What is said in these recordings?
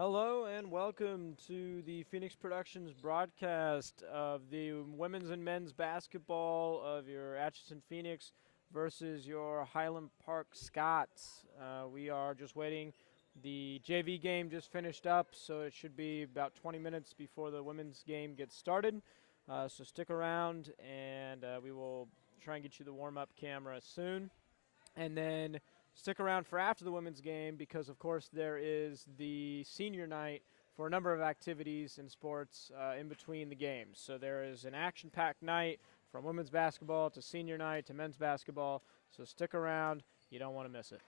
Hello and welcome to the Phoenix Productions broadcast of the women's and men's basketball of your Atchison Phoenix versus your Highland Park Scots. We are just waiting. The JV game just finished up, so it should be about 20 minutes before the women's game gets started. So stick around, and we will try and get you the warm-up camera soon. And then stick around for after the women's game because, of course, there is the senior night for a number of activities and sports in between the games. So there is an action-packed night from women's basketball to senior night to men's basketball. So stick around. You don't want to miss it.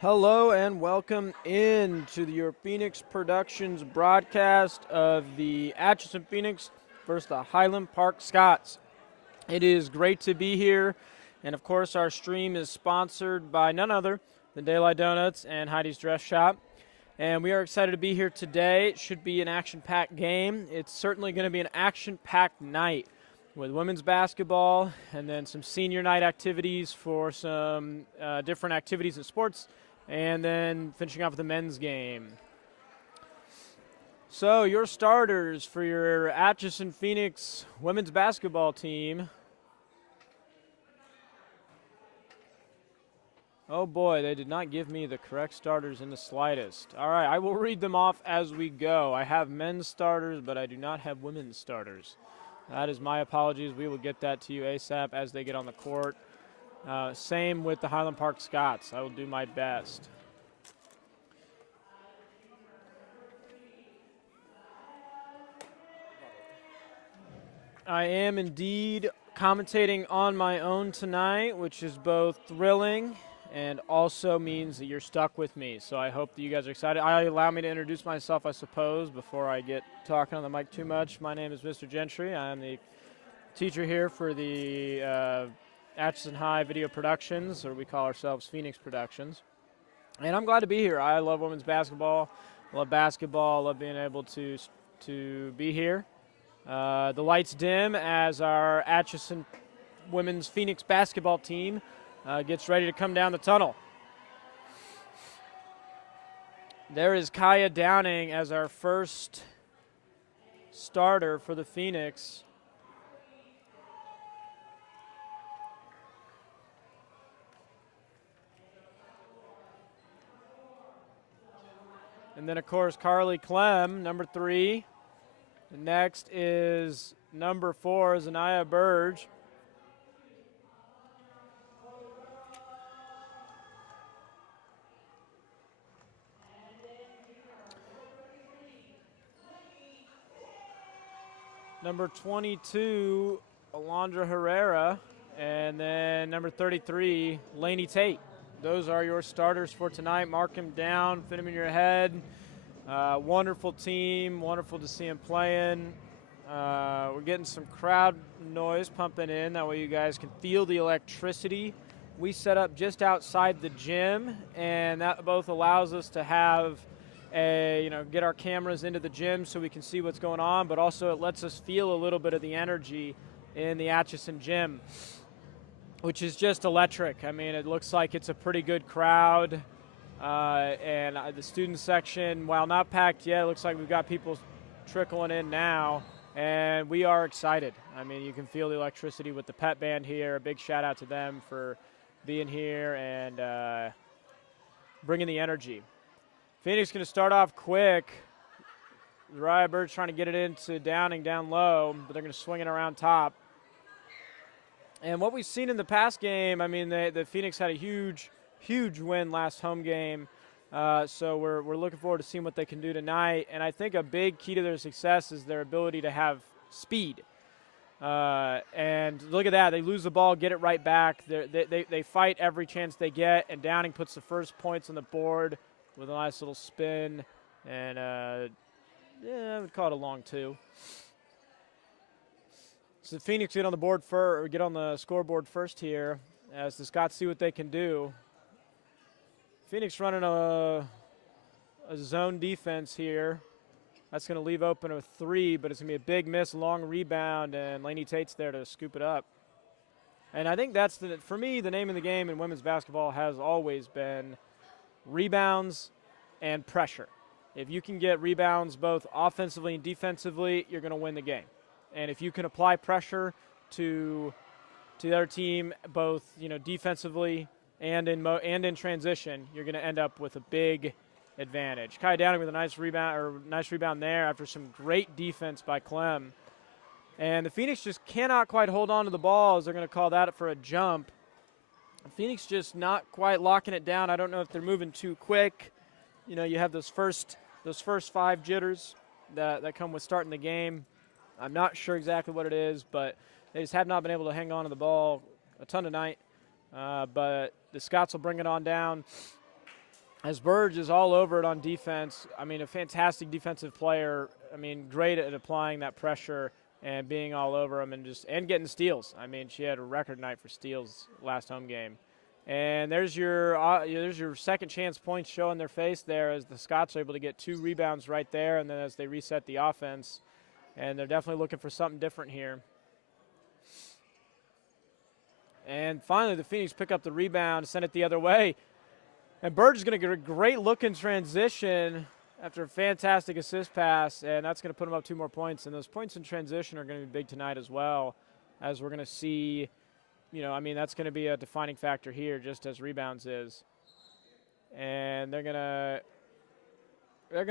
Hello and welcome in to your Phoenix Productions broadcast of the Atchison Phoenix versus the Highland Park Scots. It is great to be here, and of course our stream is sponsored by none other than Daylight Donuts and Heidi's Dress Shop. And we are excited to be here today. It should be an action-packed game. It's certainly going to be an action-packed night with women's basketball and then some senior night activities for some different activities in sports, and then finishing off with the men's game. So your starters for your Atchison Phoenix women's basketball team. Oh boy, they did not give me the correct starters in the slightest. All right, I will read them off as we go. I have men's starters, but I do not have women's starters. That is my apologies. We will get that to you ASAP as they get on the court. Same with the Highland Park Scots. I will do my best. I am indeed commentating on my own tonight, which is both thrilling and also means that you're stuck with me. So I hope that you guys are excited. Allow me to introduce myself, I suppose, before I get talking on the mic too much. My name is Mr. Gentry. I am the teacher here for the Atchison High Video Productions, or we call ourselves Phoenix Productions. And I'm glad to be here. I love women's basketball, love being able to be here. The lights dim as our Atchison women's Phoenix basketball team gets ready to come down the tunnel. There is Kaya Downing as our first starter for the Phoenix. And then, of course, Carly Clem, number 3. The next is number 4, Zanaya Burge. Number 22, Alondra Herrera. And then number 33, Lainey Tate. Those are your starters for tonight. Mark them down, fit them in your head. Wonderful team, wonderful to see them playing. We're getting some crowd noise pumping in. That way you guys can feel the electricity. We set up just outside the gym, and that both allows us to have get our cameras into the gym so we can see what's going on, but also it lets us feel a little bit of the energy in the Atchison gym, which is just electric. I mean, it looks like it's a pretty good crowd. And the student section, while not packed yet, it looks like we've got people trickling in now, and we are excited. I mean, you can feel the electricity with the pep band here. A big shout out to them for being here and bringing the energy. Phoenix going to start off quick. Raya Bird's trying to get it into Downing down low, but they're going to swing it around top. And what we've seen in the past game, I mean, the Phoenix had a huge win last home game. So we're looking forward to seeing what they can do tonight. And I think a big key to their success is their ability to have speed. And look at that. They lose the ball, get it right back. They fight every chance they get, and Downing puts the first points on the board with a nice little spin. And, I would call it a long 2. So the Phoenix get on the scoreboard first here as the Scots see what they can do. Phoenix running a zone defense here. That's going to leave open a 3, but it's going to be a big miss, long rebound, and Lainey Tate's there to scoop it up. And I think that's, for me, the name of the game in women's basketball has always been rebounds and pressure. If you can get rebounds both offensively and defensively, you're going to win the game. And if you can apply pressure to their team, both defensively and in transition, you're going to end up with a big advantage. Kai Downing with a nice rebound there after some great defense by Clem. And the Phoenix just cannot quite hold on to the ball, as they're going to call that for a jump. Phoenix just not quite locking it down. I don't know if they're moving too quick. You have those first 5 jitters that come with starting the game. I'm not sure exactly what it is, but they just have not been able to hang on to the ball a ton tonight. But the Scots will bring it on down. as Burge is all over it on defense. I mean, a fantastic defensive player. I mean, great at applying that pressure and being all over him and getting steals. I mean, she had a record night for steals last home game. And there's your second chance points showing their face there as the Scots are able to get 2 rebounds right there, and then as they reset the offense. And they're definitely looking for something different here. And finally, the Phoenix pick up the rebound, send it the other way. And Burge is going to get a great look in transition after a fantastic assist pass, and that's going to put them up 2 more points. And those points in transition are going to be big tonight as well, as we're going to see. I mean, that's going to be a defining factor here, just as rebounds is. And they're gonna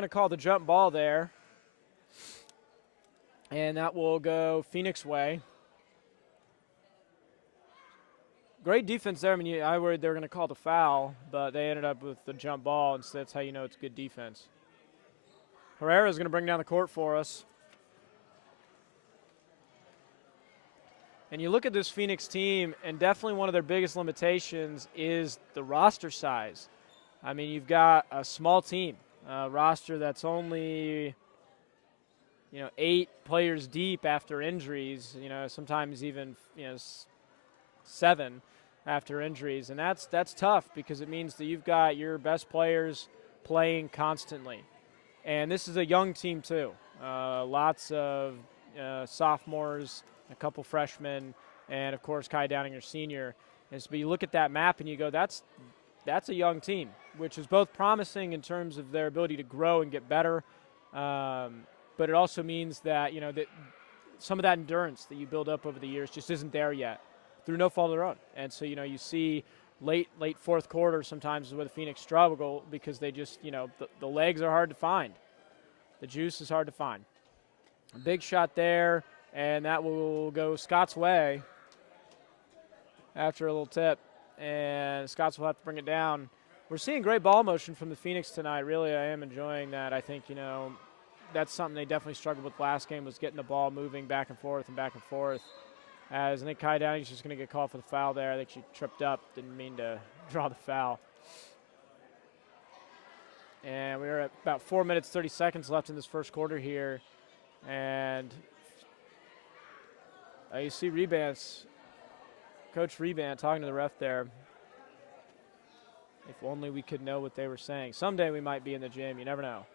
call the jump ball there, and that will go Phoenix way. Great defense there. I mean, I worried they were going to call the foul, but they ended up with the jump ball, and so that's how you know it's good defense. Herrera is going to bring down the court for us. And you look at this Phoenix team, and definitely one of their biggest limitations is the roster size. I mean, you've got a small team, a roster that's only, 8 players deep after injuries, sometimes even, 7 after injuries. And that's tough because it means that you've got your best players playing constantly. And this is a young team, too. Lots of sophomores, a couple freshmen, and, of course, Kai Downing, your senior. And so you look at that map and you go, that's a young team, which is both promising in terms of their ability to grow and get better, but it also means that, that some of that endurance that you build up over the years just isn't there yet through no fault of their own. And so, you see late fourth quarter sometimes is where the Phoenix struggle because they just, the legs are hard to find. The juice is hard to find. A big shot there. And that will go Scots' way after a little tip. And Scots will have to bring it down. We're seeing great ball motion from the Phoenix tonight. Really, I am enjoying that. I think, that's something they definitely struggled with last game was getting the ball moving back and forth. As I think Kai Downing's just going to get called for the foul there. I think she tripped up, didn't mean to draw the foul. And we're at about 4 minutes, 30 seconds left in this first quarter here. And you see Coach Reband talking to the ref there. If only we could know what they were saying. Someday we might be in the gym. You never know.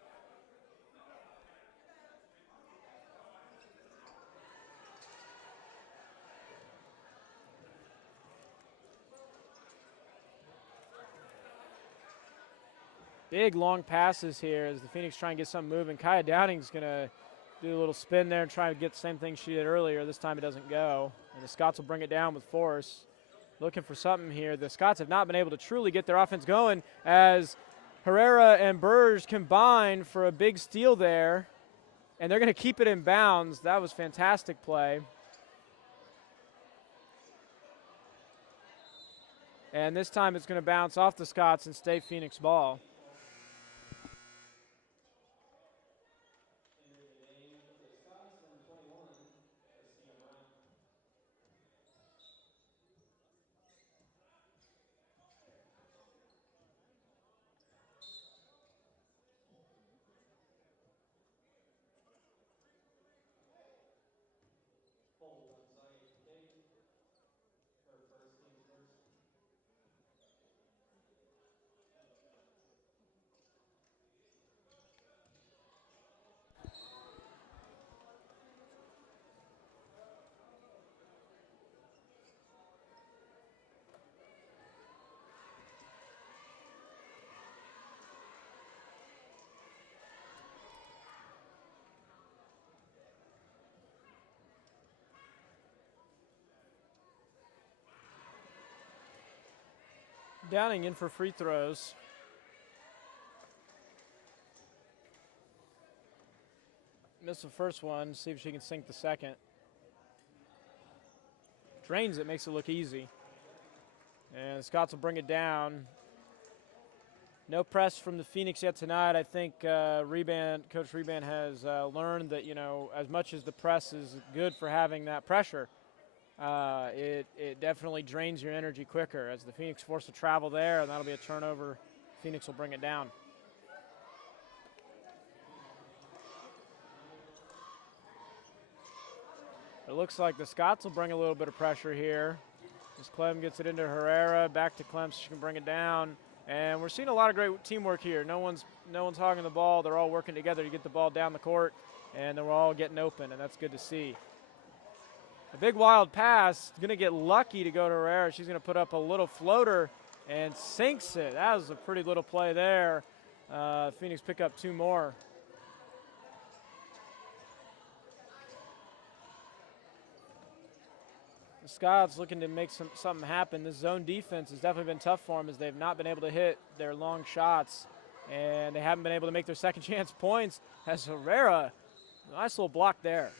Big long passes here as the Phoenix try and get something moving. Kaya Downing's going to do a little spin there and try to get the same thing she did earlier. This time it doesn't go. And the Scots will bring it down with force. Looking for something here. The Scots have not been able to truly get their offense going as Herrera and Burge combine for a big steal there. And they're going to keep it in bounds. That was fantastic play. And this time it's going to bounce off the Scots and stay Phoenix ball. Downing in for free throws. Missed the first one. See if she can sink the second. Drains it, makes it look easy. And the Scots will bring it down. No press from the Phoenix yet tonight. I think Coach Reband has learned that, as much as the press is good for having that pressure, it definitely drains your energy quicker as the Phoenix forced to travel there, and that'll be a turnover Phoenix will bring it down. It looks like the Scots will bring a little bit of pressure here. As Clem gets it into Herrera, back to Clem so she can bring it down. And we're seeing a lot of great teamwork here. No one's hogging the ball. They're all working together to get the ball down the court, and then we're all getting open, and that's good to see. A big wild pass, going to get lucky to go to Herrera. She's going to put up a little floater and sinks it. That was a pretty little play there. Phoenix pick up 2 more. The Scots looking to make something happen. This zone defense has definitely been tough for them as they've not been able to hit their long shots, and they haven't been able to make their second chance points. As Herrera, nice little block there.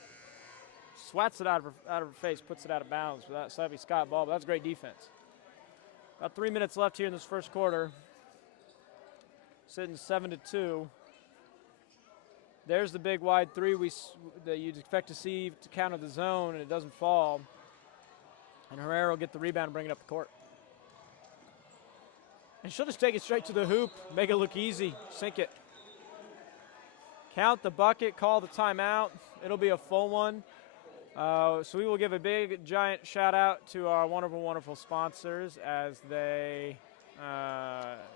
Swats it out of her face, puts it out of bounds for that Savvy Scott ball, but that's great defense. About 3 minutes left here in this first quarter. Sitting 7-2. There's the big wide 3 that you'd expect to see to counter the zone, and it doesn't fall. And Herrera will get the rebound and bring it up the court. And she'll just take it straight to the hoop, make it look easy, sink it. Count the bucket, call the timeout. It'll be a full one. So we will give a big, giant shout out to our wonderful, wonderful sponsors as they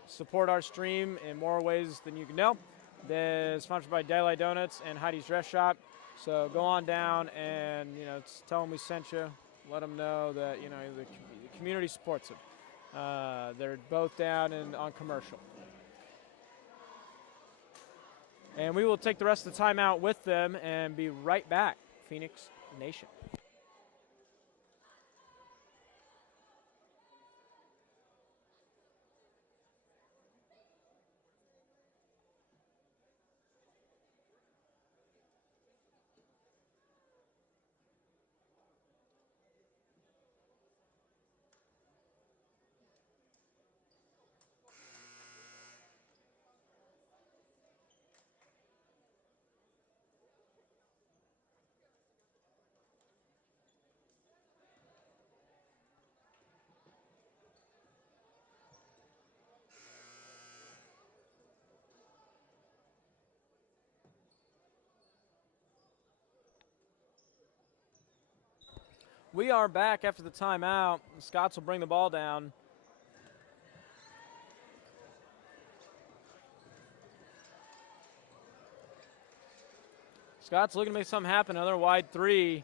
support our stream in more ways than you can know. They're sponsored by Daylight Donuts and Heidi's Dress Shop. So go on down and tell them we sent you. Let them know that the community supports them. They're both down and on commercial. And we will take the rest of the time out with them and be right back. Phoenix Nation. We are back after the timeout. The Scots will bring the ball down. Scots looking to make something happen. Another wide 3.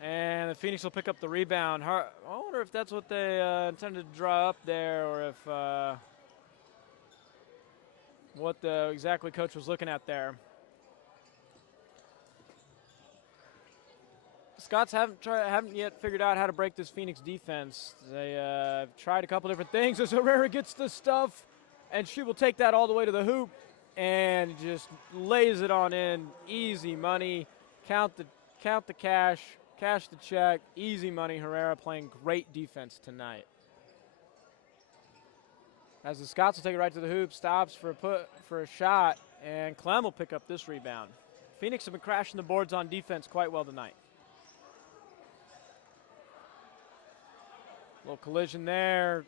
And the Phoenix will pick up the rebound. I wonder if that's what they intended to draw up there, or if what exactly coach was looking at there. Scots haven't yet figured out how to break this Phoenix defense. They have tried a couple different things. As Herrera gets the stuff, and she will take that all the way to the hoop and just lays it on in. Easy money. Count the cash, cash the check. Easy money. Herrera playing great defense tonight. As the Scots will take it right to the hoop, stops for a shot, and Clem will pick up this rebound. Phoenix have been crashing the boards on defense quite well tonight. Little collision there.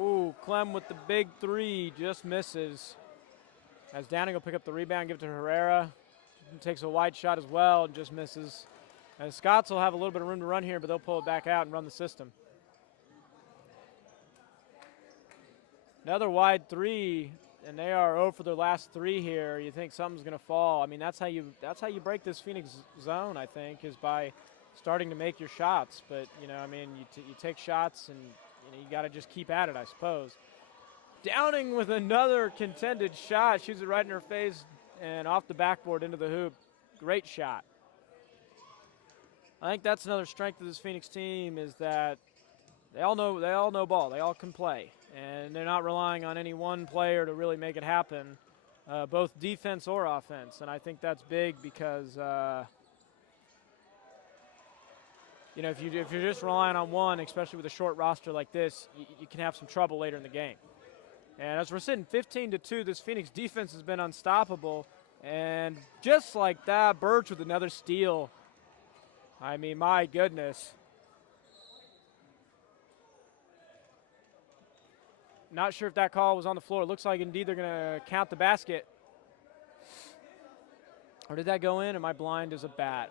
Ooh, Clem with the big 3 just misses. As Downing will pick up the rebound, give it to Herrera. Takes a wide shot as well and just misses. And Scots will have a little bit of room to run here, but they'll pull it back out and run the system. Another wide 3, and they are 0 for their last 3 here. You think something's going to fall. I mean, that's how you break this Phoenix zone, I think, is by starting to make your shots. But, you take shots and, you got to just keep at it, I suppose. Downing with another contended shot. Shoots it right in her face and off the backboard into the hoop. Great shot. I think that's another strength of this Phoenix team is that they all know ball. They all can play. And they're not relying on any one player to really make it happen, both defense or offense. And I think that's big because if you're just relying on one, especially with a short roster like this, you can have some trouble later in the game. And as we're sitting 15-2, this Phoenix defense has been unstoppable. And just like that, Birch with another steal. I mean, my goodness. Not sure if that call was on the floor. It looks like indeed they're going to count the basket. Or did that go in? Am I blind as a bat?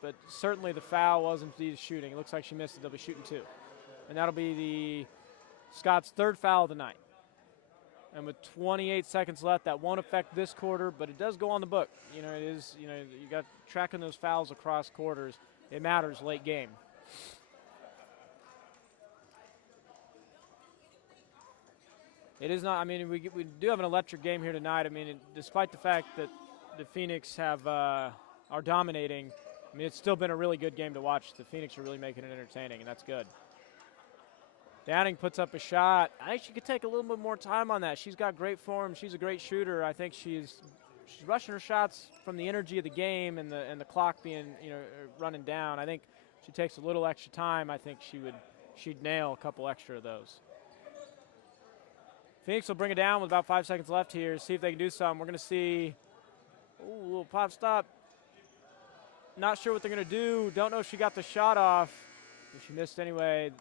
But certainly the foul was indeed shooting. It looks like she missed it. They'll be shooting 2. And that'll be the Scots' 3rd foul of the night. And with 28 seconds left, that won't affect this quarter, but it does go on the book. You know, it is, you got tracking those fouls across quarters. It matters late game. It is not, I mean, we do have an electric game here tonight. I mean, despite the fact that the Phoenix are dominating, I mean, it's still been a really good game to watch. The Phoenix are really making it entertaining, and that's good. Downing puts up a shot. I think she could take a little bit more time on that. She's got great form. She's a great shooter. I think she's rushing her shots from the energy of the game and the clock being, running down. I think she takes a little extra time. I think she'd nail a couple extra of those. Phoenix will bring it down with about 5 seconds left here. See if they can do something. We're going to see a little pop stop. Not sure what they're going to do. Don't know if she got the shot off. But she missed anyway.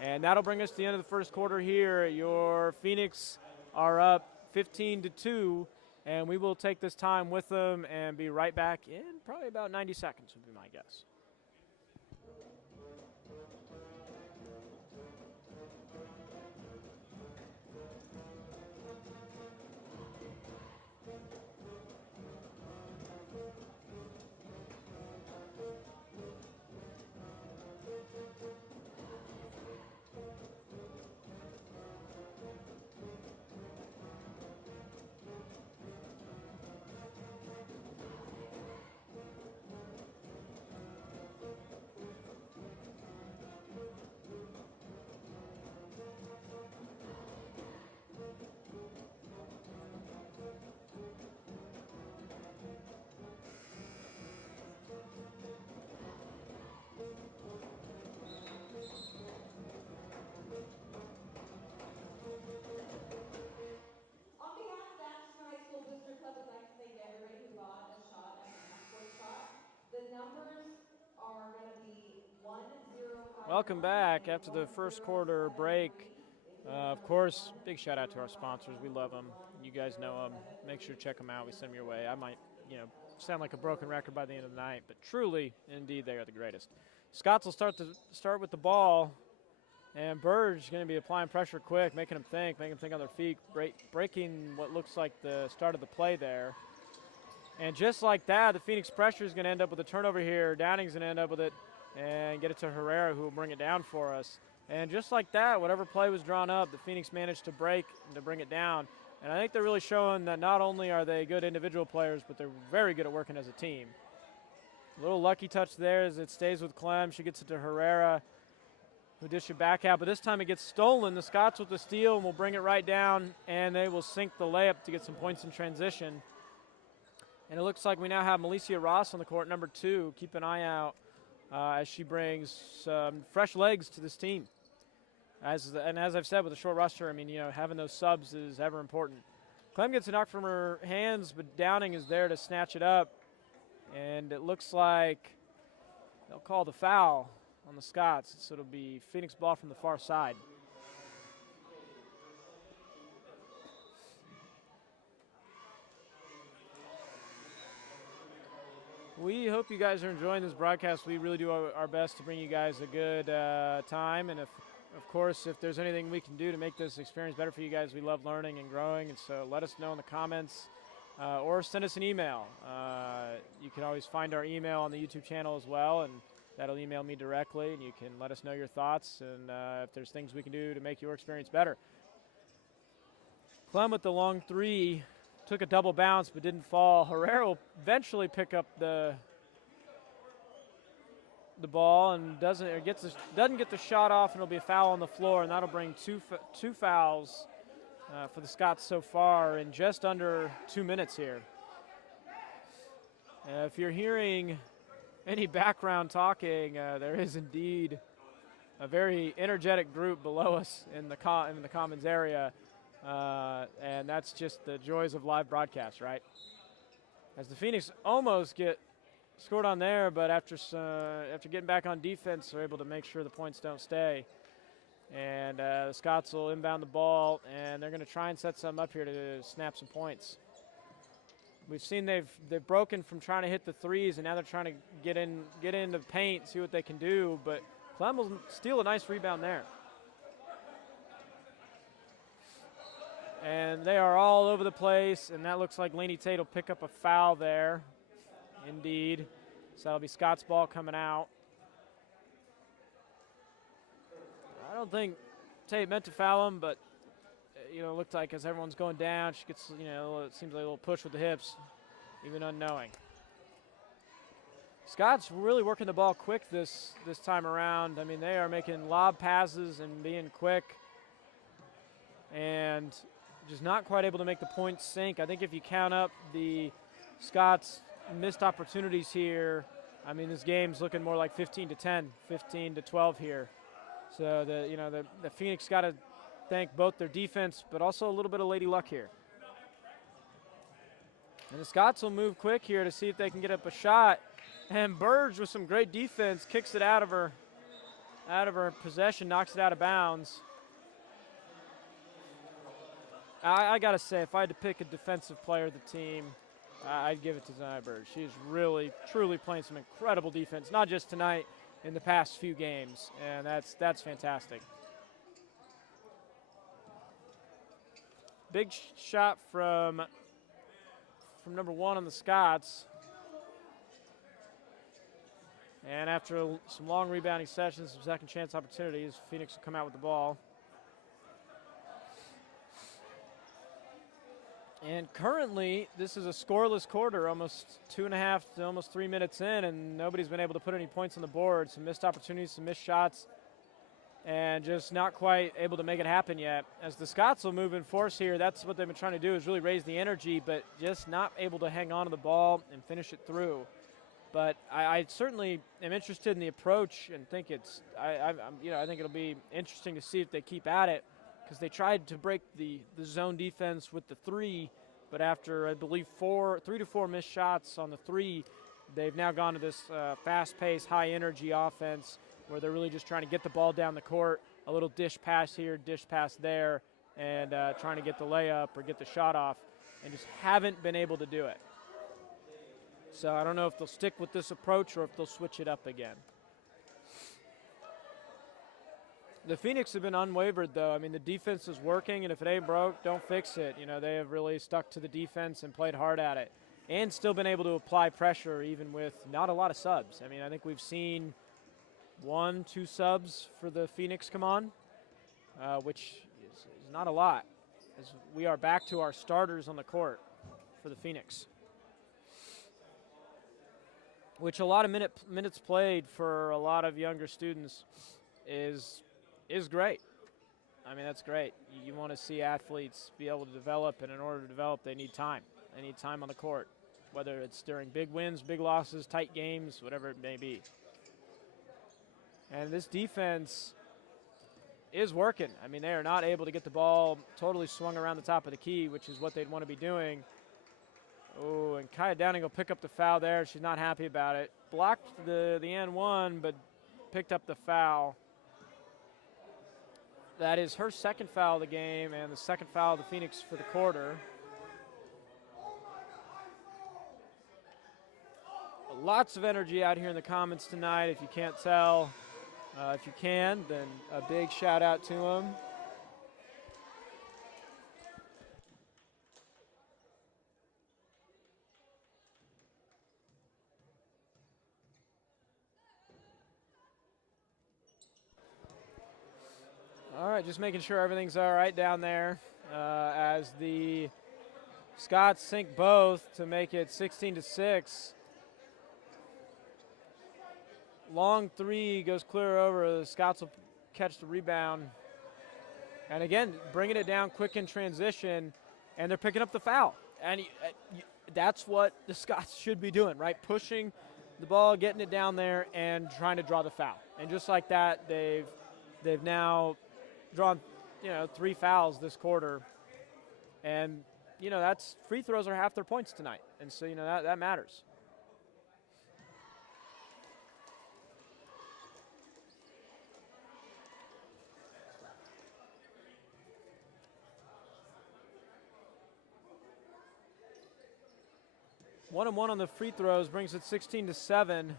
And that'll bring us to the end of the first quarter here. Your Phoenix are up 15-2. And we will take this time with them and be right back in probably about 90 seconds would be my guess. Welcome back after the first quarter break. Of course, big shout out to our sponsors. We love them. You guys know them. Make sure to check them out. We send them your way. I might, sound like a broken record by the end of the night, but truly, indeed, they are the greatest. Scots will start with the ball, and Burge is going to be applying pressure quick, making them think on their feet, breaking what looks like the start of the play there. And just like that, the Phoenix pressure is going to end up with a turnover here. Downing's going to end up with it and get it to Herrera, who will bring it down for us. And just like that, whatever play was drawn up, the Phoenix managed to break and to bring it down. And I think they're really showing that not only are they good individual players, but they're very good at working as a team. A little lucky touch there as it stays with Clem. She gets it to Herrera, who dished it back out. But this time it gets stolen. The Scots with the steal and will bring it right down, and they will sink the layup to get some points in transition. And it looks like we now have Malicia Ross on the court, number 2. Keep an eye out as she brings some fresh legs to this team. As I've said, with a short roster, I mean, having those subs is ever important. Clem gets a knock from her hands, but Downing is there to snatch it up. And it looks like they'll call the foul on the Scots, so it'll be Phoenix ball from the far side. We hope you guys are enjoying this broadcast. We really do our best to bring you guys a good time. And of course, if there's anything we can do to make this experience better for you guys, we love learning and growing. And so let us know in the comments or send us an email. You can always find our email on the YouTube channel as well, and that'll email me directly. And you can let us know your thoughts and if there's things we can do to make your experience better. Clem with the long 3. Took a double bounce but didn't fall. Herrera will eventually pick up the ball and doesn't get the shot off, and it'll be a foul on the floor, and that'll bring two fouls for the Scots so far in just under 2 minutes here. If you're hearing any background talking, there is indeed a very energetic group below us in the Commons area. And that's just the joys of live broadcast, right? As the Phoenix almost get scored on there, but after getting back on defense, they're able to make sure the points don't stay. And the Scots will inbound the ball, and they're going to try and set some up here to snap some points. We've seen they've broken from trying to hit the threes, and now they're trying to get into the paint, see what they can do. But Clem will steal a nice rebound there. And they are all over the place, and that looks like Lainey Tate will pick up a foul there. Indeed. So that'll be Scott's ball coming out. I don't think Tate meant to foul him, but it looked like as everyone's going down, she gets, it seems like a little push with the hips, even unknowing. Scott's really working the ball quick this time around. I mean, they are making lob passes and being quick, and just not quite able to make the points sink. I think if you count up the Scots' missed opportunities here, I mean, this game's looking more like 15-10, 15-12 here. So the Phoenix got to thank both their defense, but also a little bit of lady luck here. And the Scots will move quick here to see if they can get up a shot. And Burge, with some great defense, kicks it out of her possession, knocks it out of bounds. I got to say, if I had to pick a defensive player of the team, I'd give it to Zaya Burge. She's really, truly playing some incredible defense, not just tonight, in the past few games, and that's fantastic. Big shot from number 1 on the Scots. And after some long rebounding sessions, some second chance opportunities, Phoenix will come out with the ball. And currently, this is a scoreless quarter, almost 2.5 to almost 3 minutes in, and nobody's been able to put any points on the board. Some missed opportunities, some missed shots, and just not quite able to make it happen yet. As the Scots will move in force here, that's what they've been trying to do, is really raise the energy, but just not able to hang on to the ball and finish it through. But I certainly am interested in the approach and think I think it'll be interesting to see if they keep at it, because they tried to break the zone defense with the 3, but after, I believe, 3 to 4 missed shots on the 3, they've now gone to this fast-paced, high-energy offense where they're really just trying to get the ball down the court, a little dish pass here, dish pass there, and trying to get the layup or get the shot off, and just haven't been able to do it. So I don't know if they'll stick with this approach or if they'll switch it up again. The Phoenix have been unwavered, though. I mean, the defense is working, and if it ain't broke, don't fix it. They have really stuck to the defense and played hard at it, and still been able to apply pressure even with not a lot of subs. I mean, I think we've seen 1-2 subs for the Phoenix come on, which is not a lot, as we are back to our starters on the court for the Phoenix, which a lot of minutes played for a lot of younger students is great. I mean, that's great. You want to see athletes be able to develop, and in order to develop, they need time. They need time on the court, whether it's during big wins, big losses, tight games, whatever it may be. And this defense is working. I mean, they are not able to get the ball totally swung around the top of the key, which is what they'd want to be doing. Oh, and Kaya Downing will pick up the foul there. She's not happy about it. Blocked the N1, but picked up the foul. That is her second foul of the game and the second foul of the Phoenix for the quarter. Lots of energy out here in the comments tonight, if you can't tell. If you can, then a big shout out to them. All right, just making sure everything's all right down there as the Scots sink both to make it 16-6. Long 3 goes clear over. The Scots will catch the rebound. And again, bringing it down quick in transition, and they're picking up the foul. And that's what the Scots should be doing, right? Pushing the ball, getting it down there, and trying to draw the foul. And just like that, they've now drawn 3 fouls this quarter. And that's free throws are half their points tonight. And so that matters. 1-1 on the free throws brings it 16-7.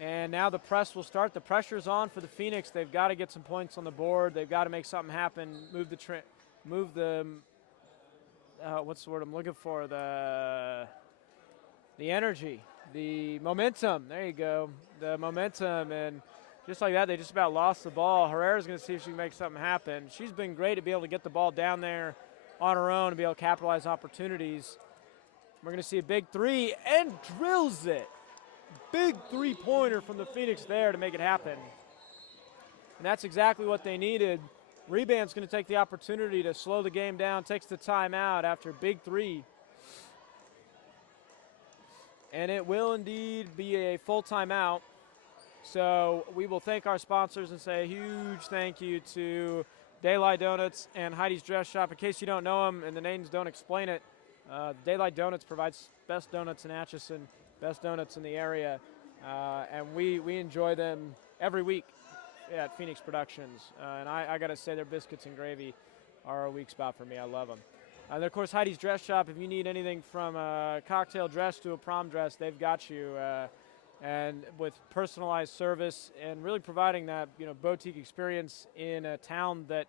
And now the press will start. The pressure's on for the Phoenix. They've got to get some points on the board. They've got to make something happen. Move the what's the word I'm looking for? The energy, the momentum. There you go. The momentum, and just like that, they just about lost the ball. Herrera's going to see if she can make something happen. She's been great to be able to get the ball down there on her own and be able to capitalize opportunities. We're going to see a big three and drills it. Big three-pointer from the Phoenix there to make it happen. And that's exactly what they needed. Rebound's going to take the opportunity to slow the game down, takes the timeout after a big three. And it will indeed be a full timeout. So we will thank our sponsors and say a huge thank you to Daylight Donuts and Heidi's Dress Shop. In case you don't know them and the names don't explain it, Daylight Donuts provides best donuts in Atchison, best donuts in the area, and we enjoy them every week at Phoenix Productions. And I got to say, their biscuits and gravy are a weak spot for me. I love them. And of course, Heidi's Dress Shop. If you need anything from a cocktail dress to a prom dress, they've got you. And with personalized service and really providing that boutique experience in a town that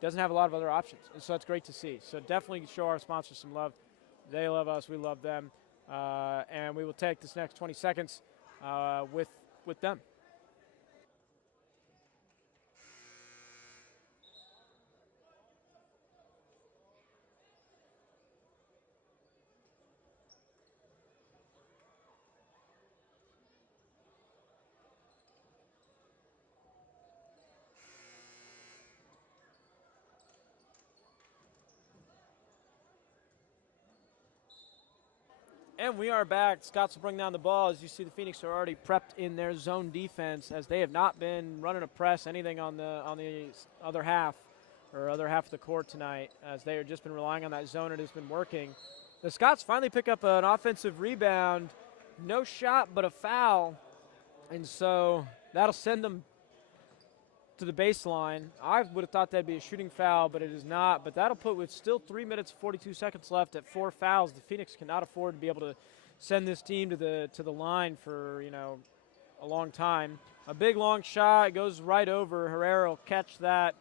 doesn't have a lot of other options. And so that's great to see. So definitely show our sponsors some love. They love us. We love them. And we will take this next 20 seconds with them. And we are back. Scots will bring down the ball. As you see, the Phoenix are already prepped in their zone defense, as they have not been running a press, anything on the other half of the court tonight, as they have just been relying on that zone. It has been working. The Scots finally pick up an offensive rebound. No shot, but a foul. And so that'll send them to the baseline. I would have thought that'd be a shooting foul, but it is not. But that'll put, with still 3 minutes 42 seconds left at 4 fouls, the Phoenix cannot afford to be able to send this team to the line for a long time. A big long shot goes right over. Herrera will catch that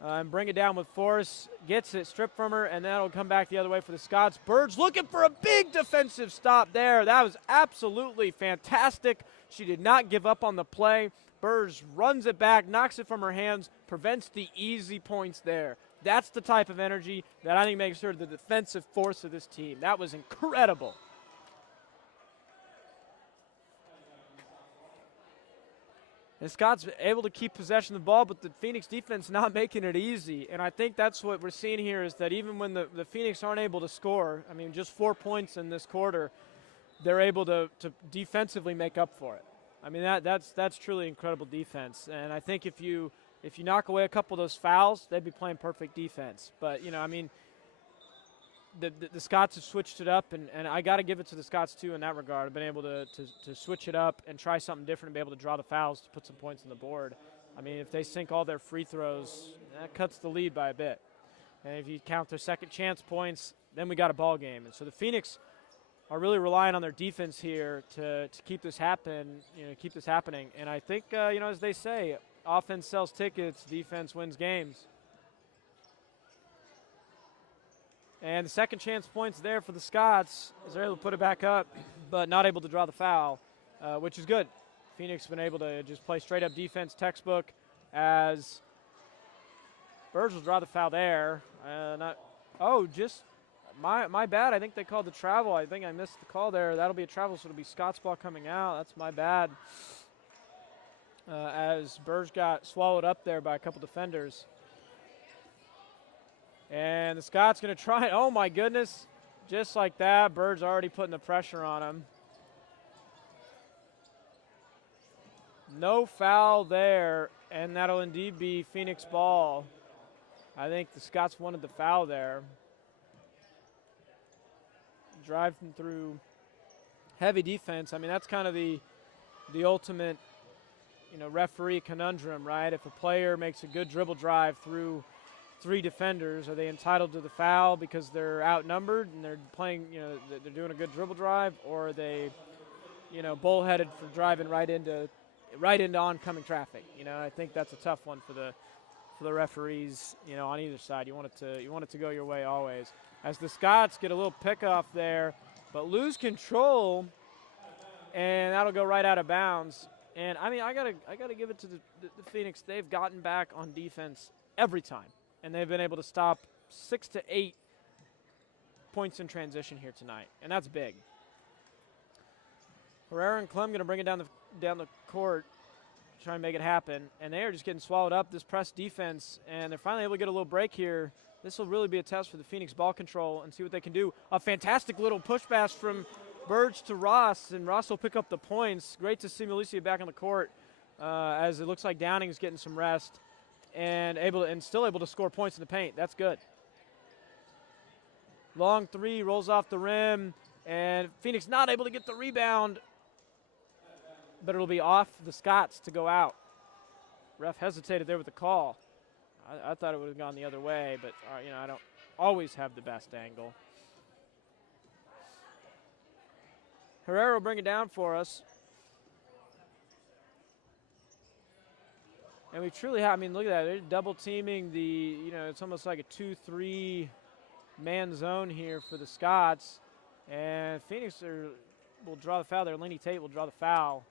and bring it down with force. Gets it stripped from her, and that'll come back the other way for the Scots. Birds looking for a big defensive stop there. That was absolutely fantastic. She did not give up on the play. Burrs runs it back, knocks it from her hands, prevents the easy points there. That's the type of energy that I think makes her the defensive force of this team. That was incredible. And Scott's able to keep possession of the ball, but the Phoenix defense not making it easy. And I think that's what we're seeing here, is that even when the Phoenix aren't able to score, just 4 points in this quarter, they're able to defensively make up for it. That's truly incredible defense. And I think if you knock away a couple of those fouls, they'd be playing perfect defense. But, the Scots have switched it up, and I got to give it to the Scots, too, in that regard. I've been able to switch it up and try something different and be able to draw the fouls to put some points on the board. If they sink all their free throws, that cuts the lead by a bit. And if you count their second chance points, then we got a ball game. And so the Phoenix are really relying on their defense here to keep this happening. And I think, as they say, offense sells tickets, defense wins games. And the second chance points there for the Scots, as they're able to put it back up, but not able to draw the foul, which is good. Phoenix has been able to just play straight-up defense, textbook, as Burge will draw the foul there. My bad. I think they called the travel. I think I missed the call there. That'll be a travel, so it'll be Scots ball coming out. That's my bad. As Burge got swallowed up there by a couple defenders. And the Scots going to try it. Oh, my goodness. Just like that, Burge already putting the pressure on him. No foul there, and that'll indeed be Phoenix ball. I think the Scots wanted the foul there. Driving through heavy defense. That's kind of the ultimate, referee conundrum, right? If a player makes a good dribble drive through 3 defenders. Are they entitled to the foul because they're outnumbered and they're playing, they're doing a good dribble drive, or are they, bullheaded for driving right into oncoming traffic? I think that's a tough one for the referees, on either side. You want it to go your way always. As the Scots get a little pickoff there, but lose control, and that'll go right out of bounds. And I mean, I gotta give it to the Phoenix. They've gotten back on defense every time, and they've been able to stop 6 to 8 points in transition here tonight, and that's big. Herrera and Clem going to bring it down the court, try and make it happen, and they are just getting swallowed up, this press defense, and they're finally able to get a little break here. This will really be a test for the Phoenix ball control and see what they can do. A fantastic little push pass from Burge to Ross, and Ross will pick up the points. Great to see Milicia back on the court, as it looks like Downing's getting some rest and still able to score points in the paint. That's good. Long three, rolls off the rim, and Phoenix not able to get the rebound, but it'll be off the Scots to go out. Ref hesitated there with the call. I thought it would have gone the other way, but I don't always have the best angle. Herrera will bring it down for us. And we truly have, look at that. They're double teaming it's almost like a 2-3 man zone here for the Scots. And Phoenix will draw the foul there. Laney Tate will draw the foul.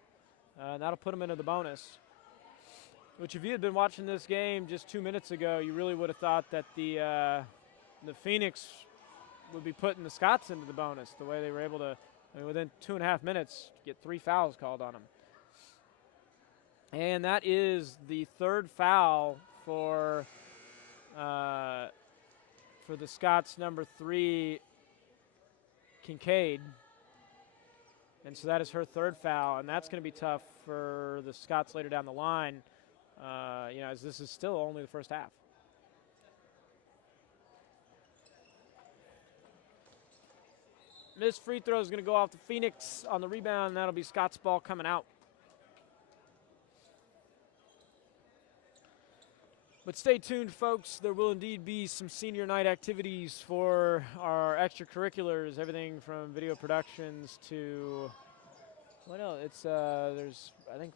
And that'll put them into the bonus. Which, if you had been watching this game just 2 minutes ago, you really would have thought that the Phoenix would be putting the Scots into the bonus, the way they were able to, within 2.5 minutes, get 3 fouls called on them. And that is the 3rd foul for the Scots, number 3, Kincaid. And so that is her 3rd foul, and that's going to be tough for the Scots later down the line. As this is still only the first half. This free throw is going to go off the Phoenix on the rebound, and that'll be Scott's ball coming out. But stay tuned, folks. There will indeed be some senior night activities for our extracurriculars, everything from video productions to, what else? There's, I think,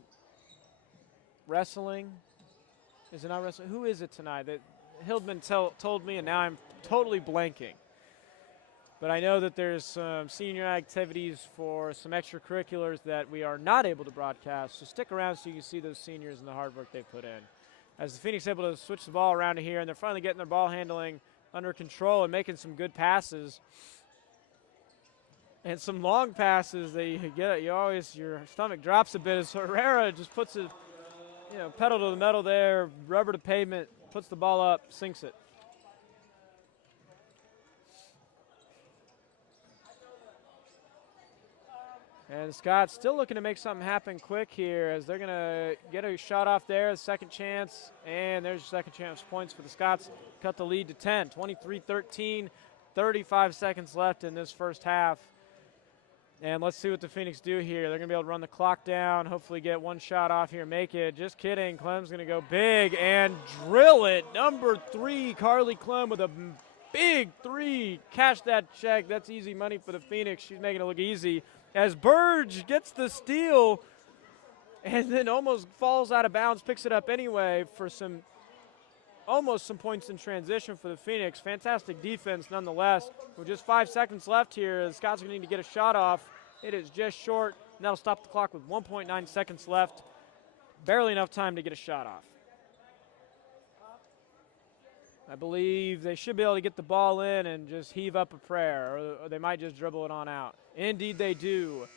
wrestling. Is it not wrestling? Who is it tonight? That Hildman told me, and now I'm totally blanking. But I know that there's some senior activities for some extracurriculars that we are not able to broadcast. So stick around so you can see those seniors and the hard work they've put in. As the Phoenix able to switch the ball around to here, and they're finally getting their ball handling under control and making some good passes. And some long passes that you get, your stomach drops a bit as Herrera just puts it, pedal to the metal there, rubber to pavement, puts the ball up, sinks it. And Scott's still looking to make something happen quick here as they're going to get a shot off there, second chance, and there's your second chance points for the Scots. Cut the lead to 10, 23-13, 35 seconds left in this first half. And let's see what the Phoenix do here. They're going to be able to run the clock down, hopefully get one shot off here, make it. Just kidding. Clem's going to go big and drill it. Number 3, Carly Clem with a big 3. Cash that check. That's easy money for the Phoenix. She's making it look easy. As Burge gets the steal and then almost falls out of bounds, picks it up anyway for almost some points in transition for the Phoenix. Fantastic defense nonetheless. With just 5 seconds left here, the Scots are going to need to get a shot off. It is just short, and that'll stop the clock with 1.9 seconds left. Barely enough time to get a shot off. I believe they should be able to get the ball in and just heave up a prayer, or they might just dribble it on out. Indeed they do.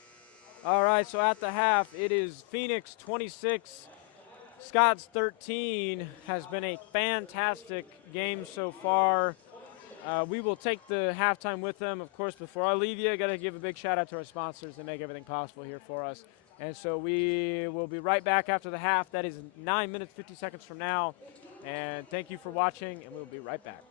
All right, so at the half, it is Phoenix 26, Scots 13. Has been a fantastic game so far. We will take the halftime with them. Of course, before I leave you, I got to give a big shout out to our sponsors that make everything possible here for us. And so we will be right back after the half. That is 9 minutes, 50 seconds from now. And thank you for watching, and we'll be right back.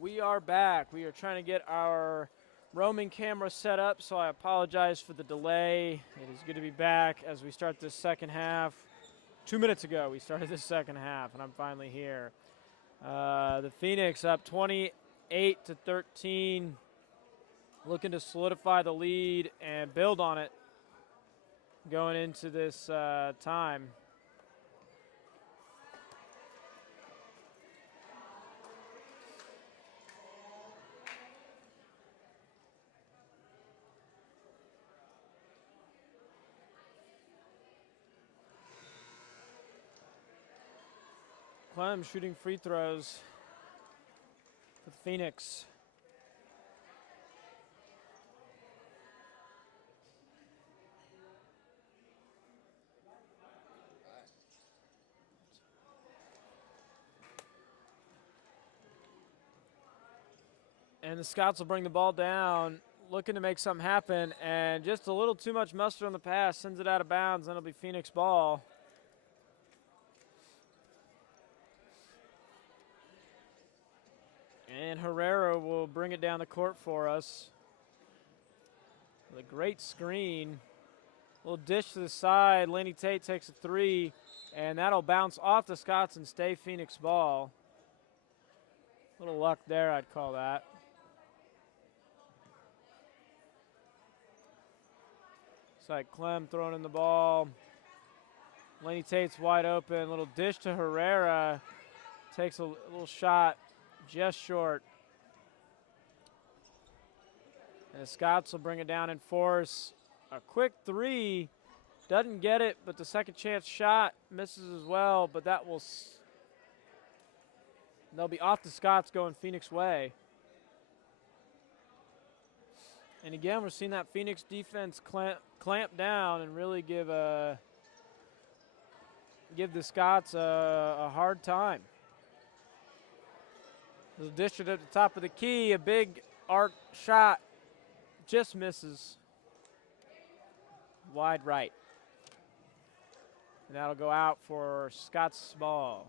We are back. We are trying to get our roaming camera set up, so I apologize for the delay. It is good to be back as we start this second half. 2 minutes ago, we started this second half, and I'm finally here. The Phoenix up 28-13, looking to solidify the lead and build on it going into this time. Clem shooting free throws for the Phoenix. And the Scots will bring the ball down, looking to make something happen, and just a little too much mustard on the pass, sends it out of bounds, and it'll be Phoenix ball. And Herrera will bring it down the court for us. With a great screen. Little dish to the side. Laney Tate takes a three, and that'll bounce off the Scots and stay Phoenix ball. Little luck there, I'd call that. It's like Clem throwing in the ball. Laney Tate's wide open. Little dish to Herrera. Takes a little shot. Just short. And the Scots will bring it down in force. A quick three. Doesn't get it, but the second chance shot misses as well. But that will. They'll be off the Scots going Phoenix way. And again, we're seeing that Phoenix defense clamp down and really give the Scots a hard time. There's a district at the top of the key, a big arc shot, just misses. Wide right. And that'll go out for Scots ball.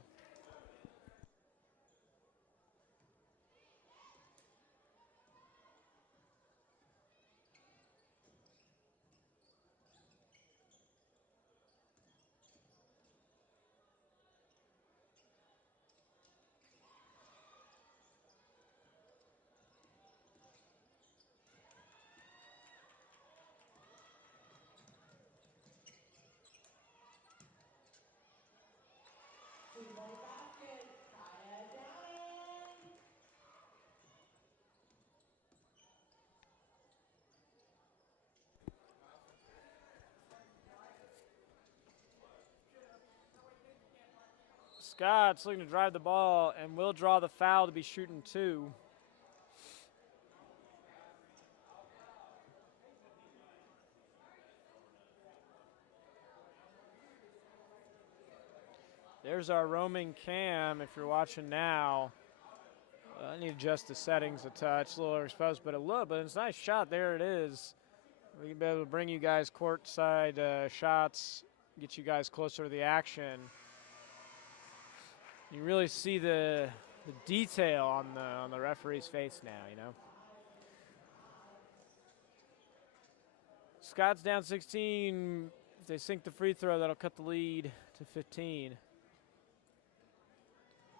Scott's looking to drive the ball and will draw the foul to be shooting two. There's our roaming cam if you're watching now. I need to adjust the settings a touch, a little overexposed, but it's a nice shot. There it is. We can be able to bring you guys courtside shots, get you guys closer to the action. You really see the detail on the referee's face now, you know. Scott's down 16. If they sink the free throw, that'll cut the lead to 15.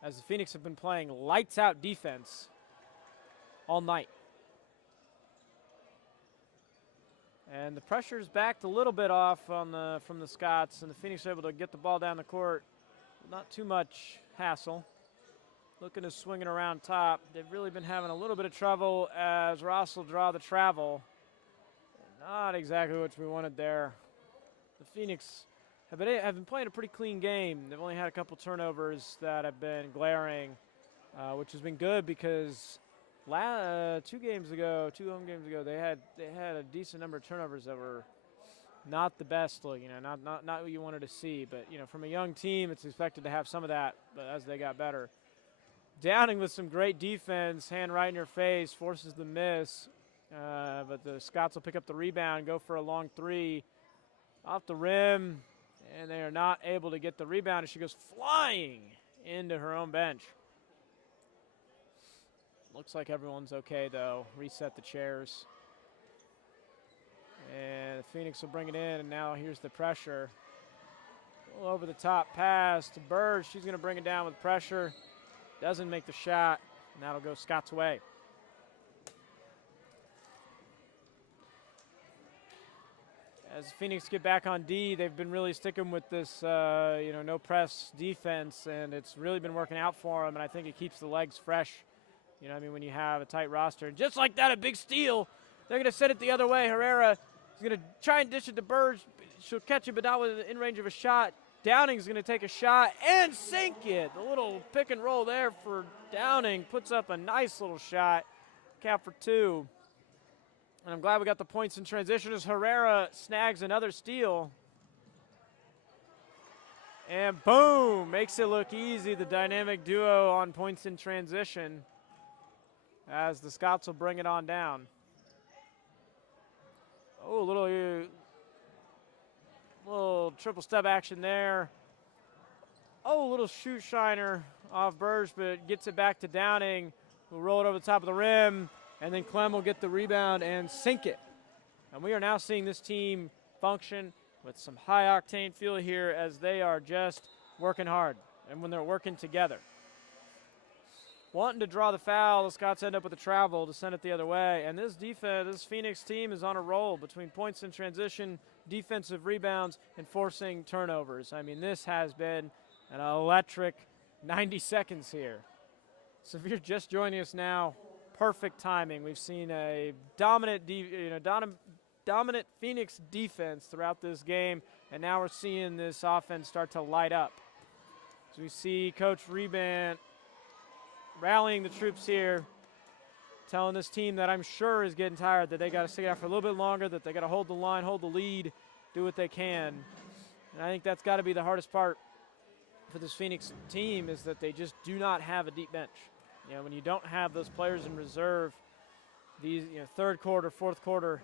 As the Phoenix have been playing lights out defense all night. And the pressure's backed a little bit off from the Scots, and the Phoenix are able to get the ball down the court. Not too much hassle. Looking to swing it around top. They've really been having a little bit of trouble as Ross will draw the travel. Not exactly what we wanted there. The Phoenix have been playing a pretty clean game. They've only had a couple turnovers that have been glaring, which has been good because 2 home games ago, they had a decent number of turnovers that were not the best look, not what you wanted to see. But, from a young team, it's expected to have some of that, but as they got better. Downing with some great defense, hand right in your face, forces the miss. But the Scots will pick up the rebound, go for a long three off the rim, and they are not able to get the rebound, and she goes flying into her own bench. Looks like everyone's okay, though. Reset the chairs. And Phoenix will bring it in, and now here's the pressure. A little over the top pass to Bird. She's going to bring it down with pressure. Doesn't make the shot, and that'll go Scots' way. As Phoenix get back on D, they've been really sticking with this, no press defense, and it's really been working out for them, and I think it keeps the legs fresh. When you have a tight roster. And just like that, a big steal. They're going to send it the other way. Herrera is going to try and dish it to Burge. She'll catch it, but not in range of a shot. Downing's going to take a shot and sink it. The little pick and roll there for Downing puts up a nice little shot. Cap for 2. And I'm glad we got the points in transition as Herrera snags another steal. And boom, makes it look easy. The dynamic duo on points in transition as the Scots will bring it on down. Oh, a little triple step action there. Oh, a little shoot shiner off Burge, but gets it back to Downing. We'll roll it over the top of the rim, and then Clem will get the rebound and sink it. And we are now seeing this team function with some high-octane fuel here as they are just working hard, and when they're working together. Wanting to draw the foul, the Scots end up with a travel to send it the other way. And this Phoenix team is on a roll between points in transition, defensive rebounds, and forcing turnovers. I mean, this has been an electric 90 seconds here. So if you're just joining us now, perfect timing. We've seen a dominant Phoenix defense throughout this game, and now we're seeing this offense start to light up. So we see Coach Reban rallying the troops here, telling this team that I'm sure is getting tired, that they got to stick it out for a little bit longer, that they got to hold the line, hold the lead, do what they can. And I think that's got to be the hardest part for this Phoenix team, is that they just do not have a deep bench. When you don't have those players in reserve, these third quarter, fourth quarter,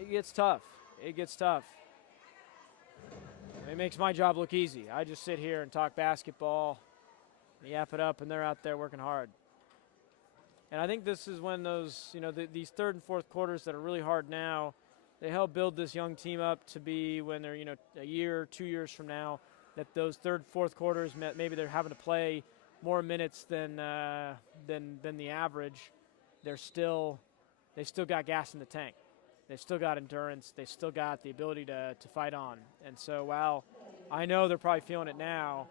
it gets tough. It gets tough. It makes my job look easy. I just sit here and talk basketball, yap it up, and they're out there working hard. And I think this is when those, these third and fourth quarters that are really hard now, they help build this young team up to be when they're, a year, 2 years from now, that those third, fourth quarters, maybe they're having to play more minutes than the average. They've still got gas in the tank. They've still got endurance. They've still got the ability to fight on. And so while I know they're probably feeling it now,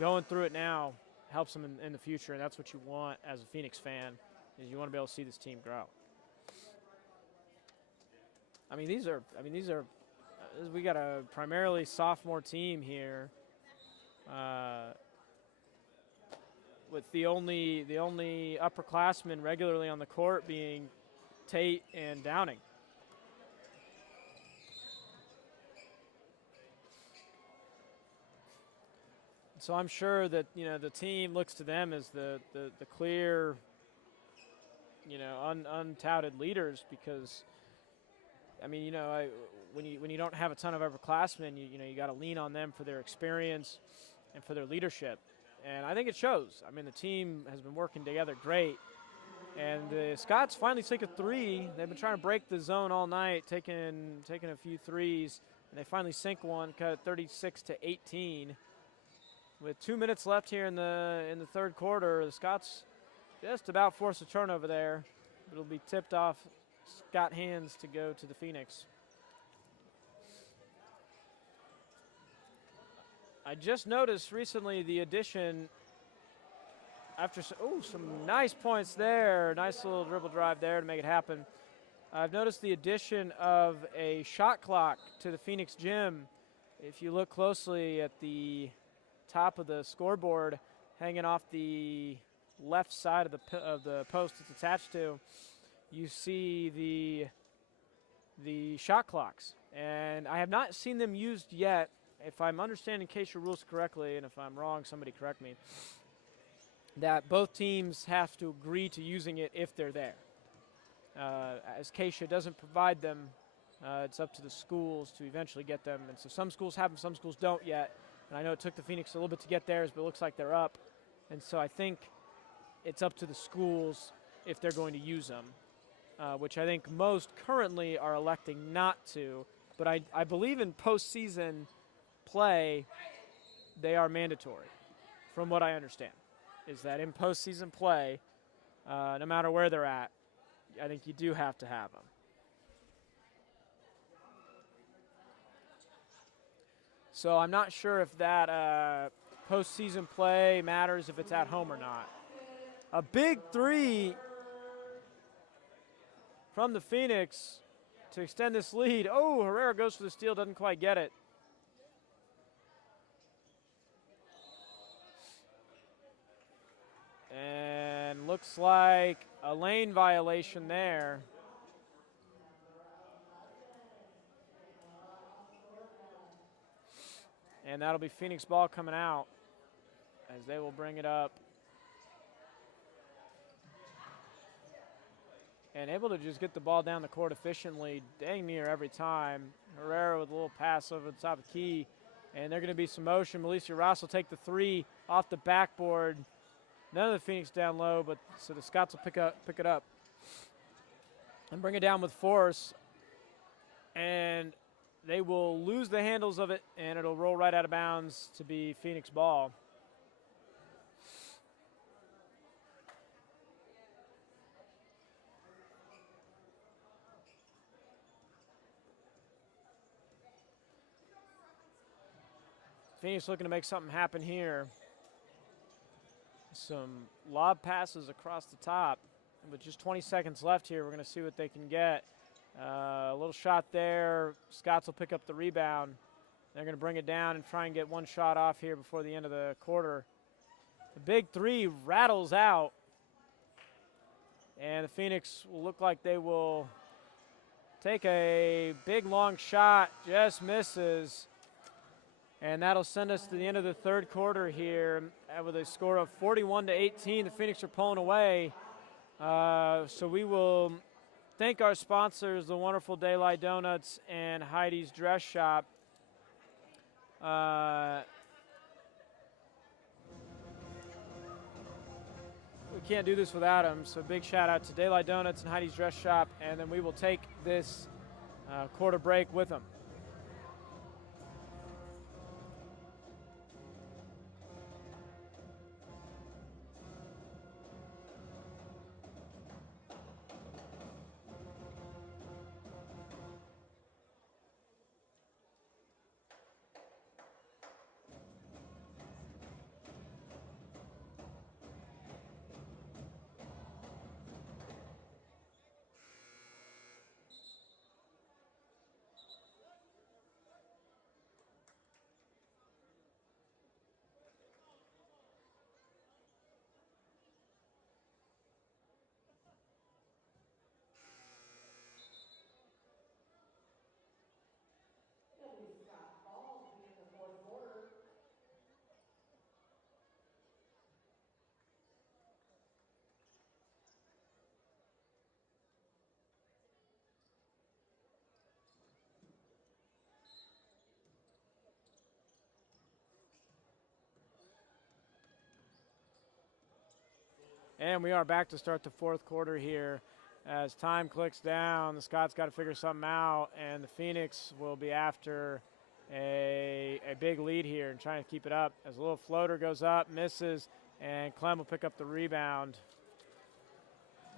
going through it now helps them in the future, and that's what you want as a Phoenix fan, is you want to be able to see this team grow. We got a primarily sophomore team here, with the only upperclassmen regularly on the court being Tate and Downing. So I'm sure that the team looks to them as the clear, untouted leaders, because when you don't have a ton of upperclassmen, you got to lean on them for their experience and for their leadership, and I think it shows. The team has been working together great, and the Scots finally take a three. They've been trying to break the zone all night, taking a few threes, and they finally sink one, cut it 36-18. With 2 minutes left here in the third quarter, the Scots just about force a turnover there. It'll be tipped off Scott hands to go to the Phoenix. I just noticed recently the addition, after some nice points there, nice little dribble drive there to make it happen. I've noticed the addition of a shot clock to the Phoenix gym. If you look closely at the top of the scoreboard, hanging off the left side of the post it's attached to, you see the shot clocks, and I have not seen them used yet. If I'm understanding Keisha rules correctly, and if I'm wrong, somebody correct me, that both teams have to agree to using it if they're there. As Keisha doesn't provide them, it's up to the schools to eventually get them, and so some schools have them, some schools don't yet. And I know it took the Phoenix a little bit to get theirs, but it looks like they're up. And so I think it's up to the schools if they're going to use them, which I think most currently are electing not to. But I believe in postseason play, they are mandatory, from what I understand, is that in postseason play, no matter where they're at, I think you do have to have them. So I'm not sure if that postseason play matters if it's at home or not. A big three from the Phoenix to extend this lead. Oh, Herrera goes for the steal, doesn't quite get it. And looks like a lane violation there. And that'll be Phoenix ball coming out as they will bring it up. And able to just get the ball down the court efficiently, dang near every time. Herrera with a little pass over the top of Key. And they're going to be some motion. Melissa Ross will take the three off the backboard. None of the Phoenix down low, but so the Scots will pick it up and bring it down with force. And they will lose the handles of it, and it'll roll right out of bounds to be Phoenix ball. Phoenix looking to make something happen here. Some lob passes across the top. And with just 20 seconds left here, we're going to see what they can get. A little shot there. Scots will pick up the rebound. They're going to bring it down and try and get one shot off here before the end of the quarter. The big three rattles out. And the Phoenix will look like they will take a big long shot. Just misses. And that'll send us to the end of the third quarter here with a score of 41-18. The Phoenix are pulling away. So we will thank our sponsors, the wonderful Daylight Donuts and Heidi's Dress Shop. We can't do this without them, so big shout out to Daylight Donuts and Heidi's Dress Shop, and then we will take this quarter break with them. And we are back to start the fourth quarter here. As time clicks down, the Scots got to figure something out, and the Phoenix will be after a big lead here and trying to keep it up. As a little floater goes up, misses, and Clem will pick up the rebound.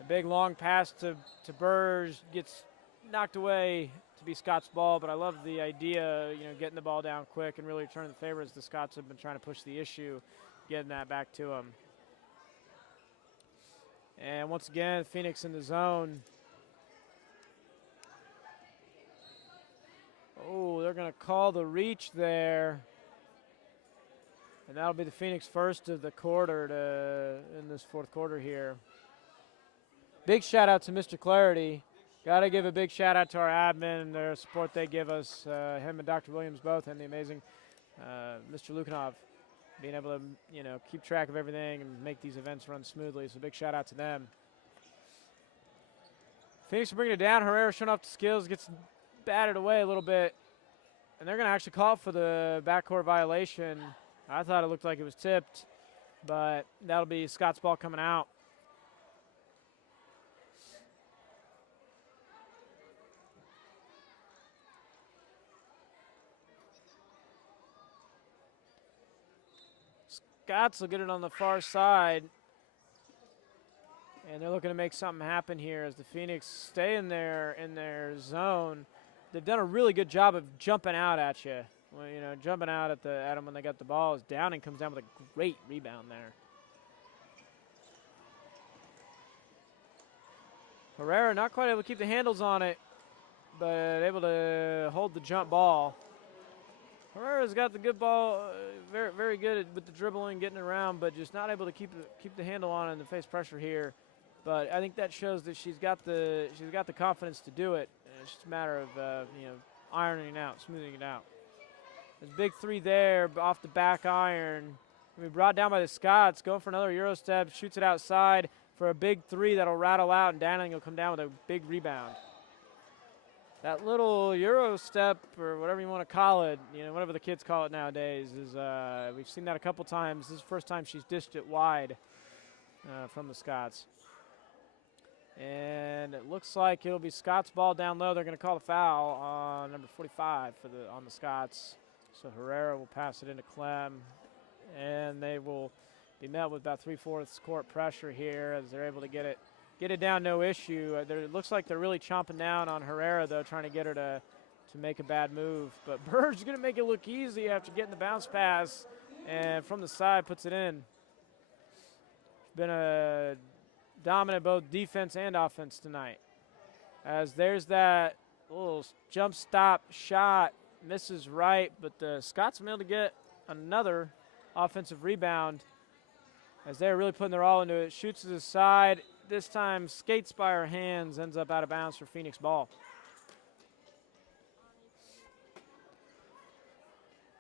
A big long pass to Burge gets knocked away to be Scots' ball, but I love the idea, getting the ball down quick and really turning the favor as the Scots have been trying to push the issue, getting that back to them. And once again, Phoenix in the zone. Oh, they're going to call the reach there. And that'll be the Phoenix first of the quarter in this fourth quarter here. Big shout out to Mr. Clarity. Got to give a big shout out to our admin and their support they give us, him and Dr. Williams both, and the amazing Mr. Lukanov. Being able to, keep track of everything and make these events run smoothly. So big shout out to them. Phoenix are bringing it down. Herrera showing off the skills, gets batted away a little bit. And they're going to actually call for the backcourt violation. I thought it looked like it was tipped, but that'll be Scott's ball coming out. Scots will get it on the far side. And they're looking to make something happen here as the Phoenix stay in their zone. They've done a really good job of jumping out at you. Well, you know, jumping out at them when they got the ball. As Downing comes down with a great rebound there. Herrera not quite able to keep the handles on it, but able to hold the jump ball. Herrera's got the good ball, very, very good with the dribbling, getting around, but just not able to keep the handle on it and the face pressure here. But I think that shows that she's got the confidence to do it. It's just a matter of you know, ironing it out, smoothing it out. There's a big three there off the back iron. We brought down by the Scots, going for another Euro step, shoots it outside for a big three that'll rattle out, and Downing will come down with a big rebound. That little Euro step, or whatever you want to call it, you know, whatever the kids call it nowadays, is we've seen that a couple times. This is the first time she's dished it wide from the Scots. And it looks like it'll be Scots ball down low. They're going to call the foul on number 45 on the Scots. So Herrera will pass it into Clem, and they will be met with about 3/4 court pressure here as they're able to get it down, no issue. It looks like they're really chomping down on Herrera, though, trying to get her to make a bad move. But Bird's going to make it look easy after getting the bounce pass, and from the side puts it in. Been a dominant both defense and offense tonight. As there's that little jump stop shot, misses right, but the Scots will be able to get another offensive rebound as they're really putting their all into it. Shoots to the side. This time skates by her hands, ends up out of bounds for Phoenix ball.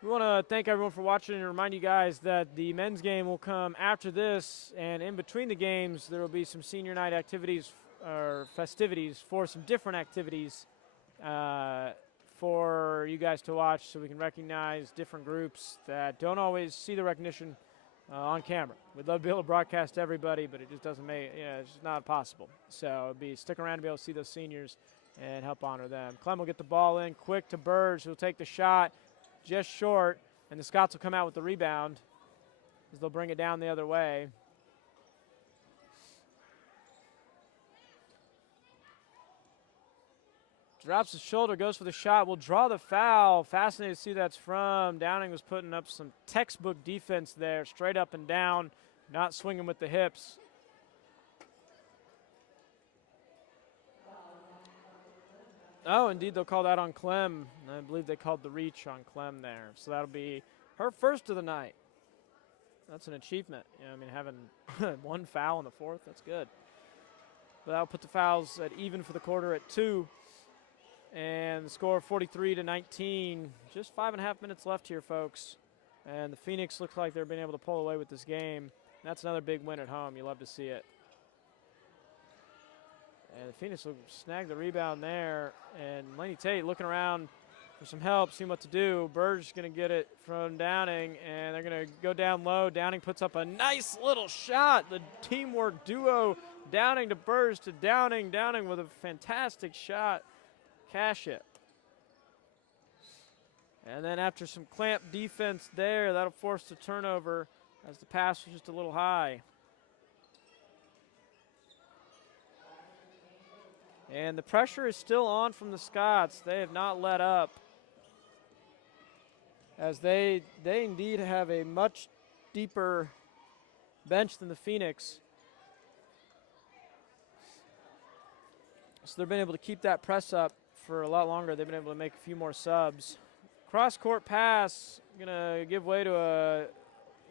We want to thank everyone for watching and remind you guys that the men's game will come after this, and in between the games there will be some senior night activities or festivities for some different activities for you guys to watch, so we can recognize different groups that don't always see the recognition on camera. We'd love to be able to broadcast everybody, but it just doesn't make, it's just not possible. So stick around to be able to see those seniors and help honor them. Clem will get the ball in quick to Burge, who'll take the shot just short, and the Scots will come out with the rebound as they'll bring it down the other way. Drops his shoulder, goes for the shot, will draw the foul. Fascinating to see that's from. Downing was putting up some textbook defense there, straight up and down, not swinging with the hips. Oh, indeed, they'll call that on Clem. I believe they called the reach on Clem there. So that'll be her first of the night. That's an achievement. You know, I mean, having one foul in the fourth, that's good. But that'll put the fouls at even for the quarter at 2. And the score 43-19. Just 5.5 minutes left here, folks. And the Phoenix looks like they're being able to pull away with this game. That's another big win at home. You love to see it. And the Phoenix will snag the rebound there. And Laney Tate looking around for some help, seeing what to do. Burge going to get it from Downing, and they're going to go down low. Downing puts up a nice little shot. The teamwork duo, Downing to Burge to Downing. Downing with a fantastic shot. Cash it. And then after some clamp defense there, that'll force the turnover as the pass was just a little high. And the pressure is still on from the Scots. They have not let up, as they indeed have a much deeper bench than the Phoenix. So they've been able to keep that press up for a lot longer. They've been able to make a few more subs. Cross-court pass, going to give way to a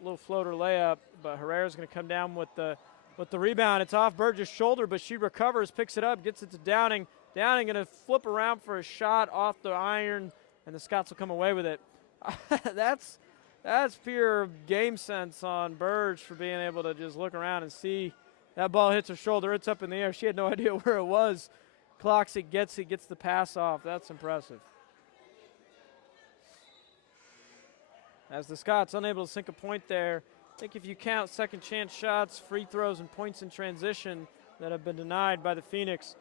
little floater layup, but Herrera's going to come down with the rebound. It's off Burge's shoulder, but she recovers, picks it up, gets it to Downing. Downing going to flip around for a shot off the iron, and the Scots will come away with it. That's pure game sense on Burge for being able to just look around and see that ball hits her shoulder. It's up in the air. She had no idea where it was. Clocks it, gets the pass off. That's impressive. As the Scots unable to sink a point there. I think if you count second chance shots, free throws, and points in transition that have been denied by the Phoenix,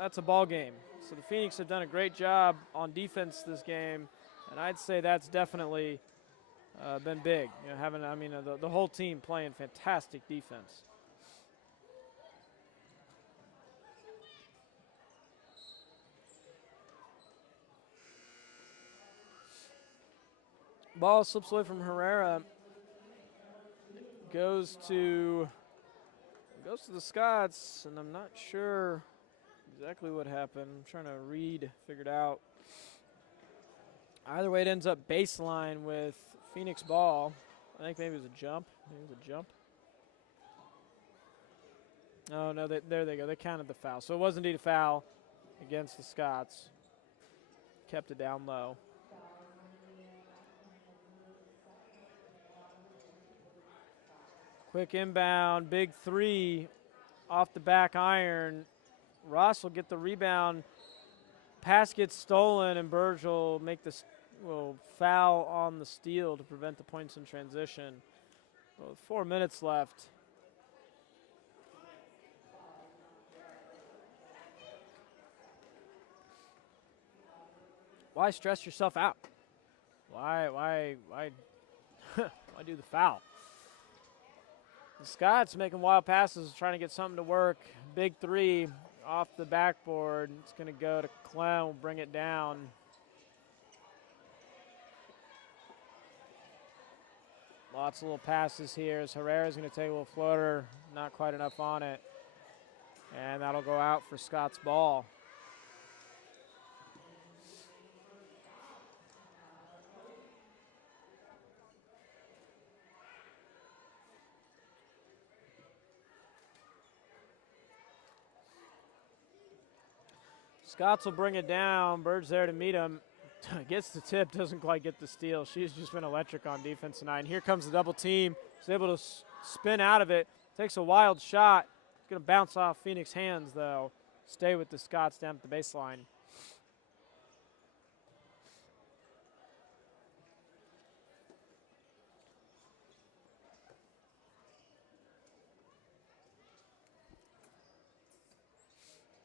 that's a ball game. So the Phoenix have done a great job on defense this game, and I'd say that's definitely been big. The whole team playing fantastic defense. Ball slips away from Herrera. Goes to the Scots, and I'm not sure exactly what happened. I'm trying to figure it out. Either way, it ends up baseline with Phoenix ball. I think maybe it was a jump. Oh, no, there they go. They counted the foul. So it was indeed a foul against the Scots. Kept it down low. Quick inbound, big three off the back iron. Ross will get the rebound. Pass gets stolen, and Burge will will foul on the steal to prevent the points in transition. Well, 4 minutes left. Why stress yourself out? Why why do the foul? The Scots making wild passes, trying to get something to work. Big three off the backboard. It's going to go to Clem, will bring it down. Lots of little passes here as Herrera's going to take a little floater. Not quite enough on it. And that'll go out for Scott's ball. Scots will bring it down. Bird's there to meet him. Gets the tip, doesn't quite get the steal. She's just been electric on defense tonight. And here comes the double team. He's able to spin out of it. Takes a wild shot. It's going to bounce off Phoenix hands, though. Stay with the Scots down at the baseline.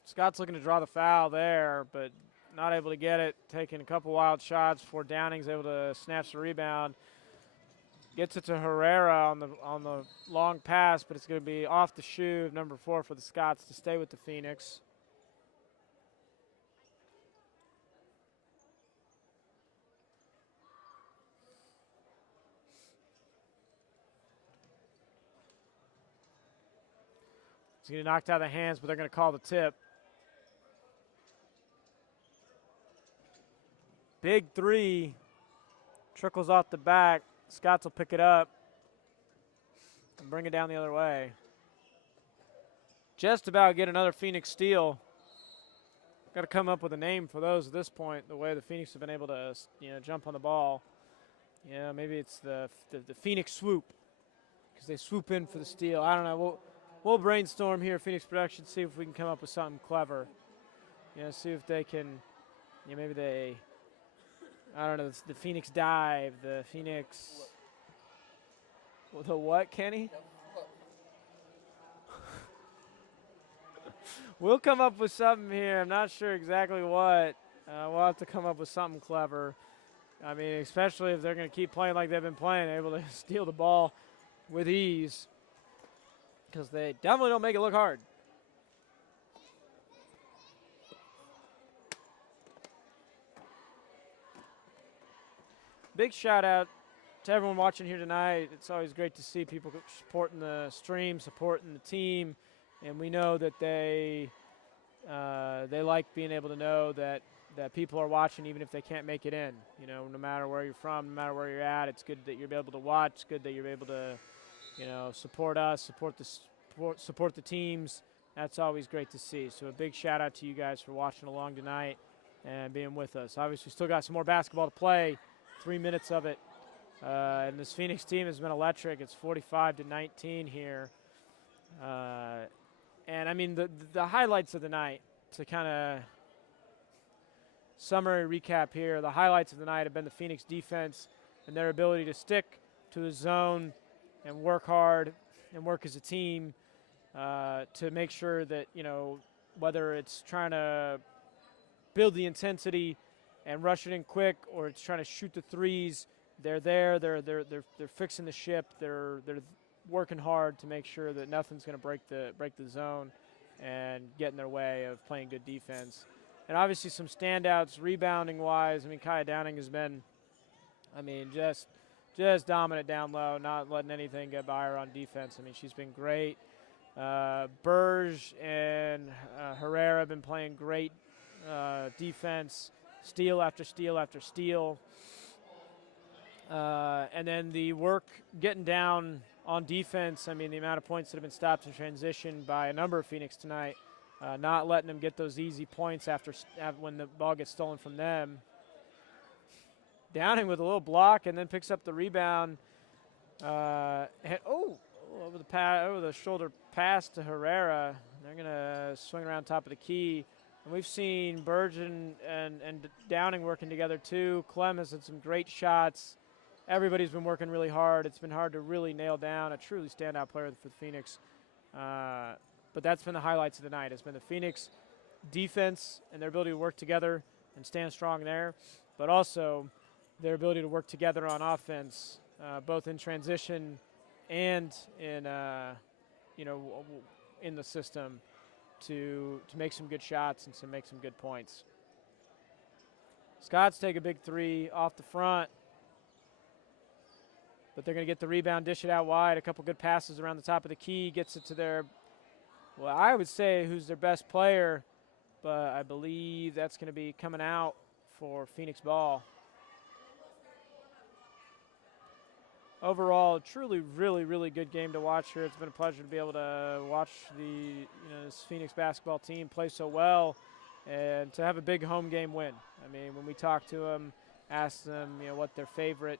Scott's looking to draw the foul there, but not able to get it. Taking a couple wild shots before Downing's able to snatch the rebound. Gets it to Herrera on the long pass, but it's going to be off the shoe of number 4 for the Scots to stay with the Phoenix. It's going to be knocked out of the hands, but they're going to call the tip. Big three, trickles off the back. Scots will pick it up and bring it down the other way. Just about get another Phoenix steal. Got to come up with a name for those at this point, the way the Phoenix have been able to jump on the ball. Yeah, maybe it's the Phoenix swoop because they swoop in for the steal. I don't know. We'll brainstorm here, Phoenix Production, see if we can come up with something clever. See if they can, maybe they, I don't know, the Phoenix dive, the Phoenix, the what, Kenny? We'll come up with something here. I'm not sure exactly what. We'll have to come up with something clever. I mean, especially if they're going to keep playing like they've been playing, able to steal the ball with ease, because they definitely don't make it look hard. Big shout out to everyone watching here tonight. It's always great to see people supporting the stream, supporting the team, and we know that they like being able to know that people are watching even if they can't make it in. No matter where you're from, no matter where you're at, it's good that you're able to watch. It's good that you're able to, support us, support the teams. That's always great to see. So a big shout out to you guys for watching along tonight and being with us. Obviously, we still got some more basketball to play. 3 minutes of it. And this Phoenix team has been electric. It's 45-19 here. And, I mean, the highlights of the night, to kind of summary recap here, the highlights of the night have been the Phoenix defense and their ability to stick to the zone and work hard and work as a team to make sure that, whether it's trying to build the intensity and rush it in quick, or it's trying to shoot the threes, they're there. They're fixing the ship. They're working hard to make sure that nothing's going to break the zone and get in their way of playing good defense. And obviously some standouts rebounding wise. I mean, Kaya Downing has been, just dominant down low, not letting anything get by her on defense. I mean, she's been great. Burge and Herrera have been playing great defense, steal after steal after steal. And then the work getting down on defense, I mean, the amount of points that have been stopped in transition by a number of Phoenix tonight, not letting them get those easy points after when the ball gets stolen from them. Downing with a little block and then picks up the rebound. Over the shoulder pass to Herrera. They're going to swing around top of the key. And we've seen Burge and Downing working together too. Clem has had some great shots. Everybody's been working really hard. It's been hard to really nail down a truly standout player for the Phoenix. But that's been the highlights of the night. It's been the Phoenix defense and their ability to work together and stand strong there, but also their ability to work together on offense, both in transition and in in the system to make some good shots and to make some good points. Scots take a big three off the front, but they're going to get the rebound, dish it out wide. A couple good passes around the top of the key, gets it to their, well, I would say who's their best player, but I believe that's going to be coming out for Phoenix ball. Overall, truly, really, really good game to watch here. It's been a pleasure to be able to watch this Phoenix basketball team play so well and to have a big home game win. I mean, when we talk to them, ask them, what their favorite,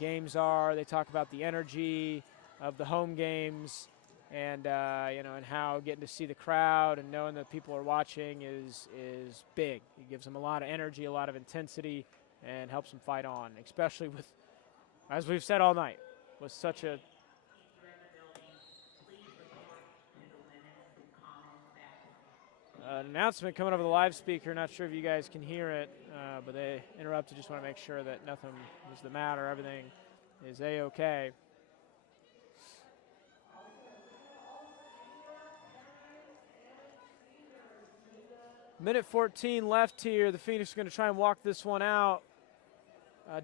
games are, they talk about the energy of the home games and, and how getting to see the crowd and knowing that people are watching is big. It gives them a lot of energy, a lot of intensity, and helps them fight on, especially with, as we've said all night, was such an announcement coming over the live speaker. Not sure if you guys can hear it, but they interrupted. Just want to make sure that nothing is the matter. Everything is A-okay. Minute 14 left here. The Phoenix are going to try and walk this one out.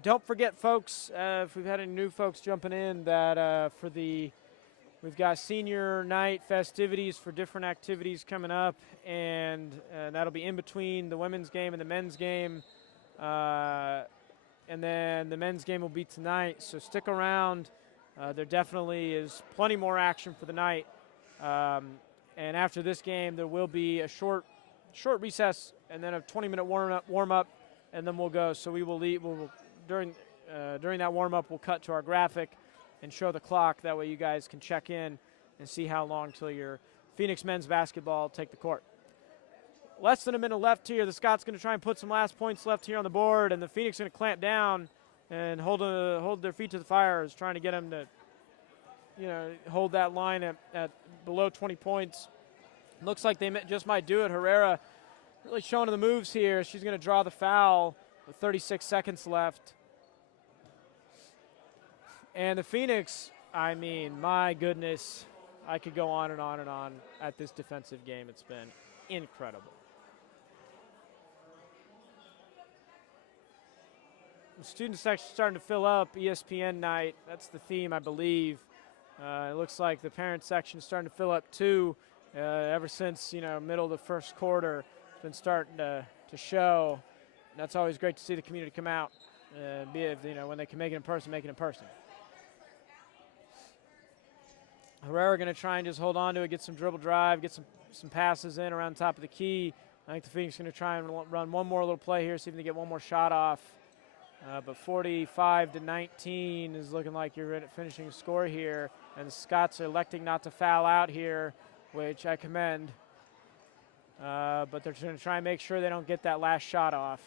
Don't forget, folks, if we've had any new folks jumping in, that we've got senior night festivities for different activities coming up, and that'll be in between the women's game and the men's game. And then the men's game will be tonight, so stick around. There definitely is plenty more action for the night. And after this game, there will be a short recess and then a 20-minute warm-up, and then we'll go. So we will leave. During that warm-up, we'll cut to our graphic and show the clock. That way you guys can check in and see how long till your Phoenix men's basketball take the court. Less than a minute left here. The Scots going to try and put some last points left here on the board, and the Phoenix going to clamp down and hold their feet to the fire, is trying to get them to hold that line at below 20 points. Looks like they just might do it. Herrera really showing the moves here. She's going to draw the foul with 36 seconds left. And the Phoenix, I mean, my goodness, I could go on and on and on at this defensive game. It's been incredible. The student section starting to fill up. ESPN night, that's the theme, I believe. It looks like the parent section is starting to fill up too. Ever since, middle of the first quarter, it's been starting to show. That's always great to see the community come out, when they can make it in person, make it in person. Herrera going to try and just hold on to it, get some dribble drive, get some passes in around top of the key. I think the Phoenix going to try and run one more little play here, see if they get one more shot off. But 45-19 is looking like you're finishing score here, and the Scots are electing not to foul out here, which I commend. But they're going to try and make sure they don't get that last shot off.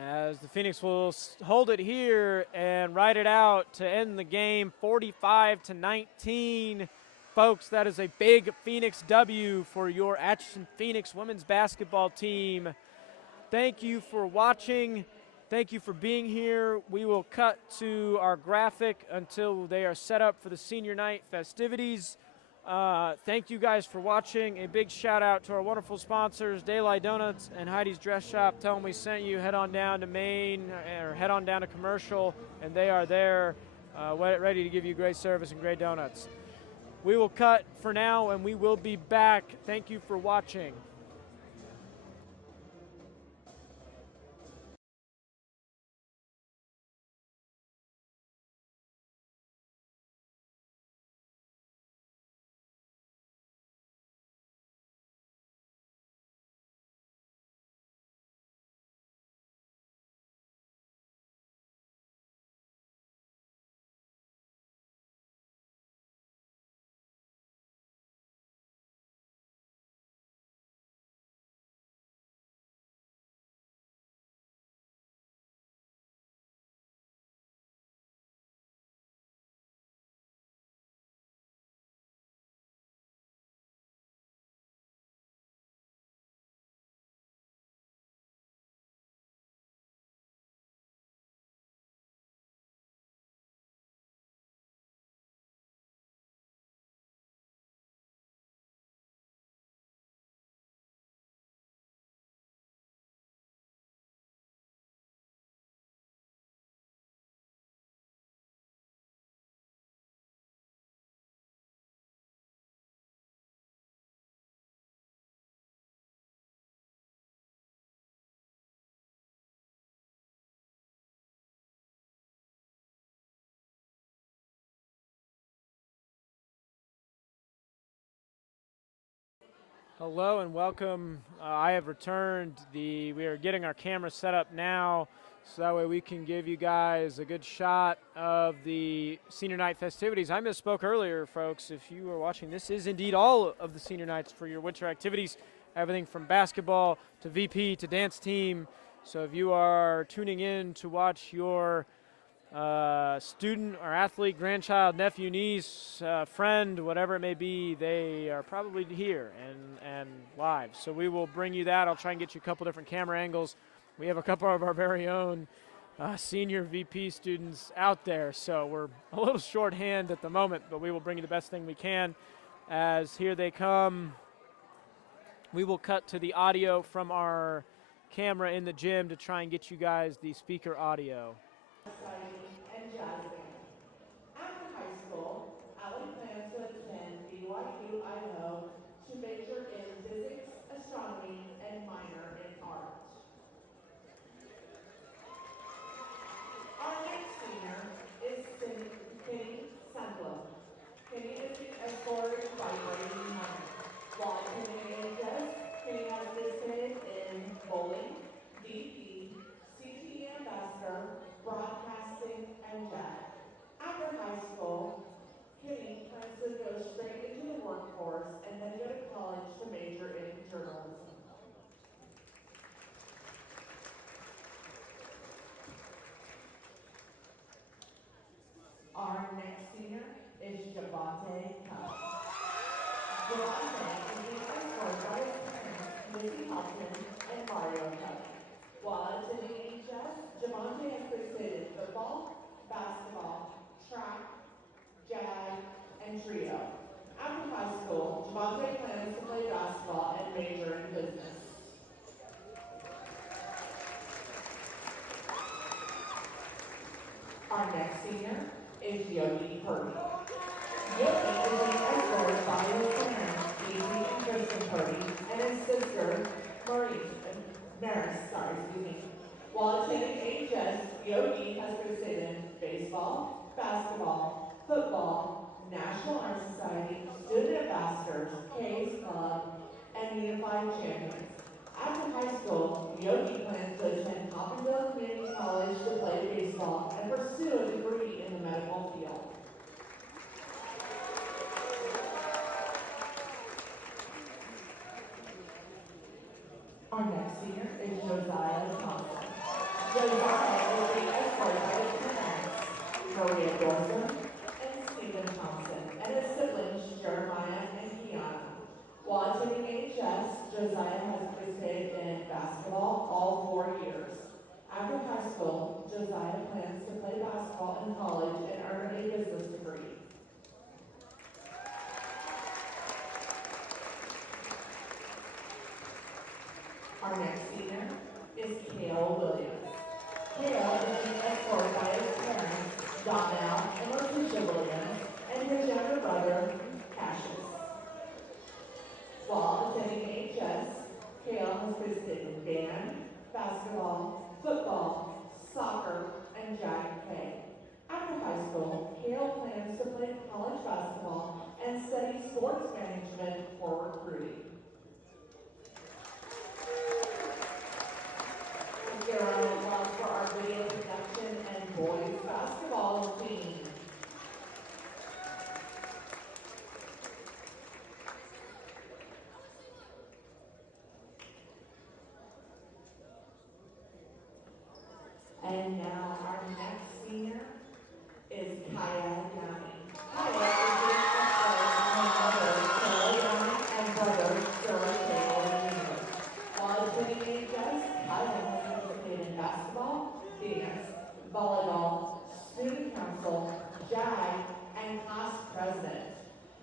As the Phoenix will hold it here and ride it out to end the game, 45-19. Folks, that is a big Phoenix W for your Atchison Phoenix women's basketball team. thank you for watching. Thank you for being here. We will cut to our graphic until they are set up for the senior night festivities. Thank you guys for watching. A big shout out to our wonderful sponsors, Daylight Donuts and Heidi's Dress Shop. Tell them we sent you. Head on down to Main or head on down to Commercial, and they are there ready to give you great service and great donuts. We will cut for now, and we will be back. Thank you for watching. Hello and welcome. I have returned. We are getting our camera set up now, so that way we can give you guys a good shot of the senior night festivities. I misspoke earlier, folks. If you are watching, this is indeed all of the senior nights for your winter activities. Everything from basketball to VP to dance team. So if you are tuning in to watch your student or athlete, grandchild, nephew, niece, friend, whatever it may be, they are probably here and live. So we will bring you that. I'll try and get you a couple different camera angles. We have a couple of our very own senior VP students out there, so we're a little shorthand at the moment, but we will bring you the best thing we can. As here they come, we will cut to the audio from our camera in the gym to try and get you guys the speaker audio. And jazz band. After high school, Allie plans to attend BYU, Idaho to major in physics, astronomy, and minor in art. Our next senior is Kenny Sandlin. Kenny is being escorted by Brady Hunter. While attending AHS, Kenny has participated in bowling, DP, CTE ambassador, broadcasting, and JAG. After high school, Kenny plans to go straight into the workforce and then go to college to major in journalism. Our next senior is Javante Cup. Javante is being escorted by his parents, Missy Hudson and Mario Cup. While attending AHS, Javante has participated in football, basketball, track, JAG, and trio. After high school, Javante plans to play basketball and major in business. Our next senior is Yogi Purdy. Yogi is being escorted by his parents, Easy and Kristen Purdy, and his sister, Maris. While attending AHS, Yogi has participated in baseball, basketball, football, National Honor Society, Student Ambassadors, K's Club, and Unified Champions. After high school, Yogi plans to attend Hopkinville Community College to play baseball and pursue a degree in the medical field. Our next senior is Josiah Thompson. Josiah is being escorted by his parents, Maria Dorson and Stephen Thompson, and his siblings, Jeremiah and Kiana. While attending AHS, Josiah has participated in basketball, all basketball, football, soccer, and JAG-K. After high school, Hale plans to play college basketball and study sports management for recruiting. Let's get a round of applause for our video production and boys basketball team. And now our next senior is Kaya Yanni. Kaya is the mother, Sarah Yanni, and brother, Sarah Taylor Jr. While attending AHS, Kaya has participated in basketball, dance, volleyball, student council, JAG, and class president.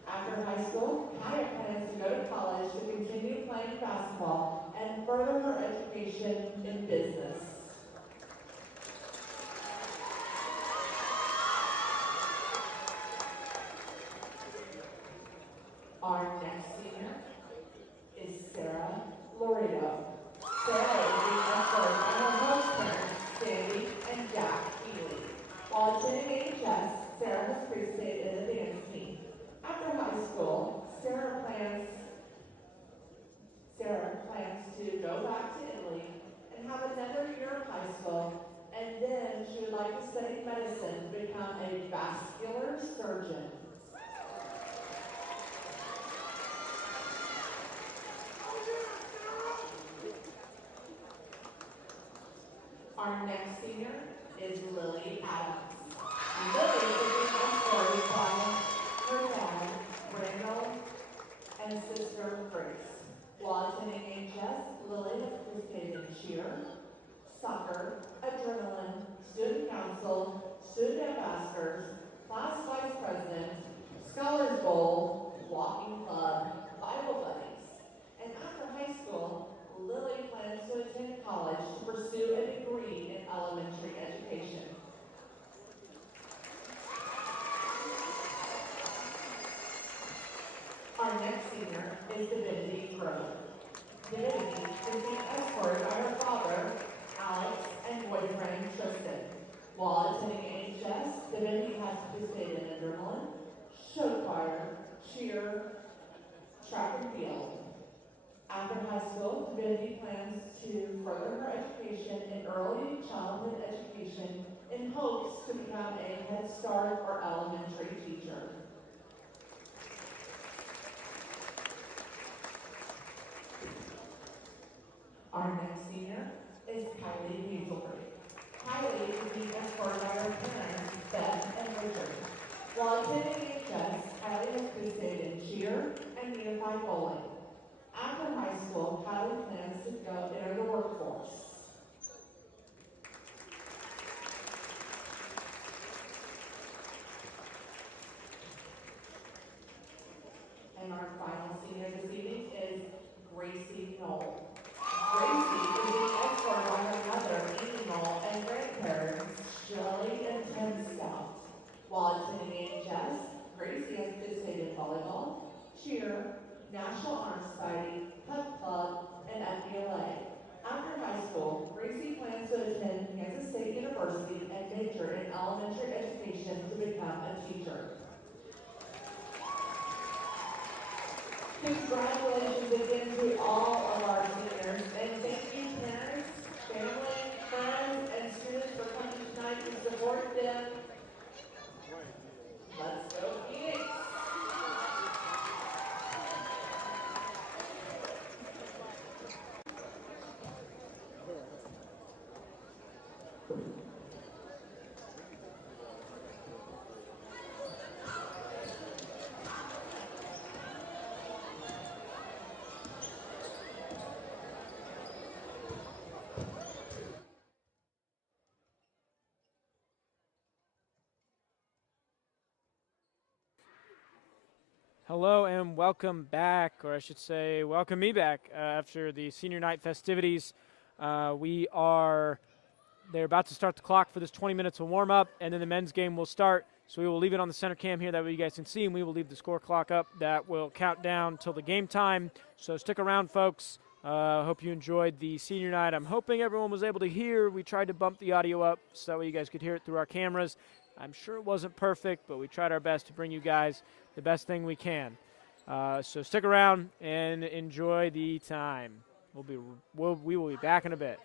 After high school, Kaya plans to go to college to continue playing basketball and further her education in business. Our next senior is Sarah Loreto. Sarah is the escort by her host parents, Sandy and Jack Healy. While attending AHS, Sarah has participated in the dance team. After high school, Sarah plans to go back to Italy and have another year of high school, and then she would like to study medicine to become a vascular surgeon. Our next senior is Lily Adams. Lily is being escorted by her dad, Randall, and sister, Grace. While attending AHS, Lily has participated in cheer, soccer, adrenaline, student council, student ambassadors, class vice president, scholars bowl, walking club, Bible buddies. And after high school, Lily plans to attend college to pursue a degree in elementary education. Our next senior is Divinity Grove. Divinity is being escorted by her father, Alex, and boyfriend, Tristan. While attending AHS, Divinity has participated in adrenaline, show choir, cheer, track and field. After high school, Divinity plans to further her education in early childhood education in hopes to become a Head Start or elementary teacher. Our next senior is Kylie Hazelbury. Kylie is being escorted by her parents, Beth and Richard. While attending AHS, Kylie has participated in cheer and unified bowling. After high school, Kylie plans to go enter the workforce. And our final senior this evening is Gracie Knoll. Gracie is being escorted by her mother, Amy Knoll, and grandparents, Shirley and Tim Scout. While attending AHS, Gracie has participated in volleyball, cheer, National Honor Society, Pep Club, and FBLA. After high school, Gracie plans to attend Kansas State University and major in elementary education to become a teacher. Congratulations again to all of our seniors, and thank you parents, family, friends, and students for coming tonight to support them. Let's go Phoenix! Hello and welcome back, or I should say, welcome me back after the senior night festivities. They're about to start the clock for this 20 minutes of warm up, and then the men's game will start. So we will leave it on the center cam here that way you guys can see, and we will leave the score clock up that will count down till the game time. So stick around, folks. Hope you enjoyed the senior night. I'm hoping everyone was able to hear. We tried to bump the audio up so that way you guys could hear it through our cameras. I'm sure it wasn't perfect, but we tried our best to bring you guys the best thing we can. So stick around and enjoy the time. We will be back in a bit.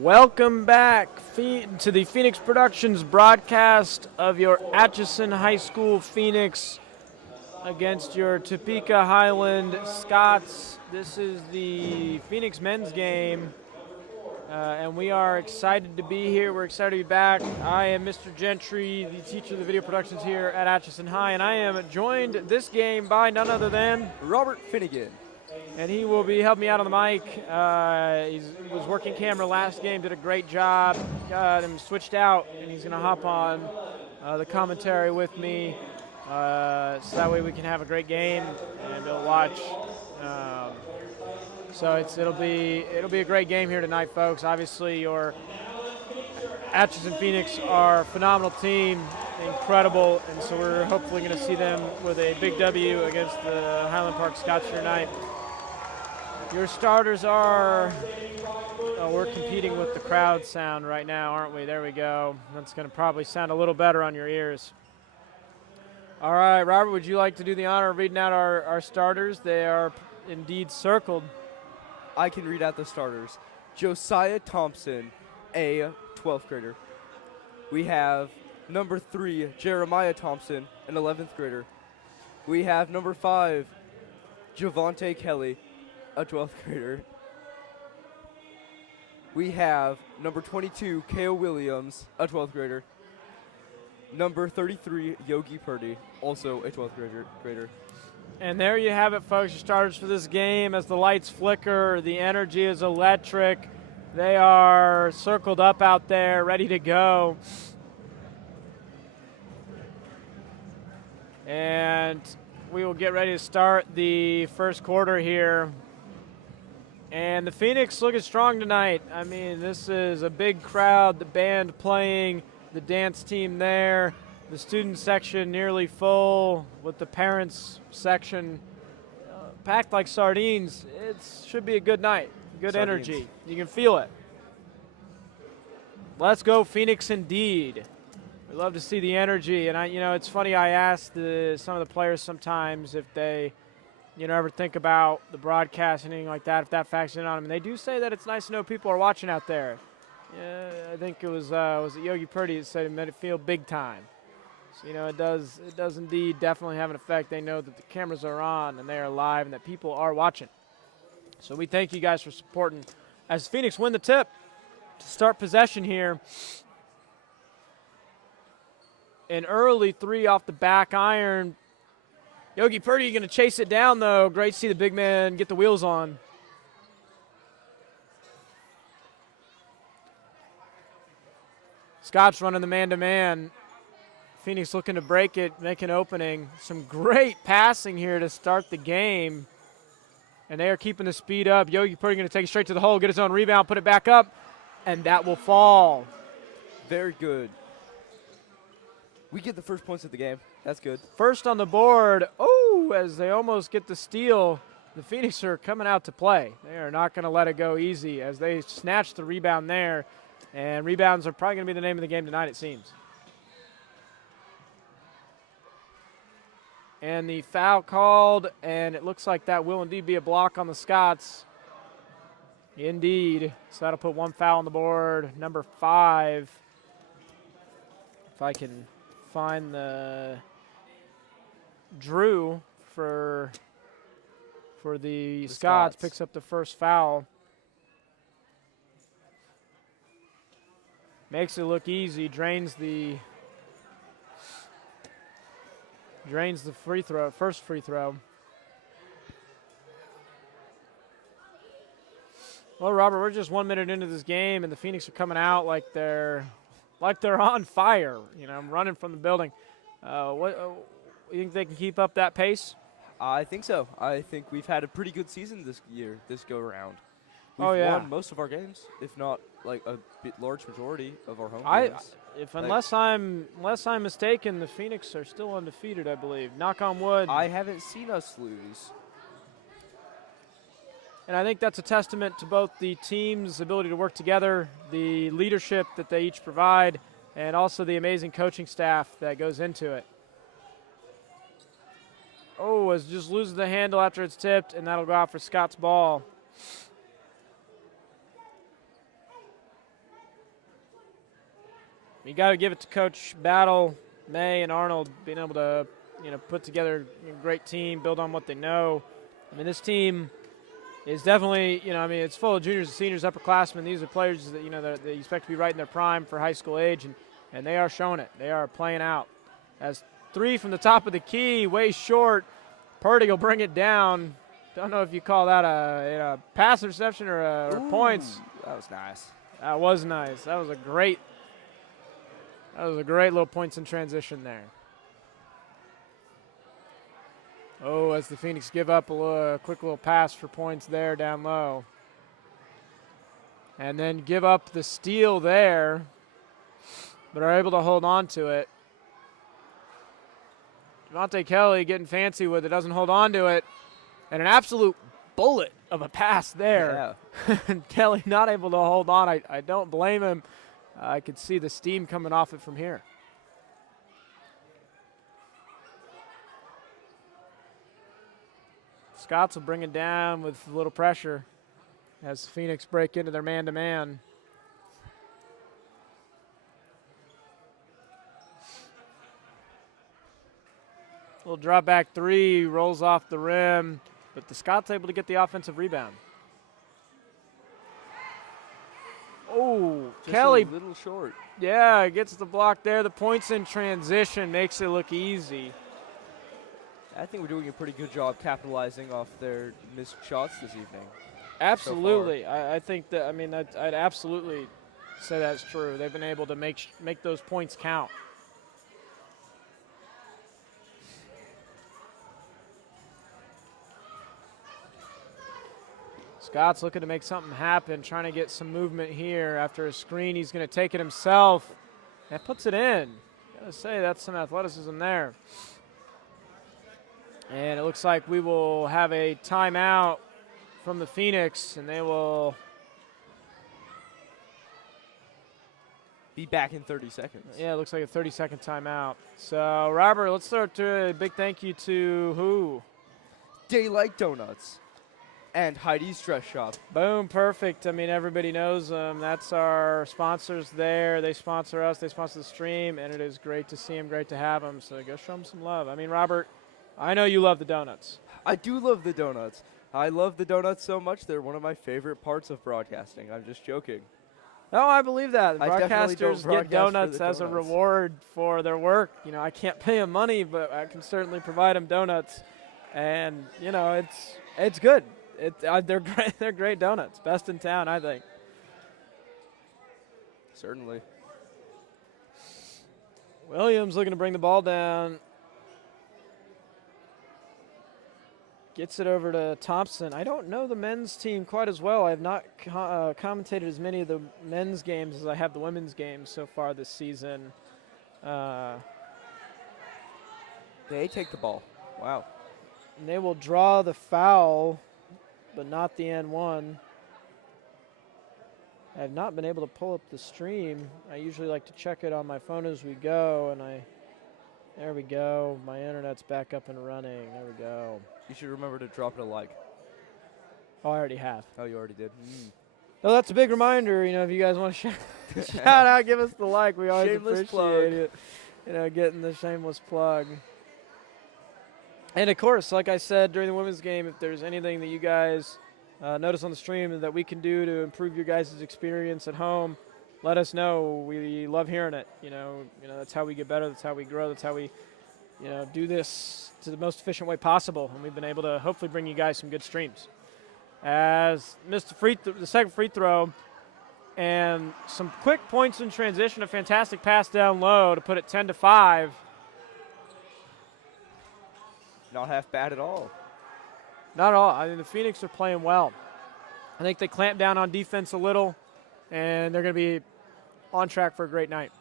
Welcome back to the Phoenix Productions broadcast of your Atchison High School Phoenix against your Topeka Highland Scots. This is the Phoenix men's game, and we are excited to be here. We're excited to be back. I am Mr. Gentry, the teacher of the video productions here at Atchison High, and I am joined this game by none other than Robert Finnegan. And he will be helping me out on the mic. He was working camera last game, did a great job. Got him switched out, and he's going to hop on the commentary with me, so that way we can have a great game and we'll watch. So it'll be a great game here tonight, folks. Obviously, your Atchison Phoenix are a phenomenal team, incredible, and so we're hopefully going to see them with a big W against the Highland Park Scots tonight. Your starters are, we're competing with the crowd sound right now, aren't we? There we go. That's going to probably sound a little better on your ears. All right, Robert, would you like to do the honor of reading out our starters? They are indeed circled. I can read out the starters. Josiah Thompson, a 12th grader. We have number 3, Jeremiah Thompson, an 11th grader. We have number 5, Javante Kelly, a 12th grader. We have number 22, Kale Williams, a 12th grader. Number 33, Yogi Purdy, also a 12th grader. And there you have it, folks, your starters for this game. As the lights flicker, the energy is electric. They are circled up out there, ready to go. And we will get ready to start the first quarter here. And the Phoenix looking strong tonight. I mean, this is a big crowd, the band playing, the dance team there, the student section nearly full with the parents section packed like sardines. It should be a good night, good Sardines. Energy. You can feel it. Let's go Phoenix indeed. We love to see the energy. And it's funny, I asked some of the players sometimes if they ever think about the broadcast and anything like that, if that factors in on them. And they do say that it's nice to know people are watching out there. Yeah, I think it was it Yogi Purdy that said it made it feel big time. So, it does indeed definitely have an effect. They know that the cameras are on and they are live and that people are watching. So we thank you guys for supporting as Phoenix win the tip to start possession here. An early 3 off the back iron. Yogi Purdy going to chase it down, though. Great to see the big man get the wheels on. Scots running the man-to-man. Phoenix looking to break it, make an opening. Some great passing here to start the game. And they are keeping the speed up. Yogi Purdy going to take it straight to the hole, get his own rebound, put it back up, and that will fall. Very good. We get the first points of the game. That's good. First on the board. Oh, as they almost get the steal, the Phoenix are coming out to play. They are not going to let it go easy as they snatch the rebound there. And rebounds are probably going to be the name of the game tonight, it seems. And the foul called, and it looks like that will indeed be a block on the Scots. Indeed. So that'll put 1 foul on the board. Number 5. If I can find the Drew for the Scots picks up the first foul. Makes it look easy, drains the free throw, first free throw. Well, Robert, we're just 1 minute into this game, and the Phoenix are coming out like they're on fire. I'm running from the building. You think they can keep up that pace? I think so. I think we've had a pretty good season this year, this go-around. We've won most of our games, if not like a large majority of our home games. Unless I'm mistaken, the Phoenix are still undefeated, I believe. Knock on wood. I haven't seen us lose. And I think that's a testament to both the team's ability to work together, the leadership that they each provide, and also the amazing coaching staff that goes into it. Oh, it just loses the handle after it's tipped, and that'll go out for Scott's ball. You got to give it to Coach Battle, May, and Arnold being able to, put together a great team, build on what they know. I mean, this team is definitely, it's full of juniors and seniors, upperclassmen. These are players that, that you expect to be right in their prime for high school age, and they are showing it. They are playing out. As 3 from the top of the key, way short. Purdy will bring it down. Don't know if you call that a pass interception or points. That was nice. That was nice. That was a great little points in transition there. Oh, as the Phoenix give up a quick little pass for points there down low. And then give up the steal there, but are able to hold on to it. Devontae Kelly getting fancy with it, doesn't hold on to it. And an absolute bullet of a pass there. Yeah. And Kelly not able to hold on. I don't blame him. I could see the steam coming off it from here. Scots will bring it down with a little pressure as Phoenix break into their man-to-man. Little drop back 3, rolls off the rim, but the Scots able to get the offensive rebound. Oh, Just Kelly. a little short. Yeah, gets the block there. The points in transition makes it look easy. I think we're doing a pretty good job capitalizing off their missed shots this evening. Absolutely. I think that, I'd absolutely say that's true. They've been able to make those points count. Scott's looking to make something happen, trying to get some movement here. After a screen, he's going to take it himself. That puts it in. Gotta say, that's some athleticism there. And it looks like we will have a timeout from the Phoenix, and they will Be back in 30 seconds. Yeah, it looks like a 30-second timeout. So, Robert, let's start to a big thank you to who? Daylight Donuts and Heidi's Dress Shop. Boom, perfect. Everybody knows them. That's our sponsors there. They sponsor us. They sponsor the stream, and it is great to see them, great to have them. So go show them some love. Robert, I know you love the donuts. I do love the donuts. I love the donuts so much, they're one of my favorite parts of broadcasting. I'm just joking. Oh, I believe that. I definitely don't Broadcasters get broadcast for donuts the as a donuts. reward for their work. I can't pay them money, but I can certainly provide them donuts. And, it's good. They're great. They're great donuts. Best in town, I think. Certainly. Williams looking to bring the ball down. Gets it over to Thompson. I don't know the men's team quite as well. I have not commentated as many of the men's games as I have the women's games so far this season. They take the ball. Wow. And they will draw the foul, but not the N1. I have not been able to pull up the stream. I usually like to check it on my phone as we go, and there we go. My internet's back up and running. There we go. You should remember to drop it a like. Oh, I already have. Oh, you already did? No, that's a big reminder. If you guys want to shout out, give us the like. We always Shameless appreciate it. Getting the shameless plug. And, of course, like I said during the women's game, if there's anything that you guys notice on the stream that we can do to improve your guys' experience at home, let us know. We love hearing it. That's how we get better. That's how we grow. That's how we, do this to the most efficient way possible. And we've been able to hopefully bring you guys some good streams. As missed the second free throw, and some quick points in transition, a fantastic pass down low to put it 10-5. Not half bad at all. Not at all. The Phoenix are playing well. I think they clamped down on defense a little, and they're going to be on track for a great night.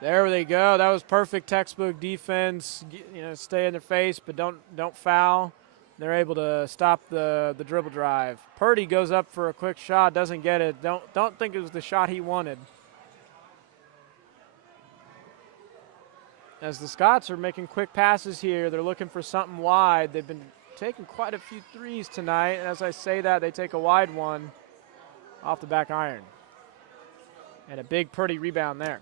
There they go. That was perfect textbook defense. Stay in their face, but don't foul. They're able to stop the dribble drive. Purdy goes up for a quick shot, doesn't get it. Don't think it was the shot he wanted. As the Scots are making quick passes here, they're looking for something wide. They've been taking quite a few threes tonight, and as I say that, they take a wide one off the back iron. And a big Purdy rebound there.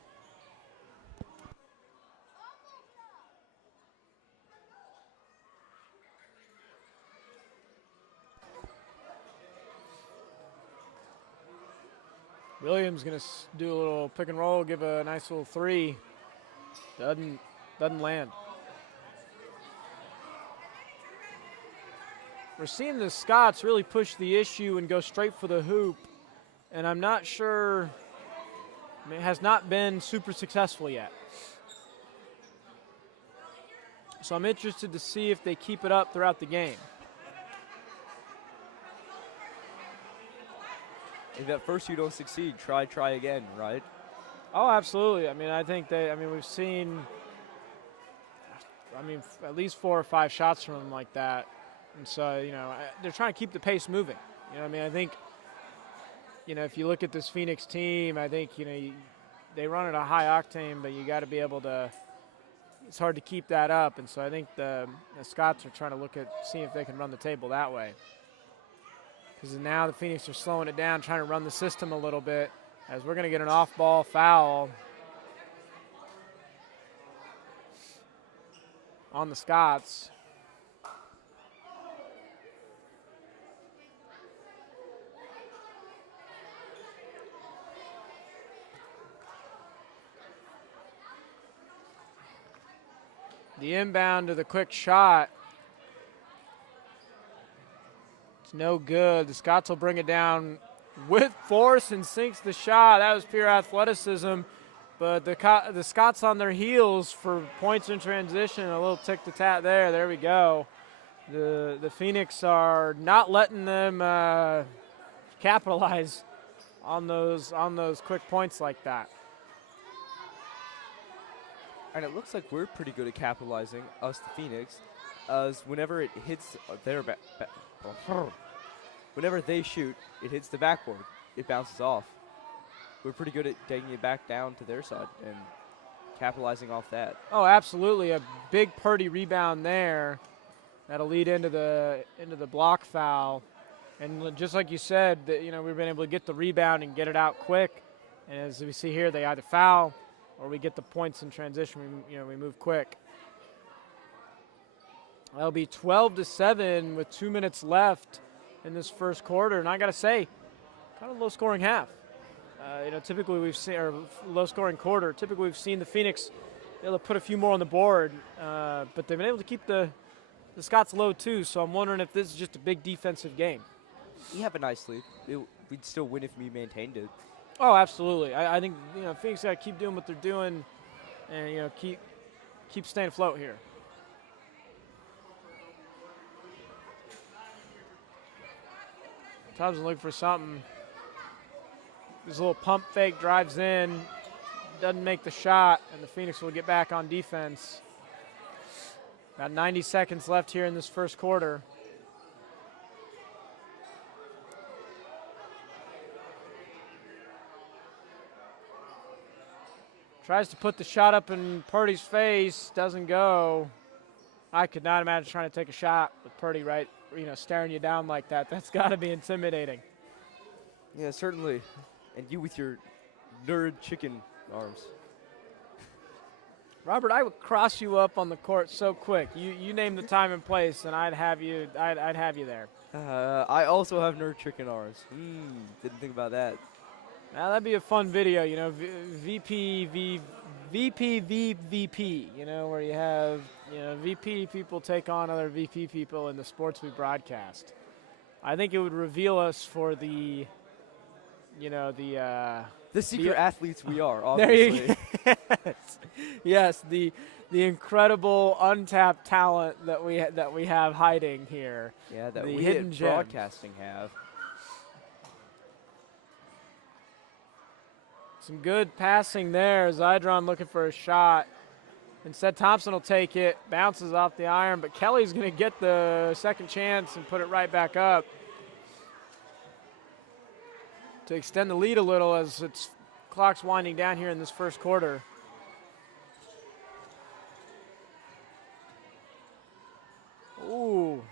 Williams going to do a little pick and roll, give a nice little three. Doesn't land. We're seeing the Scots really push the issue and go straight for the hoop, and I'm not sure, it has not been super successful yet. So I'm interested to see if they keep it up throughout the game. If at first you don't succeed, try again, right? Oh, absolutely. I mean, I think we've seen, at least 4 or 5 shots from them like that. And so, they're trying to keep the pace moving. I think, if you look at this Phoenix team, I think, they run at a high octane, but you got to be able to, it's hard to keep that up. And so I think the Scots are trying to look at, seeing if they can run the table that way. Because now the Phoenix are slowing it down, trying to run the system a little bit, as we're going to get an off-ball foul on the Scots. The inbound to the quick shot. It's no good. The Scots will bring it down with force and sinks the shot. That was pure athleticism. But the Scots on their heels for points in transition. A little tick-to-tat there. There we go. The Phoenix are not letting them capitalize on those quick points like that. And it looks like we're pretty good at capitalizing, us the Phoenix, as whenever it hits their whenever they shoot, it hits the backboard. It bounces off. We're pretty good at taking it back down to their side and capitalizing off that. Oh, absolutely. A big Purdy rebound there. That'll lead into the block foul. And just like you said, we've been able to get the rebound and get it out quick. And as we see here, they either foul or we get the points in transition. We move quick. That'll be 12-7 with 2 minutes left in this first quarter. And I got to say, kind of low-scoring half. Typically we've seen, or low-scoring quarter. Typically we've seen the Phoenix able to put a few more on the board, but they've been able to keep the Scots low too. So I'm wondering if this is just a big defensive game. We have a nice lead. We'd still win if we maintained it. Oh, absolutely. I think Phoenix got to keep doing what they're doing, and keep staying afloat here. Thompson looking for something. This little pump fake drives in, doesn't make the shot, and the Phoenix will get back on defense. About 90 seconds left here in this first quarter. Tries to put the shot up in Purdy's face, doesn't go. I could not imagine trying to take a shot with Purdy right, staring you down like that. That's got to be intimidating. Yeah, certainly. And you with your nerd chicken arms. Robert, I would cross you up on the court so quick. You name the time and place, and I'd have you there. I also have nerd chicken arms. Didn't think about that. Now that'd be a fun video, VP, where you have, VP people take on other VP people in the sports we broadcast. I think it would reveal us for the secret athletes we are, obviously. There you yes, the incredible untapped talent that we have hiding here. Yeah, that the we hidden at gems. Broadcasting have. Some good passing there. Zydron looking for a shot. Instead, Thompson will take it. Bounces off the iron, but Kelly's going to get the second chance and put it right back up to extend the lead a little as its clock's winding down here in this first quarter. Ooh,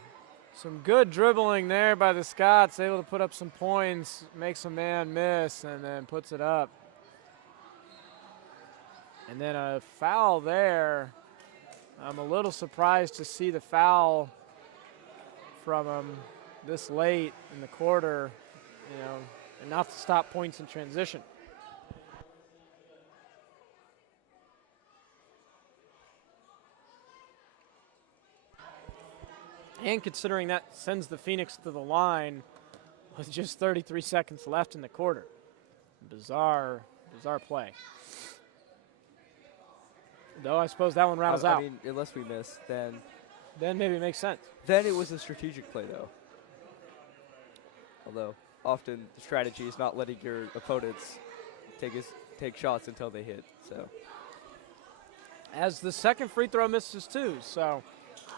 some good dribbling there by the Scots, able to put up some points, makes a man miss, and then puts it up. And then a foul there. I'm a little surprised to see the foul from him this late in the quarter, enough to stop points in transition. And considering that sends the Phoenix to the line with just 33 seconds left in the quarter. Bizarre play. Though I suppose that one rattles out. I mean, unless we miss, then maybe it makes sense. Then it was a strategic play, though. Although often the strategy is not letting your opponents take shots until they hit. So as the second free throw misses too, so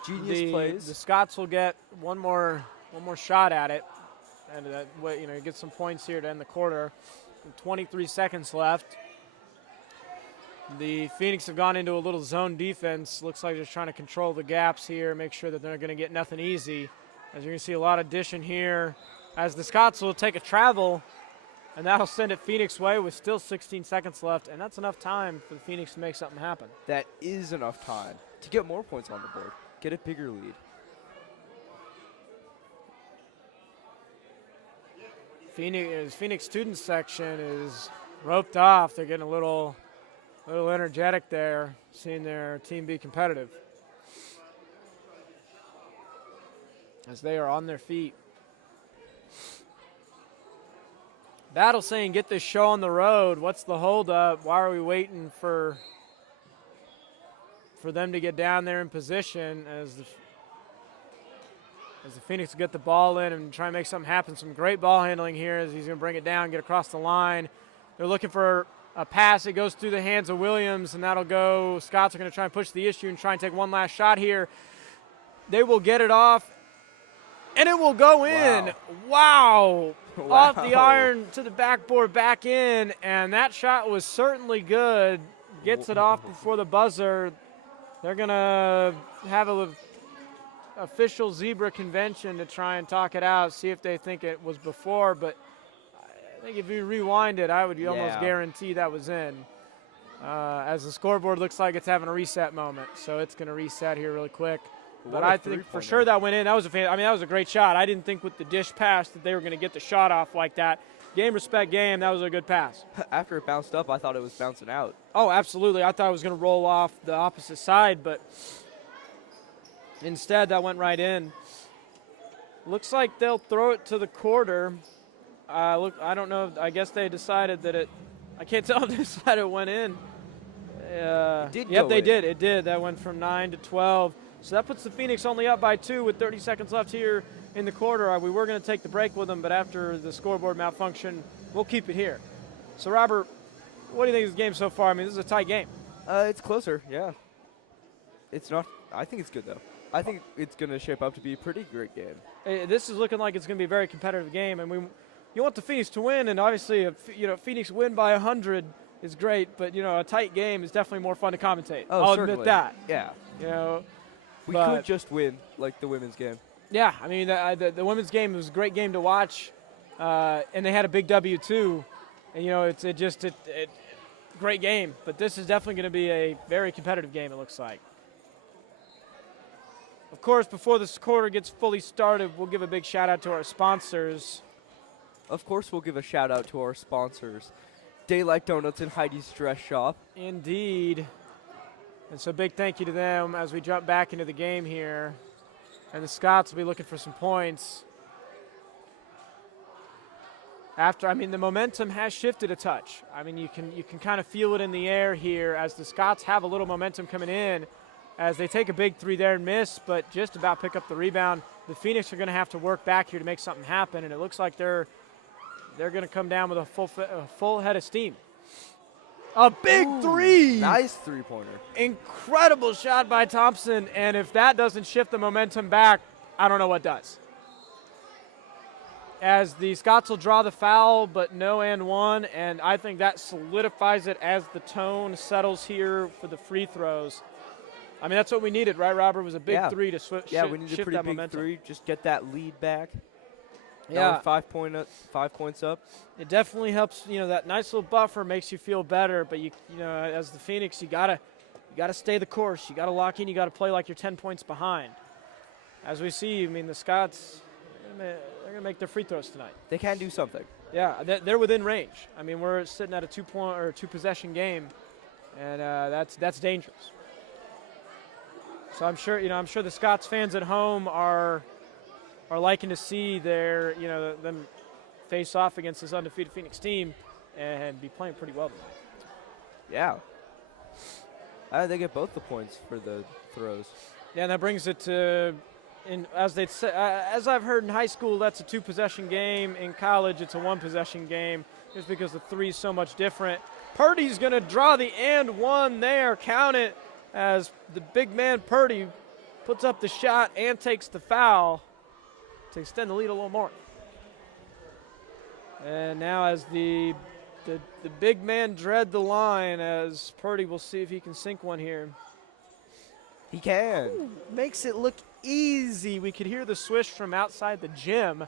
genius plays. The Scots will get one more shot at it, and get some points here to end the quarter. 23 seconds left. The Phoenix have gone into a little zone defense. Looks like they're trying to control the gaps here, make sure that they're going to get nothing easy. As you're going to see a lot of dishing here, as the Scots will take a travel, and that'll send it Phoenix way with still 16 seconds left, and that's enough time for the Phoenix to make something happen. That is enough time to get more points on the board, get a bigger lead. Phoenix student section is roped off. They're getting a little energetic there, seeing their team be competitive as they are on their feet. Battle saying, get this show on the road. What's the holdup? Why are we waiting for them to get down there in position as the Phoenix get the ball in and try and make something happen. Some great ball handling here as he's going to bring it down, get across the line. They're looking for a pass. It goes through the hands of Williams, and that'll go. Scots are going to try and push the issue and try and take one last shot here. They will get it off, and it will go in. Wow. Off the iron to the backboard, back in, and that shot was certainly good. Gets it off before the buzzer. They're going to have a official zebra convention to try and talk it out, see if they think it was before, but I think if you rewind it, I would almost guarantee that was in. As the scoreboard looks like it's having a reset moment, so it's going to reset here really quick. But I think for sure that went in. That was that was a great shot. I didn't think with the dish pass that they were going to get the shot off like that. Game, respect, game. That was a good pass. After it bounced up, I thought it was bouncing out. Oh, absolutely. I thought it was going to roll off the opposite side, but instead that went right in. Looks like they'll throw it to the quarter. I don't know. I guess they decided that I can't tell if they decided it went in. Yep, they did. It did. That went from 9 to 12. So that puts the Phoenix only up by 2 with 30 seconds left here in the quarter. We were going to take the break with them, but after the scoreboard malfunction, we'll keep it here. So, Robert, what do you think of this game so far? I mean, this is a tight game. It's closer, yeah. It's not. I think it's good, though. I think it's going to shape up to be a pretty great game. This is looking like it's going to be a very competitive game, and you want the Phoenix to win, and obviously, if Phoenix win by 100 is great, but a tight game is definitely more fun to commentate. Oh, I'll certainly. admit that. Yeah. We could just win like the women's game. Yeah, I mean the women's game was a great game to watch, and they had a big W too, and it's a great game. But this is definitely going to be a very competitive game. It looks like. Of course, before this quarter gets fully started, we'll give a big shout out to our sponsors. Of course, we'll give a shout out to our sponsors, Daylight Donuts and Heidi's Dress Shop. Indeed. And so big thank you to them as we jump back into the game here. And the Scots will be looking for some points. The momentum has shifted a touch. I mean, you can kind of feel it in the air here as the Scots have a little momentum coming in as they take a big three there and miss, but just about pick up the rebound. The Phoenix are going to have to work back here to make something happen, and it looks like they're going to come down with a full head of steam. A big three. Nice three-pointer. Incredible shot by Thompson, and if that doesn't shift the momentum back, I don't know what does. As the Scots will draw the foul, but no and one, and I think that solidifies it as the tone settles here for the free throws. I mean, that's what we needed, right, Robert? It was a big three to shift we needed a pretty that big momentum. three, just get that lead back. Yeah. 5 points up. It definitely helps. That nice little buffer makes you feel better. But as the Phoenix, you gotta stay the course. You gotta lock in. You gotta play like you're 10 points behind. As we see, the Scots, they're gonna make their free throws tonight. They can do something. Yeah, they're within range. We're sitting at a 2-point or 2-possession game, and that's dangerous. So I'm sure the Scots fans at home are liking to see them face off against this undefeated Phoenix team and be playing pretty well tonight. Yeah. They get both the points for the throws. Yeah, and that brings it to, as I've heard in high school, that's a 2-possession game. In college, it's a 1-possession game, just because the three is so much different. Purdy's going to draw the and one there. Count it, as the big man Purdy puts up the shot and takes the foul to extend the lead a little more. And now as the big man dread the line, as Purdy will see if he can sink one here. He can. Ooh, makes it look easy. We could hear the swish from outside the gym,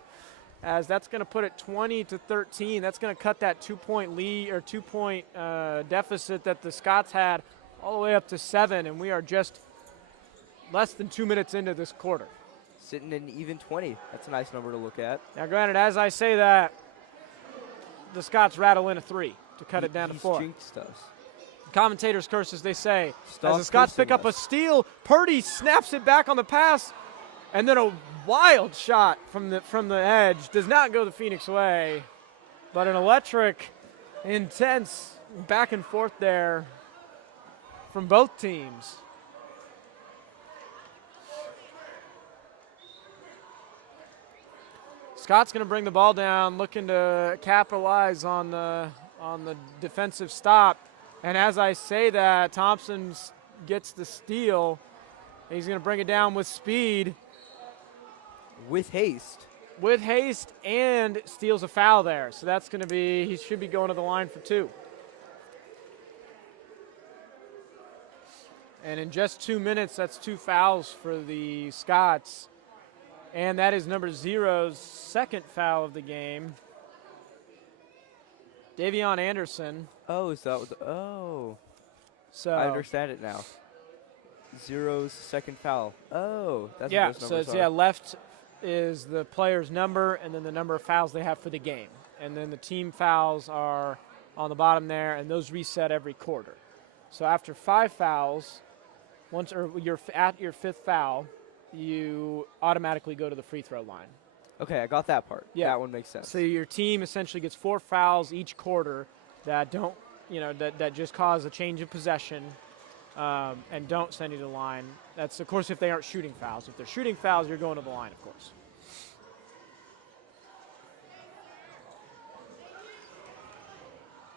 as that's going to put it 20-13. That's going to cut that 2-point lead or 2-point deficit that the Scots had all the way up to 7, and we are just less than 2 minutes into this quarter. Sitting in even 20. That's a nice number to look at. Now, granted, as I say that, the Scots rattle in a 3 to cut it down to 4. Jinxed us. Commentators curse, as they say. Stop as the Scots pick cursing up a us. steal, Purdy snaps it back on the pass, and then a wild shot from the edge. Does not go the Phoenix way, but an electric, intense back and forth there from both teams. Scott's going to bring the ball down, looking to capitalize on the defensive stop. And as I say that, Thompson gets the steal. He's going to bring it down with speed. With haste. With haste, and steals a foul there. So that's going to be, he should be going to the line for 2. And in just 2 minutes, that's 2 fouls for the Scots. And that is number 0's second foul of the game. Davion Anderson. Oh, is that what oh. So I understand it now. 0's second foul. Oh, that's yeah, what those so numbers it's, are. left is the player's number and then the number of fouls they have for the game. And then the team fouls are on the bottom there, and those reset every quarter. So after 5 fouls, you're at your 5th foul, you automatically go to the free throw line. Okay, I got that part. Yeah. That one makes sense. So your team essentially gets 4 fouls each quarter that don't, that just cause a change of possession and don't send you to the line. That's, of course, if they aren't shooting fouls. If they're shooting fouls, you're going to the line, of course.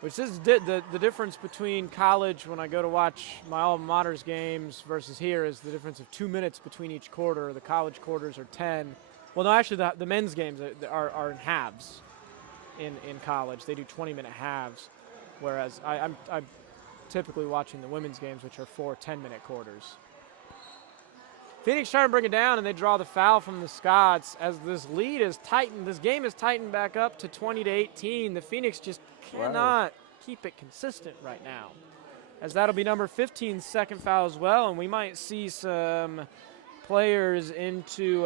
Which is the difference between college, when I go to watch my alma mater's games, versus here, is the difference of 2 minutes between each quarter. The college quarters are 10. Well, no, actually, the men's games are in halves in college. They do 20-minute halves, whereas I'm typically watching the women's games, which are 4 10-minute quarters. Phoenix trying to bring it down, and they draw the foul from the Scots as this lead is tightened. This game is tightened back up to 20-18. The Phoenix just cannot keep it consistent right now, as that'll be number 15's second foul as well, and we might see some players into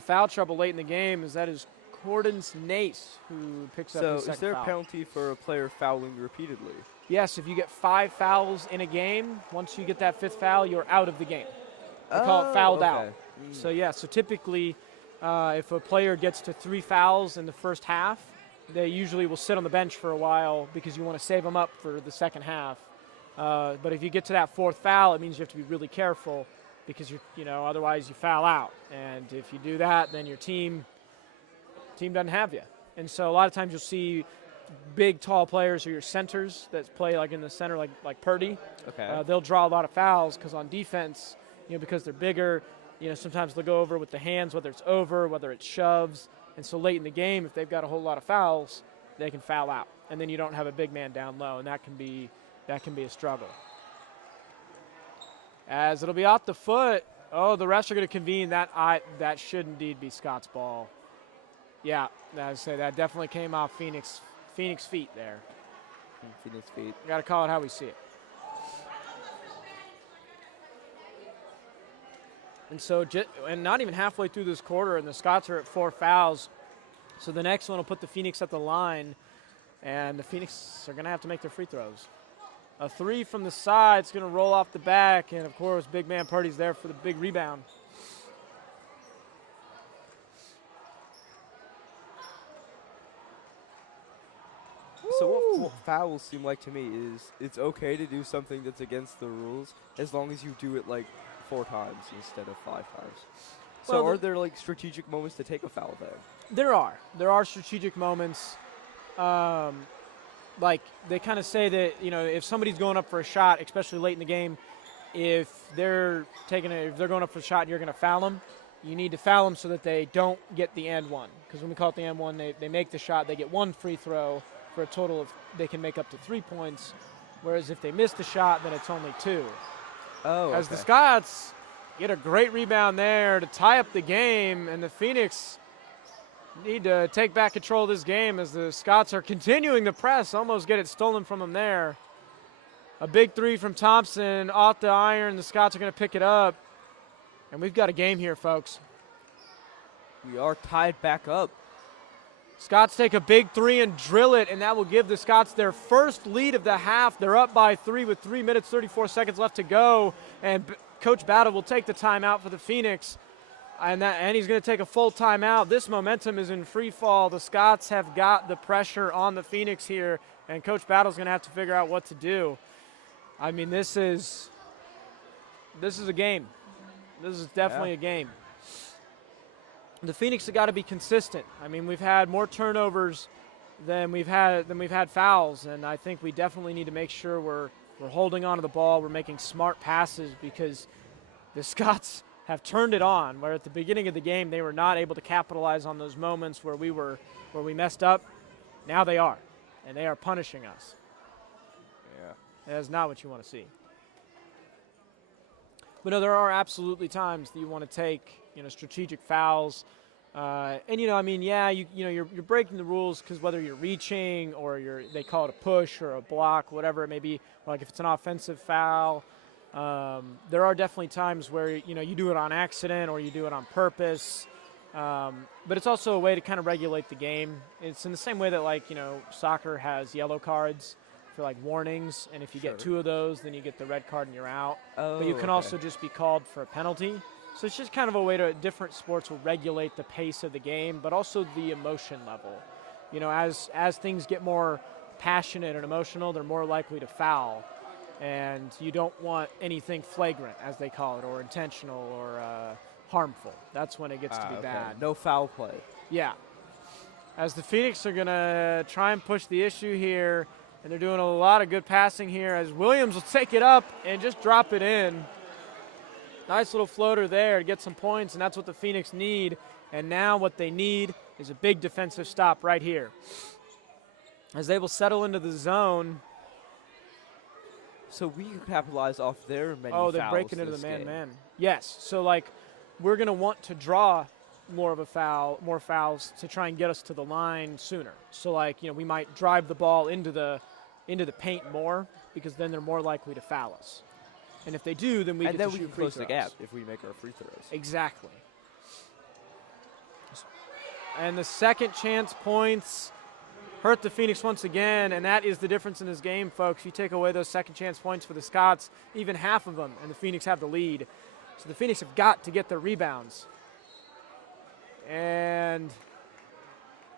foul trouble late in the game, as that is Cordence Nace who picks up his second foul. So is there a penalty for a player fouling repeatedly? Yes, if you get 5 fouls in a game, once you get that 5th foul, you're out of the game. They call it fouled out. So, yeah, so typically if a player gets to 3 fouls in the first half, they usually will sit on the bench for a while because you want to save them up for the second half. But if you get to that 4th foul, it means you have to be really careful because otherwise you foul out. And if you do that, then your team doesn't have you. And so a lot of times you'll see big, tall players or your centers that play like in the center, like Purdy. Okay. They'll draw a lot of fouls because on defense, because they're bigger, sometimes they'll go over with the hands, whether it's over, whether it's shoves. And so late in the game, if they've got a whole lot of fouls, they can foul out. And then you don't have a big man down low, and that can be a struggle. As it'll be off the foot. Oh, the refs are going to convene. That should indeed be Scott's ball. Yeah, I'd say that definitely came off Phoenix feet there. Phoenix feet. Got to call it how we see it. And so, and not even halfway through this quarter, and the Scots are at 4 fouls. So the next one will put the Phoenix at the line, and the Phoenix are going to have to make their free throws. A 3 from the side is going to roll off the back, and of course, big man Purdy's there for the big rebound. So what fouls seem like to me is it's okay to do something that's against the rules as long as you do it like 4 times instead of 5 times. So Well, are there like strategic moments to take a foul then? There are strategic moments. Like they kind of say that, you know, if somebody's going up for a shot, especially late in the game, if they're going up for a shot and you're going to foul them, you need to foul them so that they don't get the and one. Because when we call it the and one, they make the shot, they get 1 free throw for a total of, they can make up to 3 points. Whereas if they miss the shot, then it's only 2. Oh, As the Scots get a great rebound there to tie up the game, and the Phoenix need to take back control of this game as the Scots are continuing to press, almost get it stolen from them there. A big 3 from Thompson off the iron. The Scots are going to pick it up, and we've got a game here, folks. We are tied back up. Scots take a big 3 and drill it, and that will give the Scots their first lead of the half. They're up by 3 with 3 minutes, 34 seconds left to go, and Coach Battle will take the timeout for the Phoenix, and he's going to take a full timeout. This momentum is in free fall. The Scots have got the pressure on the Phoenix here, and Coach Battle's going to have to figure out what to do. I mean, this is a game. This is definitely a game. The Phoenix have got to be consistent. I mean, we've had more turnovers than we've had fouls, and I think we definitely need to make sure we're holding on to the ball, we're making smart passes, because the Scots have turned it on, where at the beginning of the game they were not able to capitalize on those moments where we messed up. Now they are, and they are punishing us. Yeah. That is not what you want to see. But no, there are absolutely times that you want to take, you know, strategic fouls. And, you know, I mean, yeah, you're breaking the rules because whether you're reaching or they call it a push or a block, whatever it may be, like if it's an offensive foul, there are definitely times where, you know, you do it on accident or you do it on purpose. But it's also a way to kind of regulate the game. It's in the same way that, like, you know, soccer has yellow cards for like warnings, and if you get 2 of those, then you get the red card and you're out. But you can also just be called for a penalty. So it's just kind of a way to, different sports will regulate the pace of the game, but also the emotion level. You know, as things get more passionate and emotional, they're more likely to foul. And you don't want anything flagrant, as they call it, or intentional or harmful. That's when it gets to be bad. No foul play. Yeah. As the Phoenix are going to try and push the issue here, and they're doing a lot of good passing here, as Williams will take it up and just drop it in. Nice little floater there to get some points, and that's what the Phoenix need. And now what they need is a big defensive stop right here. As they will settle into the zone. So we can capitalize off their many fouls. Oh, they're breaking into the man-man. Yes. So, like, we're going to want to draw more fouls to try and get us to the line sooner. So, like, you know, we might drive the ball into the paint more, because then they're more likely to foul us. And if they do, then we get to shoot free throws. And then we can close the gap if we make our free throws. Exactly. And the second chance points hurt the Phoenix once again, and that is the difference in this game, folks. You take away those second chance points for the Scots, even half of them, and the Phoenix have the lead. So the Phoenix have got to get their rebounds. And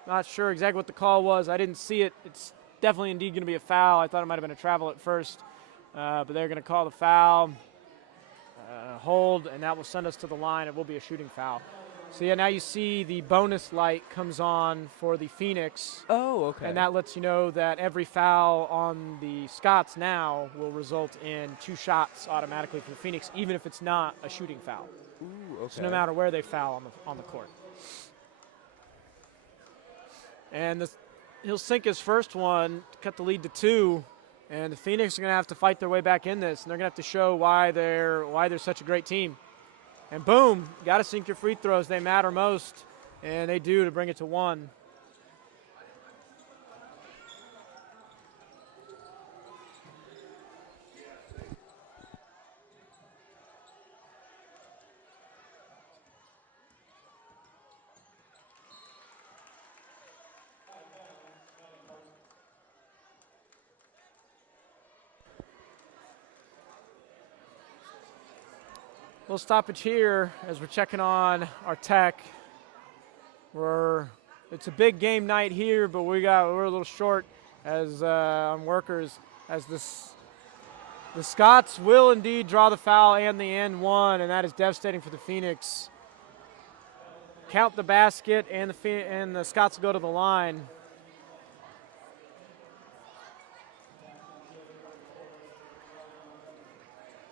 not sure exactly what the call was. I didn't see it. It's definitely indeed going to be a foul. I thought it might have been a travel at first. But they're going to call the foul, hold, and that will send us to the line. It will be a shooting foul. So, yeah, now you see the bonus light comes on for the Phoenix. Oh, okay. And that lets you know that every foul on the Scots now will result in 2 shots automatically for the Phoenix, even if it's not a shooting foul. Ooh, okay. So no matter where they foul on the court. And he'll sink his first one, cut the lead to 2. And the Phoenix are going to have to fight their way back in this, and they're going to have to show why they're such a great team. And boom, got to sink your free throws. They matter most. And they do to bring it to 1. Little stoppage here as we're checking on our tech. It's a big game night here, but we're a little short as on workers as the Scots will indeed draw the foul and the and 1, and that is devastating for the Phoenix. Count the basket, and the Scots go to the line.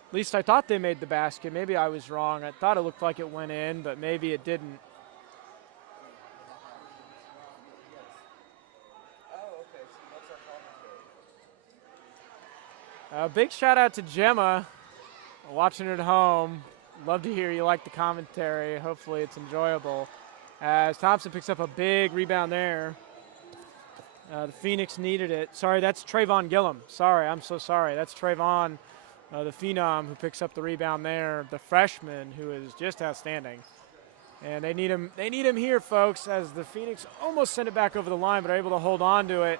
At least I thought they made the basket. Maybe I was wrong. I thought it looked like it went in, but maybe it didn't. Big shout out to Gemma, watching it at home. Love to hear you like the commentary. Hopefully it's enjoyable. As Thompson picks up a big rebound there. The Phoenix needed it. Sorry, that's Trayvon Gillum. Sorry, I'm so sorry. That's Trayvon, the phenom, who picks up the rebound there. The freshman, who is just outstanding. And they need him. They need him here, folks, as the Phoenix almost sent it back over the line, but are able to hold on to it.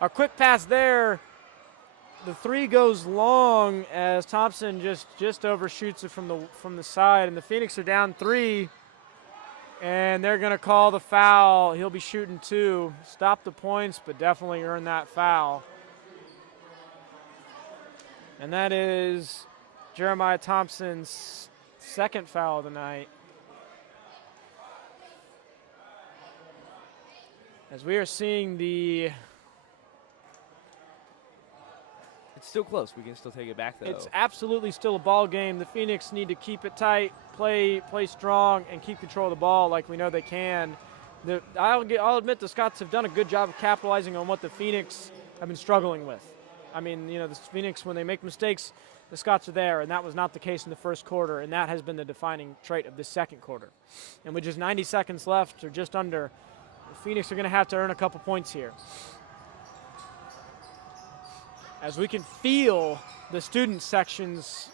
A quick pass there. The 3 goes long as Thompson just overshoots it from the side, and the Phoenix are down 3, and they're going to call the foul. He'll be shooting 2. Stop the points, but definitely earn that foul. And that is Jeremiah Thompson's 2nd foul of the night. As we are seeing It's still close. We can still take it back, though. It's absolutely still a ball game. The Phoenix need to keep it tight, play strong, and keep control of the ball like we know they can. I'll admit the Scots have done a good job of capitalizing on what the Phoenix have been struggling with. I mean, the Phoenix, when they make mistakes, the Scots are there, and that was not the case in the first quarter, and that has been the defining trait of the second quarter. And with just 90 seconds left, or just under, the Phoenix are going to have to earn a couple points here. As we can feel the student sections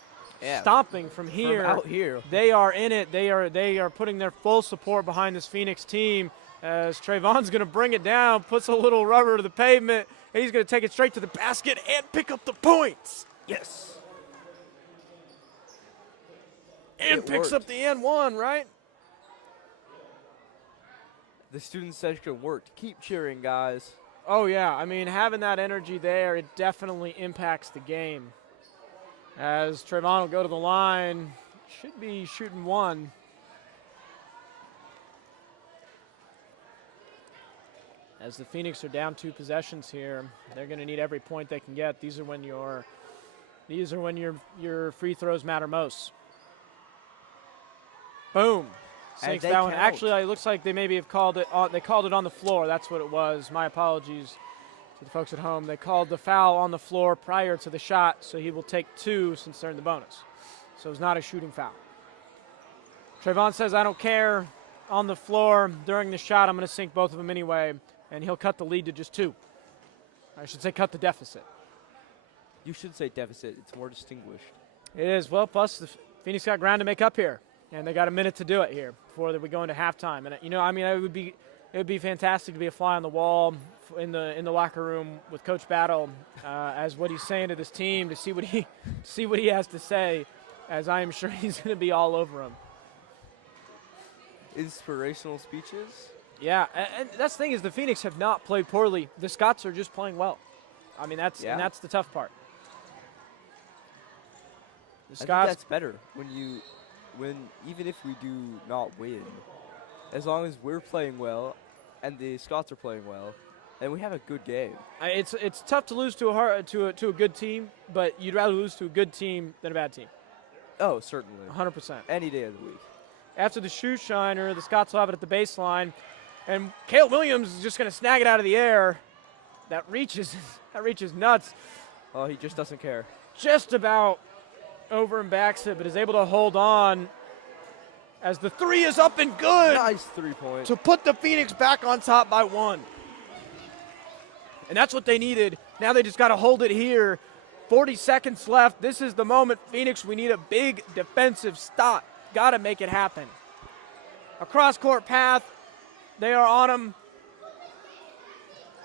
stomping from here. From out here. They are in it. They are putting their full support behind this Phoenix team as Trayvon's going to bring it down, puts a little rubber to the pavement, and he's going to take it straight to the basket and pick up the points. Yes. And picks up the N1, right? The student section worked. Keep cheering, guys. Oh, yeah. I mean, having that energy there, it definitely impacts the game. As Trayvon will go to the line, should be shooting 1. As the Phoenix are down 2 possessions here, they're going to need every point they can get. These are when your free throws matter most. Boom. Sinks that one. Actually, it looks like they maybe have called it on. They called it on the floor. That's what it was. My apologies to the folks at home. They called the foul on the floor prior to the shot, so he will take 2 since they're in the bonus. So it's not a shooting foul. Trayvon says, I don't care. On the floor during the shot, I'm going to sink both of them anyway, and he'll cut the lead to just 2. I should say cut the deficit. You should say deficit. It's more distinguished. It is. Well, plus the Phoenix got ground to make up here. And they got a minute to do it here before we go into halftime. And it would be fantastic to be a fly on the wall in the locker room with Coach Battle as what he's saying to this team, to see what he has to say, as I am sure he's going to be all over him. Inspirational speeches. Yeah, and that's the thing is the Phoenix have not played poorly. The Scots are just playing well. I mean and that's the tough part. The Scots, I think that's better when even if we do not win, as long as we're playing well and the Scots are playing well, and we have a good game. It's tough to lose to a good team, but you'd rather lose to a good team than a bad team. Oh, certainly. 100%. Any day of the week. After the shoe shiner, the Scots will have it at the baseline, and Caleb Williams is just going to snag it out of the air. That reaches nuts. Oh, he just doesn't care. Just about over and backs it, but is able to hold on as the three is up and good Nice 3-point. to put the Phoenix back on top by 1. And that's what they needed. Now they just got to hold it here. 40 seconds left. This is the moment. Phoenix, we need a big defensive stop. Got to make it happen. A cross-court path. They are on them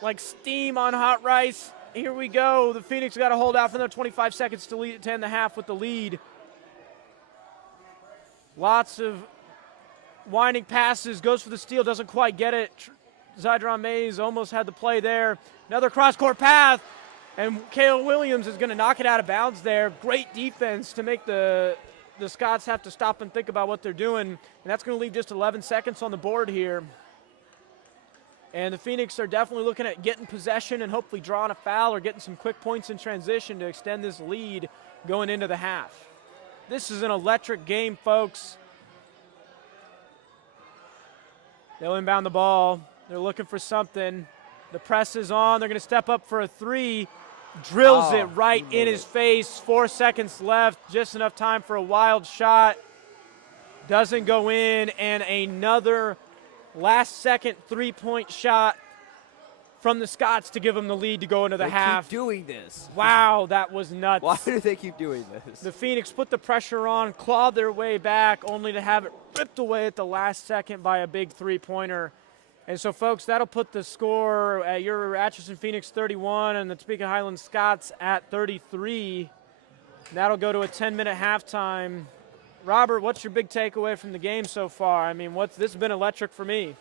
like steam on hot rice. Here we go. The Phoenix got to hold out for another 25 seconds to end the half with the lead. Lots of winding passes. Goes for the steal. Doesn't quite get it. Zydron Mays almost had the play there. Another cross-court path. And Caleb Williams is going to knock it out of bounds there. Great defense to make the Scots have to stop and think about what they're doing. And that's going to leave just 11 seconds on the board here. And the Phoenix are definitely looking at getting possession and hopefully drawing a foul or getting some quick points in transition to extend this lead going into the half. This is an electric game, folks. They'll inbound the ball. They're looking for something. The press is on. They're going to step up for a three. Drills it right in his face. 4 seconds left. Just enough time for a wild shot. Doesn't go in. And another last-second three-point shot from the Scots to give them the lead to go into the half. Keep doing this. Wow, that was nuts. Why do they keep doing this? The Phoenix put the pressure on, clawed their way back, only to have it ripped away at the last second by a big three-pointer. And so, folks, that'll put the score at your Atchison Phoenix 31 and the Topeka Highland Scots at 33. That'll go to a 10-minute halftime. Robert, what's your big takeaway from the game so far? I mean, this has been electric for me.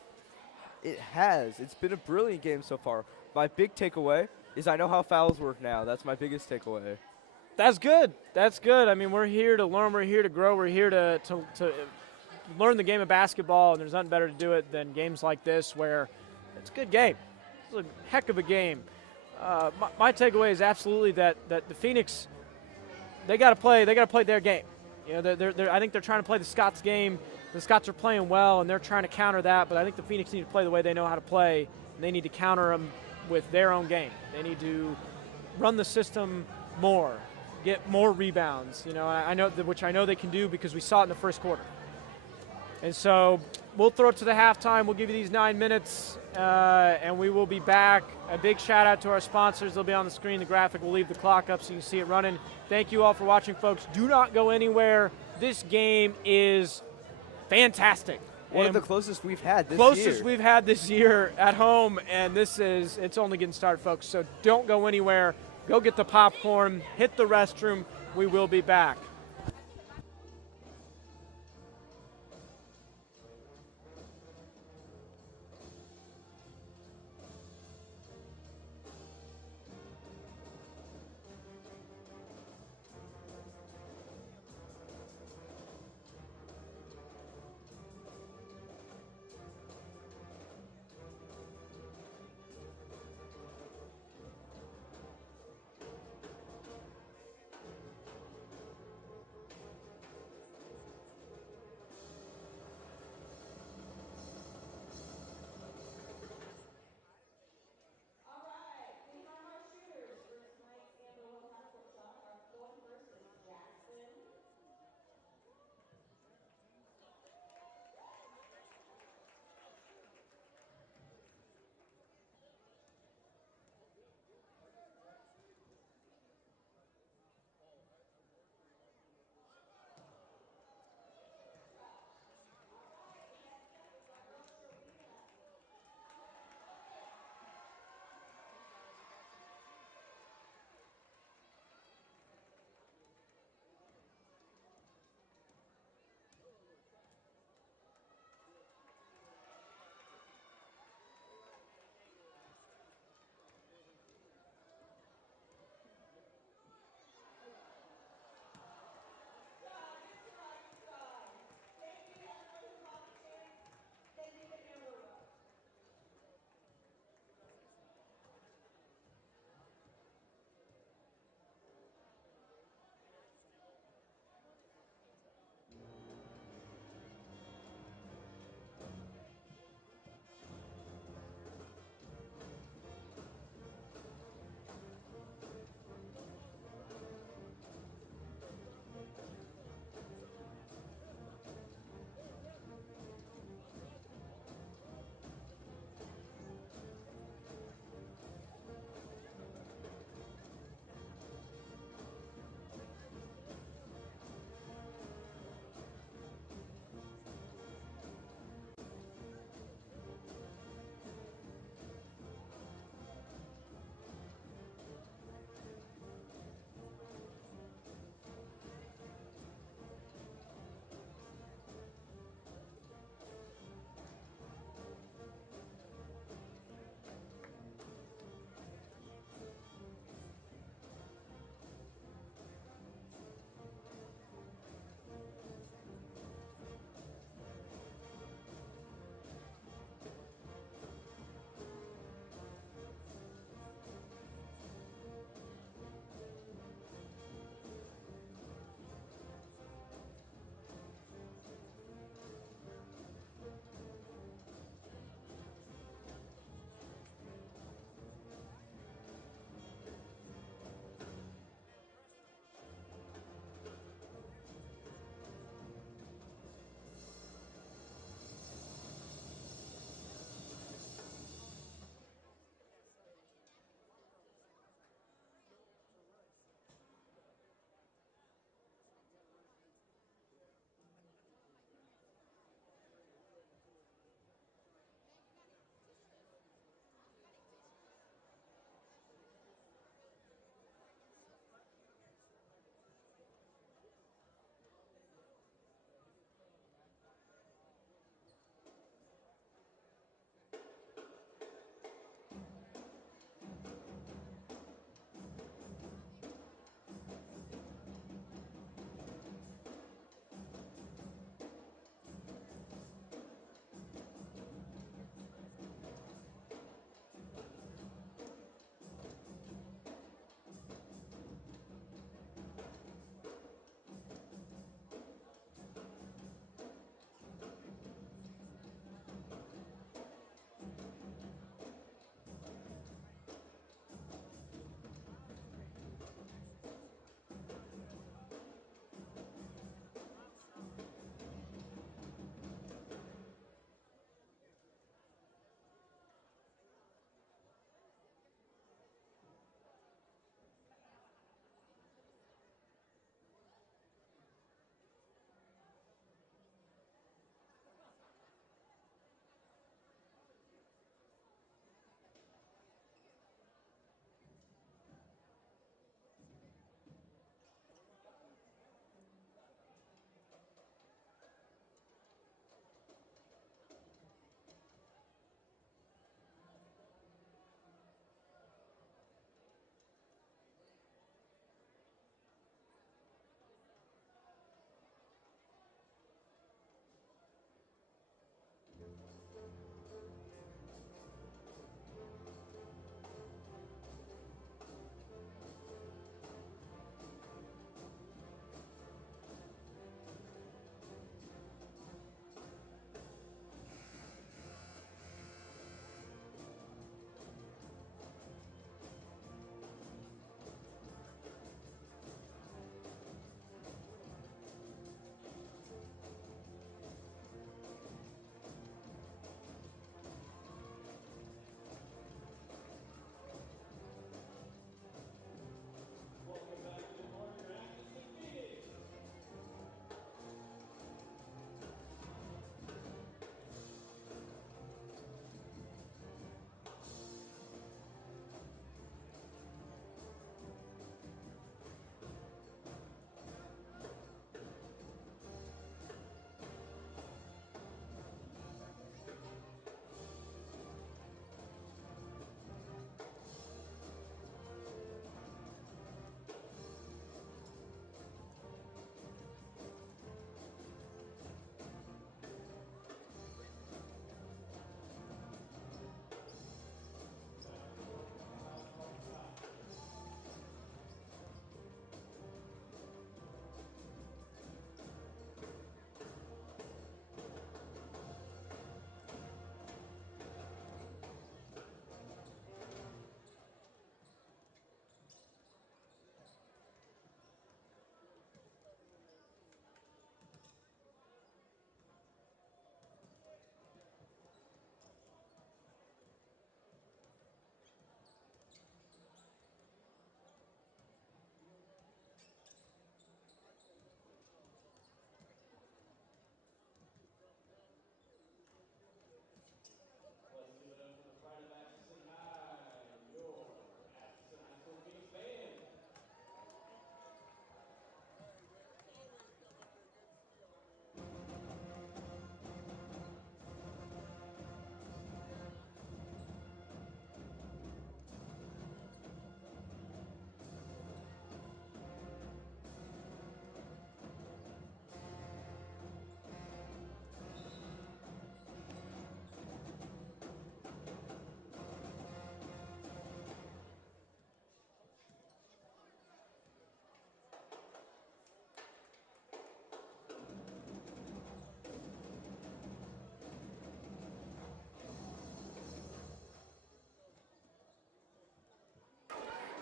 It has. It's been a brilliant game so far. My big takeaway is I know how fouls work now. That's my biggest takeaway. That's good. That's good. I mean, we're here to learn. We're here to grow. We're here to learn the game of basketball, and there's nothing better to do it than games like this where it's a good game. It's a heck of a game. My takeaway is absolutely that the Phoenix, they got to play their game. You know, I think they're trying to play the Scots game. The Scots are playing well, and they're trying to counter that, but I think the Phoenix need to play the way they know how to play, and they need to counter them with their own game. They need to run the system more, get more rebounds, you know, which I know they can do because we saw it in the first quarter. And so we'll throw it to the halftime. We'll give you these 9 minutes, and we will be back. A big shout-out to our sponsors. They'll be on the screen. The graphic will leave the clock up so you can see it running. Thank you all for watching, folks. Do not go anywhere. This game is fantastic. One of the closest we've had this year. Closest we've had this year at home, and it's only getting started, folks. So don't go anywhere. Go get the popcorn. Hit the restroom. We will be back.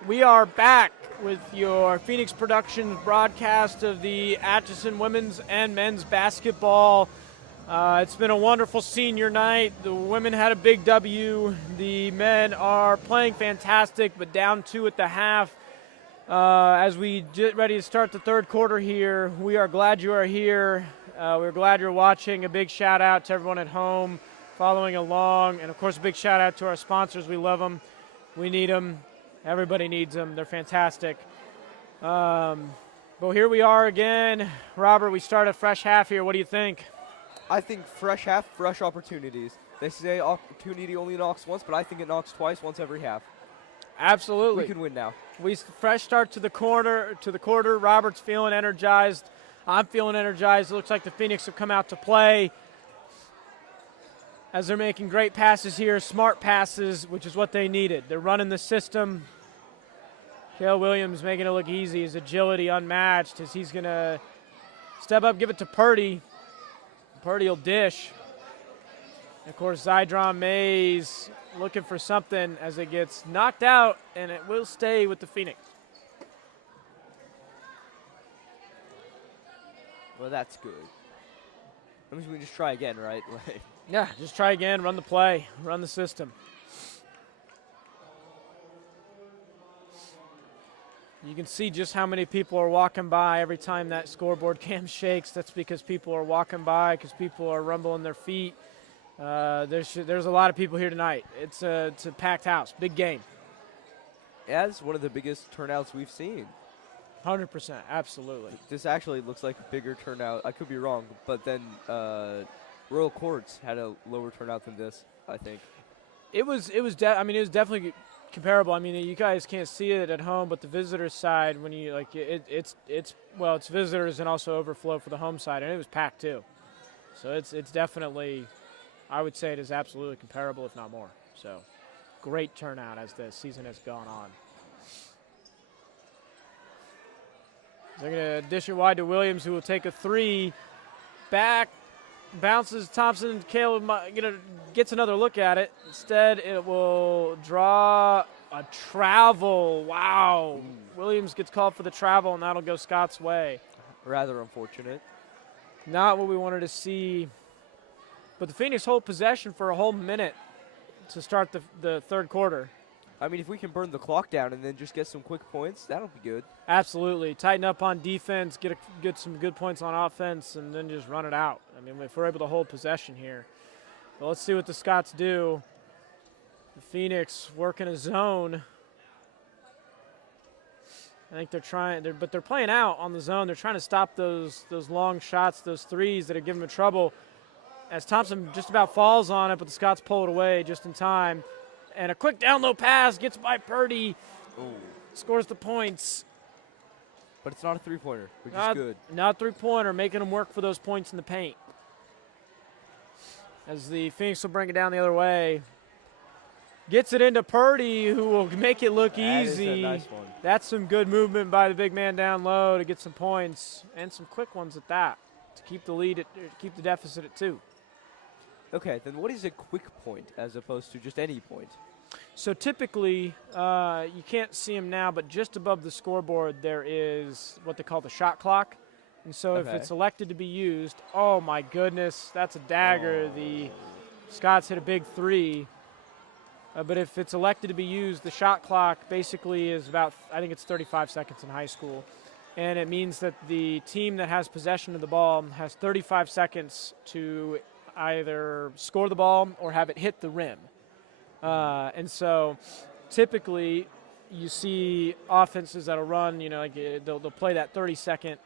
We are back with your Phoenix Productions broadcast of the Atchison women's and men's basketball. It's been a wonderful senior night. The women had a big W. The men are playing fantastic, but down 2 at the half. As we get ready to start the third quarter here, we are glad you are here. We're glad you're watching. A big shout out to everyone at home following along. And, of course, a big shout out to our sponsors. We love them. We need them. Everybody needs them. They're fantastic. But here we are again. Robert, we start a fresh half here. What do you think? I think fresh half, fresh opportunities. They say opportunity only knocks once, but I think it knocks twice, once every half. Absolutely. We can win now. Fresh start to the quarter. Robert's feeling energized. I'm feeling energized. It looks like the Phoenix have come out to play as they're making great passes here, smart passes, which is what they needed. They're running the system. Kale Williams making it look easy. His agility unmatched as he's going to step up, give it to Purdy. Purdy will dish. And of course, Zydron Mays looking for something as it gets knocked out, and it will stay with the Phoenix. Well, that's good. That means we can just try again, right? Yeah, just try again, run the play, run the system. You can see just how many people are walking by every time that scoreboard cam shakes. That's because people are walking by, because people are rumbling their feet. There's a lot of people here tonight. It's a packed house, big game. Yeah, it's one of the biggest turnouts we've seen. 100%, absolutely. This actually looks like a bigger turnout. I could be wrong, but then Royal Courts had a lower turnout than this, I think. It was definitely comparable. I mean, you guys can't see it at home, but the visitors side, when you it's visitors and also overflow for the home side, and it was packed too. So it's definitely, I would say it is absolutely comparable, if not more. So great turnout as the season has gone on. They're going to dish it wide to Williams, who will take a three. Back, bounces Thompson. Caleb gets another look at it. Instead, it will draw a travel. Wow. Williams gets called for the travel, and that'll go Scots' way. Rather unfortunate. Not what we wanted to see. But the Phoenix hold possession for a whole minute to start the third quarter. I mean, if we can burn the clock down and then just get some quick points, that'll be good. Absolutely. Tighten up on defense, get some good points on offense, and then just run it out. I mean, if we're able to hold possession here. But let's see what the Scots do. The Phoenix working a zone. I think they're playing out on the zone. They're trying to stop those long shots, those threes that are giving them trouble. As Thompson just about falls on it, but the Scots pull it away just in time. And a quick down low pass gets by Purdy. Ooh. Scores the points. But it's not a three-pointer, which is good. Not a three-pointer, making them work for those points in the paint. As the Phoenix will bring it down the other way. Gets it into Purdy, who will make it look easy. That is a nice one. That's some good movement by the big man down low to get some points, and some quick ones at that, to keep the lead, keep the deficit at 2. Okay, then what is a quick point as opposed to just any point? So typically, you can't see them now, but just above the scoreboard there is what they call the shot clock. And so if it's elected to be used, oh my goodness, that's a dagger. The Scots hit a big three. But if it's elected to be used, the shot clock basically is about, I think it's 35 seconds in high school. And it means that the team that has possession of the ball has 35 seconds to either score the ball or have it hit the rim. And so typically you see offenses that'll run, they'll play that 30-second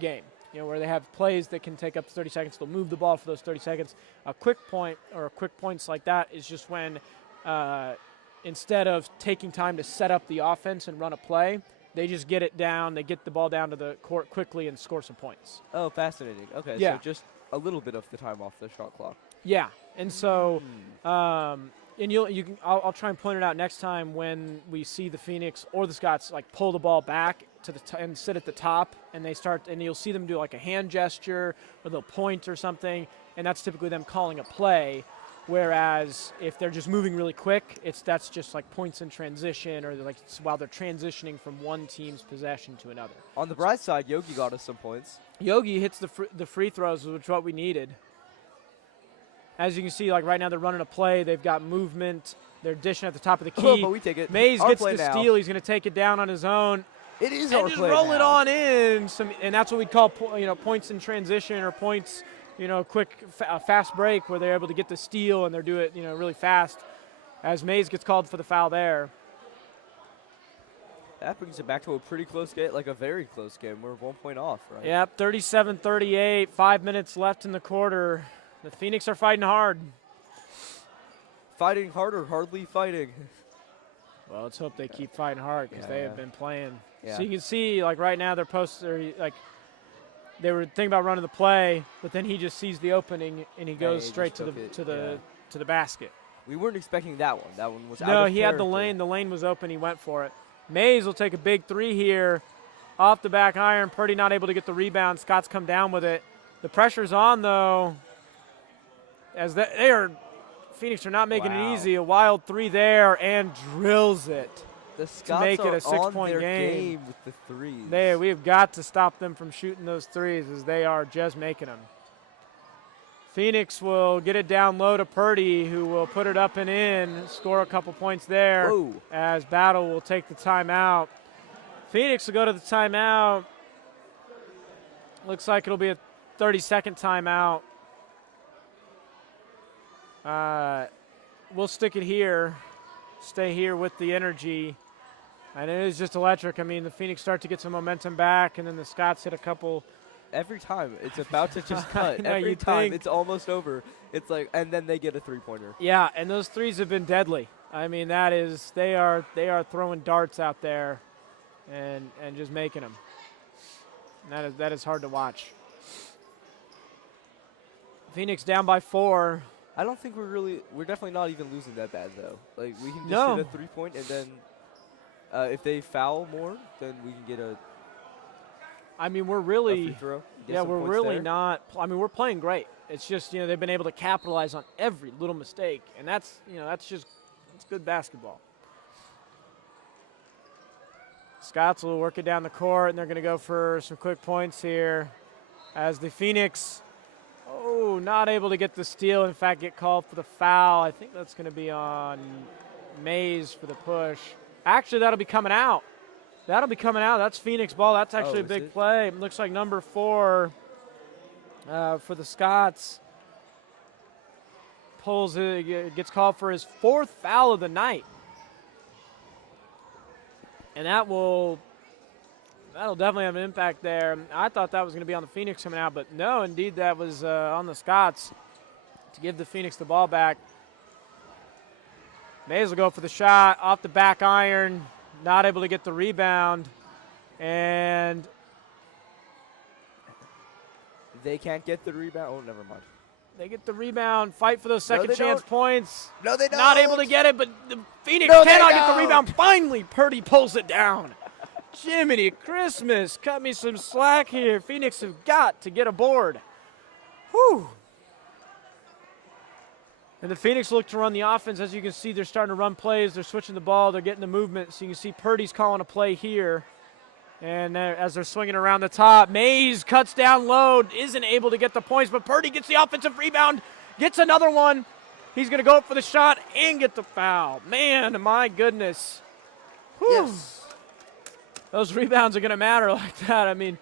game, where they have plays that can take up to 30 seconds. They'll move the ball for those 30 seconds. A quick point or a quick points like that is just when instead of taking time to set up the offense and run a play, they just get it down, they get the ball down to the court quickly and score some points. Oh, fascinating. Okay, yeah. So just a little bit of the time off the shot clock. Yeah, and so I'll try and point it out next time when we see the Phoenix or the Scots pull the ball back to and sit at the top, and they start, and you'll see them do a hand gesture or they'll point or something, and that's typically them calling a play. Whereas if they're just moving really quick, that's just like points in transition, or like while they're transitioning from one team's possession to another. On the bright side, Yogi got us some points. Yogi hits the free throws, which is what we needed. As you can see, like right now they're running a play. They've got movement. They're dishing at the top of the key. But we take it. Mays Our gets play the now. steal. He's going to take it down on his own. It is And our just play roll now. it on in. And that's what we call points in transition, or points, quick, fast break, where they're able to get the steal and they're do it, really fast. As Mays gets called for the foul there. That brings it back to a pretty close game, like a very close game. We're 1 point off, right? Yep, 37-38, 5 minutes left in the quarter. The Phoenix are fighting hard. Fighting hard or hardly fighting? Well, let's hope they keep fighting hard, because they have been playing. Yeah. So you can see, like right now, they were thinking about running the play, but then he just sees the opening and he goes he straight just to took it, the basket. We weren't expecting that one. That one was out No, of he had the character. lane. The lane was open. He went for it. Mays will take a big three here, off the back iron. Purdy not able to get the rebound. Scots come down with it. The pressure's on though, as Phoenix are not making it easy. A wild three there, and drills it. The Scots make it are a 6-point on their game. with the threes. We have got to stop them from shooting those threes, as they are just making them. Phoenix will get it down low to Purdy, who will put it up and in, score a couple points there. Whoa. As Battle will take the timeout. Phoenix will go to the timeout. Looks like it'll be a 30-second timeout. We'll stick it here, stay here with the energy. And it is just electric. I mean, the Phoenix start to get some momentum back, and then the Scots hit a couple. Every time it's about to just cut. know, Every you'd time think. it's almost over. It's like, and then they get a three-pointer. Yeah, and those threes have been deadly. I mean, they are throwing darts out there, and just making them. And that is hard to watch. Phoenix down by 4. I don't think we're definitely not even losing that bad though. Like we can just No. hit a 3-point, and then if they foul more, then we can get a I mean, we're free really, throw. Get yeah, some we're points really there. not. I mean, we're playing great. It's just they've been able to capitalize on every little mistake, and that's good basketball. Scots will work it down the court, and they're going to go for some quick points here, as the Phoenix, not able to get the steal. In fact, get called for the foul. I think that's going to be on Mays for the push. Actually, that'll be coming out. That's Phoenix ball. That's actually a is big it? play. It looks like number 4 for the Scots pulls it, gets called for his 4th foul of the night. And that'll definitely have an impact there. I thought that was going to be on the Phoenix coming out, but no, indeed that was on the Scots to give the Phoenix the ball back. Mays will go for the shot off the back iron, not able to get the rebound, and They can't get the rebound. Oh, never mind. they get the rebound, fight for those No, second they chance don't. points. No, they don't. Not able to get it, but the Phoenix No, they cannot get the don't. rebound. Finally, Purdy pulls it down. Jiminy Christmas, cut me some slack here. Phoenix have got to get a board. Whew. And the Phoenix look to run the offense. As you can see, they're starting to run plays. They're switching the ball. They're getting the movement. So you can see Purdy's calling a play here. And as they're swinging around the top, Mays cuts down low, isn't able to get the points, but Purdy gets the offensive rebound, gets another one. He's going to go up for the shot and get the foul. Man, my goodness. Whew. Yes. Those rebounds are going to matter like that. I mean,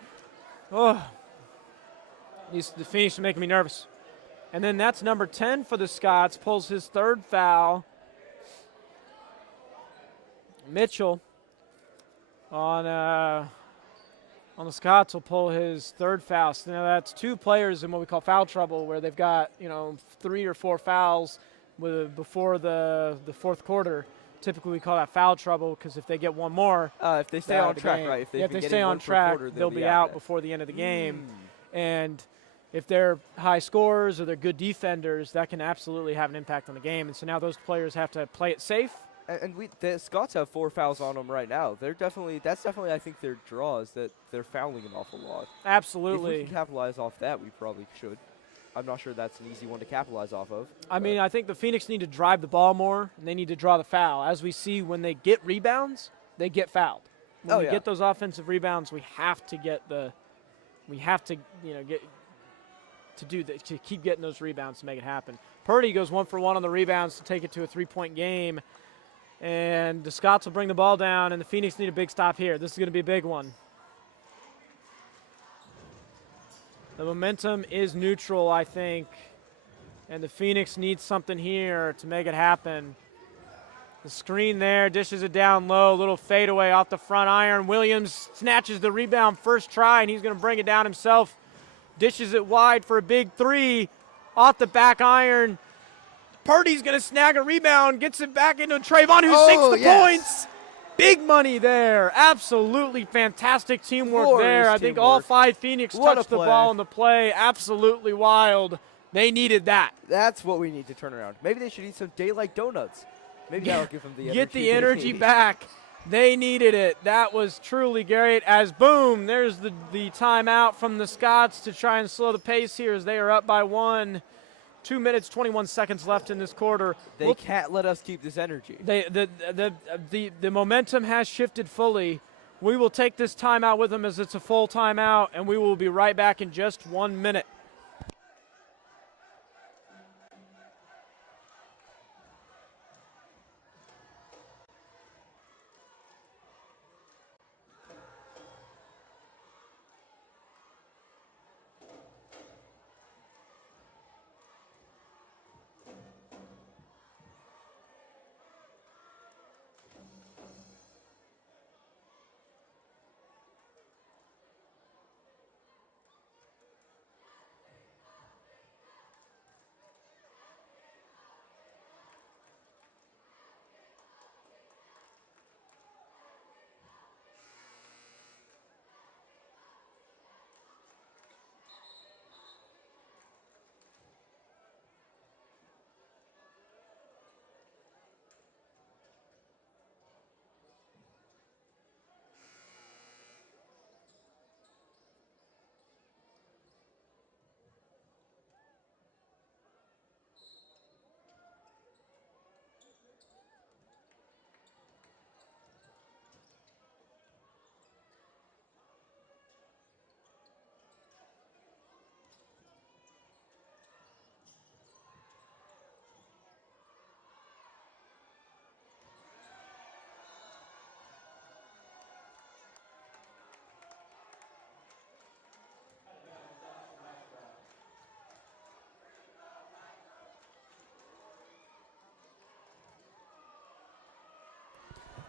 the Phoenix are making me nervous. And then that's number 10 for the Scots, pulls his 3rd foul. Mitchell on the Scots will pull his 3rd foul. So now that's 2 players in what we call foul trouble, where they've got 3 or 4 fouls before the 4th quarter. Typically, we call that foul trouble, because if they get one more, If they stay they're out on of the track, game. right? If If they stay on track, they'll be out before the end of the game. And if they're high scorers or they're good defenders, that can absolutely have an impact on the game. And so now those players have to play it safe. And the Scots have 4 fouls on them right now. That's definitely I think their draw is that they're fouling an awful lot. Absolutely. If we can capitalize off that, we probably should. I'm not sure that's an easy one to capitalize off of. I mean, I think the Phoenix need to drive the ball more, and they need to draw the foul. As we see, when they get rebounds, they get fouled. When we get those offensive rebounds, we have to get to keep getting those rebounds to make it happen. Purdy goes 1 for 1 on the rebounds to take it to a 3-point game. And the Scots will bring the ball down, and the Phoenix need a big stop here. This is going to be a big one. The momentum is neutral, I think, and the Phoenix needs something here to make it happen. The screen there, dishes it down low, little fadeaway off the front iron. Williams snatches the rebound first try, and he's going to bring it down himself. Dishes it wide for a big three off the back iron. Purdy's going to snag a rebound, gets it back into Trayvon, who sinks the points. Big money there. Absolutely fantastic teamwork there. I think all 5 Phoenix touched the ball in the play. Absolutely wild. They needed that. That's what we need to turn around. Maybe they should eat some daylight donuts. Maybe that'll give them the energy. Get the energy back. They needed it. That was truly great. As boom, there's the timeout from the Scots to try and slow the pace here as they are up by 1. 2 minutes, 21 seconds left in this quarter. They can't let us keep this energy. The momentum has shifted fully. We will take this timeout with them as it's a full timeout, and we will be right back in just 1 minute.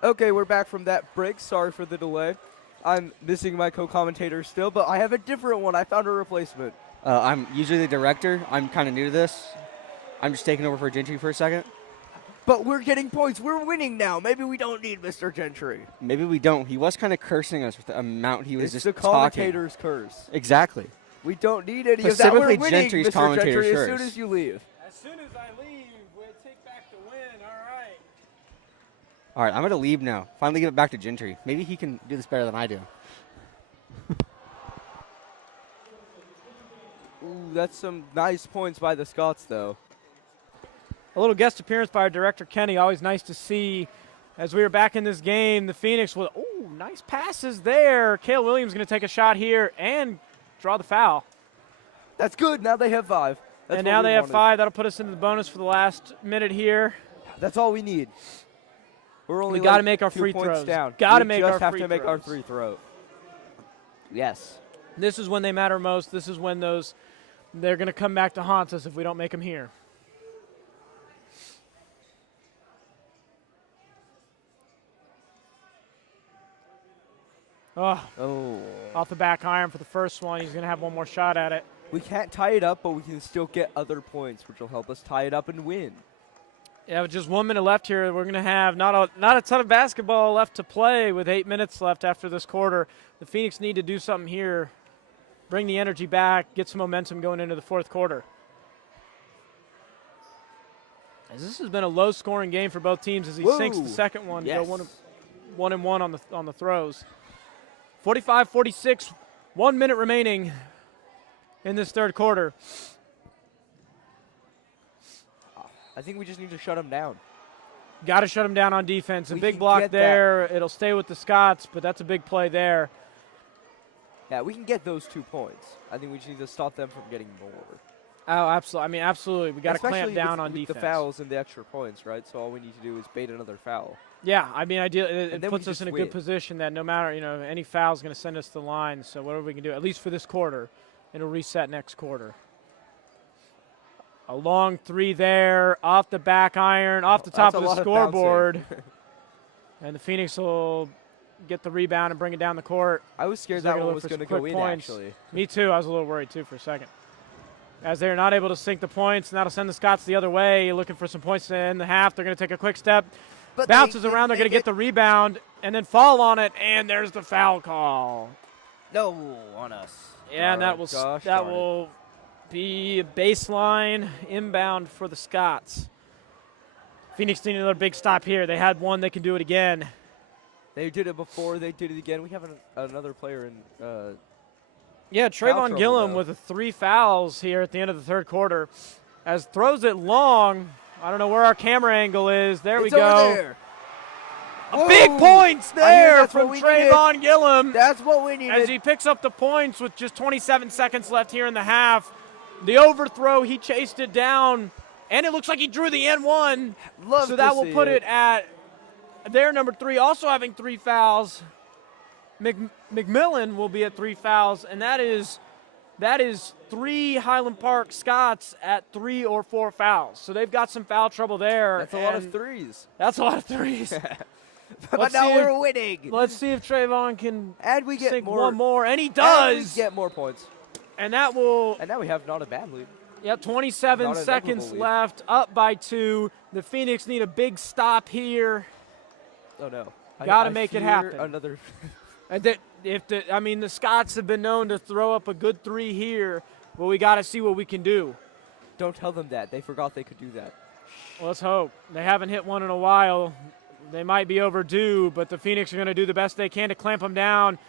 Okay, we're back from that break. Sorry for the delay. I'm missing my co-commentator still, but I have a different one. I found a replacement. I'm usually the director. I'm kind of new to this. I'm just taking over for Gentry for a second. But we're getting points. We're winning now. Maybe we don't need Mr. Gentry. Maybe we don't. He was kind of cursing us with the amount he was just talking. It's the commentator's curse. Exactly. We don't need any of that. We're winning, Gentry's Mr. Gentry, curse. as soon as you leave. As soon as I leave, we'll take back the win. All right. All right, I'm going to leave now. Finally give it back to Gentry. Maybe he can do this better than I do. Ooh, that's some nice points by the Scots, though. A little guest appearance by our director, Kenny. Always nice to see. As we were back in this game, the Phoenix with, nice passes there. Cale Williams going to take a shot here and draw the foul. That's good. Now they have 5. That's and now they have 5. That'll put us into the bonus for the last minute here. That's all we need. We got to make our free throws. Got to make our free throws. We just have to make our free throw. Yes. This is when they matter most. This is when they're going to come back to haunt us if we don't make them here. Oh, off the back iron for the first one. He's going to have one more shot at it. We can't tie it up, but we can still get other points, which will help us tie it up and win. Yeah, with just 1 minute left here, we're going to have not a ton of basketball left to play with 8 minutes left after this quarter. The Phoenix need to do something here, bring the energy back, get some momentum going into the fourth quarter. As this has been a low-scoring game for both teams as he sinks the second one. Yes. Go one and one on the throws. 45-46, 1 minute remaining in this third quarter. I think we just need to shut them down. Got to shut them down on defense. A We big can block get that. there. It'll stay with the Scots, but that's a big play there. Yeah, we can get those 2 points. I think we just need to stop them from getting more. Oh, absolutely. I mean, absolutely. We got to clamp Especially down with, on with defense. the fouls and the extra points, right? So all we need to do is bait another foul. Yeah, I mean, it And then we puts us just in a win. good position that no matter, any foul is going to send us to the line. So whatever we can do, at least for this quarter, it'll reset next quarter. A long three there, off the back iron, off the top That's of a the lot of scoreboard. bouncing. And the Phoenix will get the rebound and bring it down the court. I was scared They're that gonna one look was for going to some go quick in, points. actually. Me too. I was a little worried, too, for a second. As they're not able to sink the points, and that'll send the Scots the other way, looking for some points to end the half. They're going to take a quick step. But Bounces they around. They're going to get the rebound and then fall on it, and there's the foul call. No, on us. Yeah, and that Gosh darn it. will be a baseline inbound for the Scots. Phoenix need another big stop here. They had one. They can do it again. They did it before. They did it again. We have another player in. Yeah, Foul Trayvon trouble, Gillum though. with the 3 fouls here at the end of the third quarter. As throws it long. I don't know where our camera angle is. There we It's go. over there. Big Whoa. points I hear there that's what from we Trayvon Gillum. That's what we needed. As he picks up the points with just 27 seconds left here in the half. The overthrow, he chased it down, and it looks like he drew the N1. Love So to that will see put it at their number 3, also having 3 fouls. McMillan will be at 3 fouls, and that is 3 Highland Park Scots at 3 or 4 fouls. So they've got some foul trouble there. That's a lot of and threes. That's a lot of threes. But Let's now see we're winning. Let's see if Trayvon can And we get sink more. one more, and he And does. we get more points. And that will, And now we have not a bad lead. 27 Not an seconds equitable lead. left, up by 2. The Phoenix need a big stop here. Oh no. Gotta I make it fear happen. Another. And the Scots have been known to throw up a good 3 here, but we got to see what we can do. Don't tell them that. They forgot they could do that. Let's hope. They haven't hit one in a while. They might be overdue, but the Phoenix are going to do the best they can to clamp them down.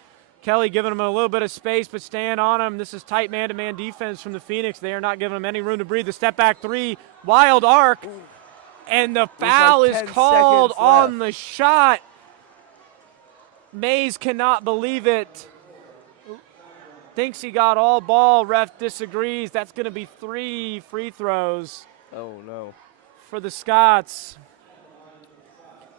Kelly giving them a little bit of space, but staying on them. This is tight man-to-man defense from the Phoenix. They are not giving them any room to breathe. The step-back 3, wild arc, and the foul like is 10 called seconds on left. the shot. Mays cannot believe it. Thinks he got all ball. Ref disagrees. That's going to be 3 free throws Oh no. for the Scots.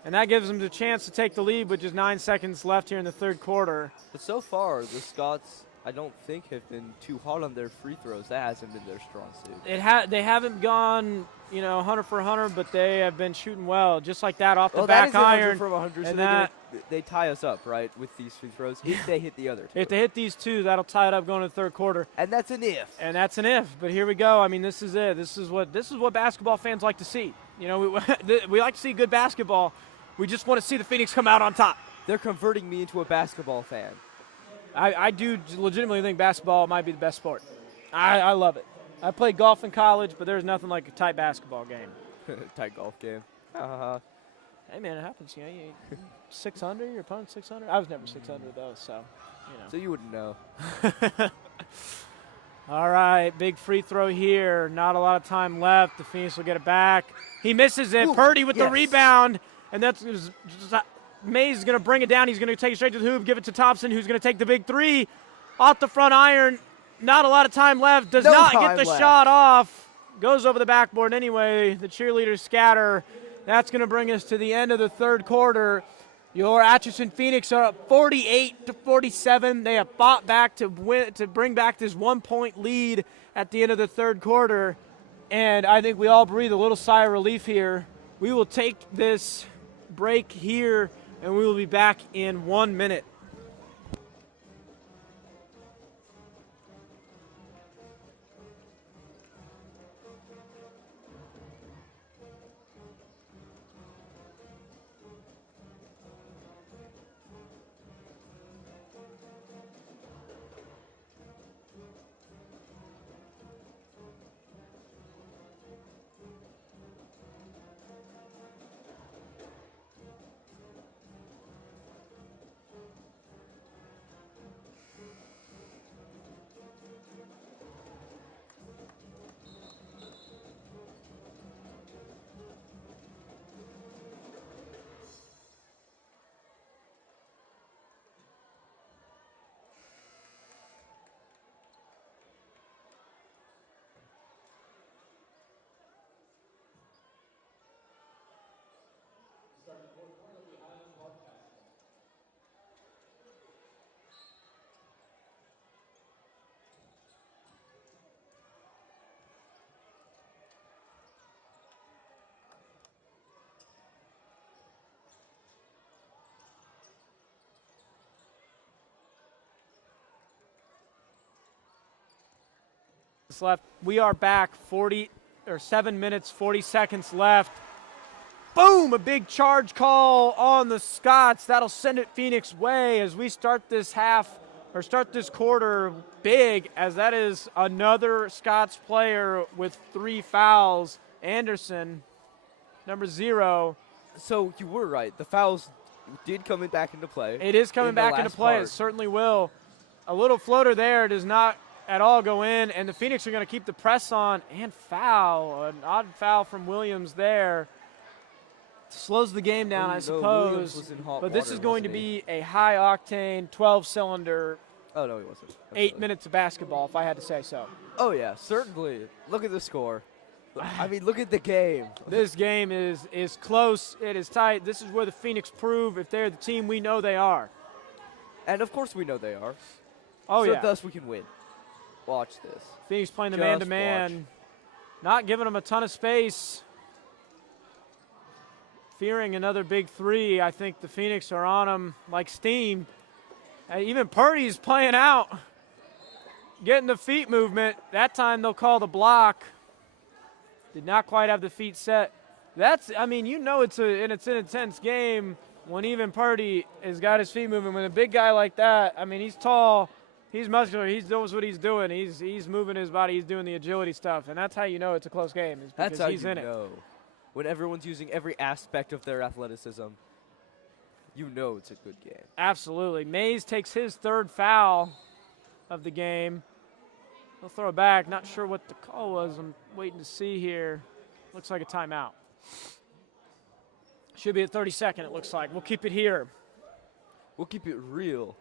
And that gives them the chance to take the lead with just 9 seconds left here in the third quarter. But so far, the Scots, I don't think, have been too hot on their free throws. That hasn't been their strong suit. They haven't gone, 100 for 100, but they have been shooting well, just like that off the Well, back that is 100 iron. from 100, so and they tie us up, right, with these free throws if they hit the other two. If they hit these 2, that'll tie it up going to the third quarter. And that's an if. And that's an if, but here we go. I mean, this is it. This is what basketball fans like to see. We like to see good basketball. We just want to see the Phoenix come out on top. They're converting me into a basketball fan. I do legitimately think basketball might be the best sport. I love it. I played golf in college, but there's nothing like a tight basketball game. Tight golf game. Hey, man, it happens. You 6 under, your opponent's 6 under. I was never 6 under, though, so, So you wouldn't know. All right, big free throw here. Not a lot of time left. The Phoenix will get it back. He misses it. Ooh, Purdy with the yes. rebound. And that's Mays is going to bring it down. He's going to take it straight to the hoop, give it to Thompson, who's going to take the big 3 off the front iron. Not a lot of time left. Does No not get time the left. shot off. Goes over the backboard anyway. The cheerleaders scatter. That's going to bring us to the end of the third quarter. Your Atchison Phoenix are up 48-47. They have fought back to bring back this 1-point lead at the end of the third quarter. And I think we all breathe a little sigh of relief here. We will take this break here, and we will be back in 1 minute. left. We are back. 7 minutes, 40 seconds left. Boom! A big charge call on the Scots. That'll send it Phoenix way as we start this quarter big, as that is another Scots player with 3 fouls. Anderson, number 0. So you were right. The fouls did come back into play. It is coming back into play. It certainly will. A little floater there does not at all go in, and the Phoenix are going to keep the press on and foul. An odd foul from Williams there. Slows the game down, I suppose. But this is going to be a high-octane, 12-cylinder, oh, no, he wasn't. 8 minutes of basketball, if I had to say so. Oh, yeah, certainly. Look at the score. I mean, look at the game. This game is close. It is tight. This is where the Phoenix prove if they're the team we know they are. And, of course, we know they are. Oh, so yeah. thus we can win. Watch this. Phoenix playing the Just man-to-man. Not giving them a ton of space. Fearing another big 3. I think the Phoenix are on them like steam. Even Purdy's playing out. Getting the feet movement. That time they'll call the block. Did not quite have the feet set. It's an intense game when even Purdy has got his feet moving. When a big guy like that, I mean, he's tall, he's muscular, he knows what he's doing. He's moving his body, he's doing the agility stuff, and that's how you know it's a close game. Is because that's how he's you in know. it. When everyone's using every aspect of their athleticism, you know it's a good game. Absolutely. Mays takes his 3rd foul of the game. He'll throw it back. Not sure what the call was. I'm waiting to see here. Looks like a timeout. Should be at 32nd, it looks like. We'll keep it here. We'll keep it real.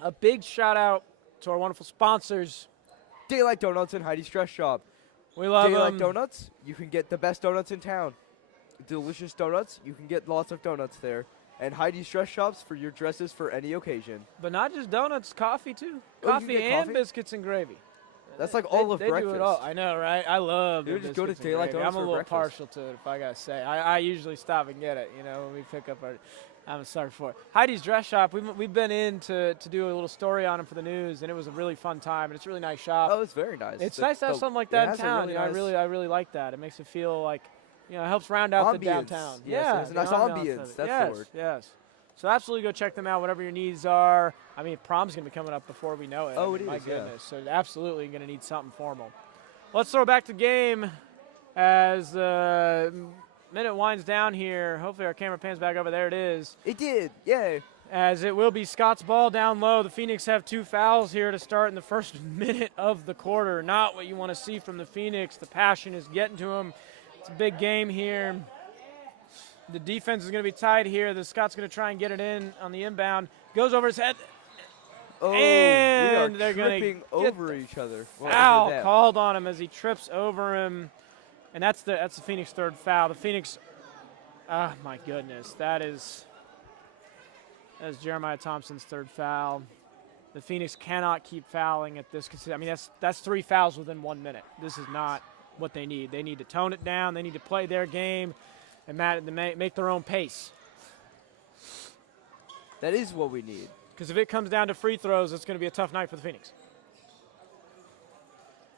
A big shout out to our wonderful sponsors. Daylight Donuts and Heidi's Dress Shop. We love Daylight them. Donuts, you can get the best donuts in town. Delicious donuts, you can get lots of donuts there. And Heidi's Dress Shops for your dresses for any occasion. But not just donuts, coffee too. Oh, you Coffee can get and coffee? biscuits and gravy. That's like all of they breakfast. do it all. I know, right? I love You the just go to biscuits and Daylight gravy. Donuts I'm a for little breakfast. partial to it, if I gotta say. I usually stop and get it. When we pick up our. I'm a sucker for it. Heidi's Dress Shop. We've been in to do a little story on them for the news, and it was a really fun time. And it's a really nice shop. Oh, it's very nice. It's nice to have something like that in town. Really I really like that. It makes it feel like, it helps round out the downtown. Yes, it has a nice ambience. That's the word. Yes. So absolutely go check them out, whatever your needs are. I mean, prom's going to be coming up before we know it. Oh, I mean, it my is, yeah. goodness. So absolutely going to need something formal. Let's throw back to game as the minute winds down here. Hopefully our camera pans back over. There it is. It did. Yay. As it will be Scott's ball down low. The Phoenix have 2 fouls here to start in the first minute of the quarter. Not what you want to see from the Phoenix. The passion is getting to them. It's a big game here. The defense is going to be tight here. The Scots going to try and get it in on the inbound. Goes over his head. Oh, And we they're are gonna tripping get over each other. Well, Foul over them. called on him as he trips over him. And that's the Phoenix 3rd foul. The Phoenix, my goodness, that's Jeremiah Thompson's 3rd foul. The Phoenix cannot keep fouling at this. I mean, that's 3 fouls within 1 minute. This is not what they need. They need to tone it down. They need to play their game and make their own pace. That is what we need. Because if it comes down to free throws, it's going to be a tough night for the Phoenix.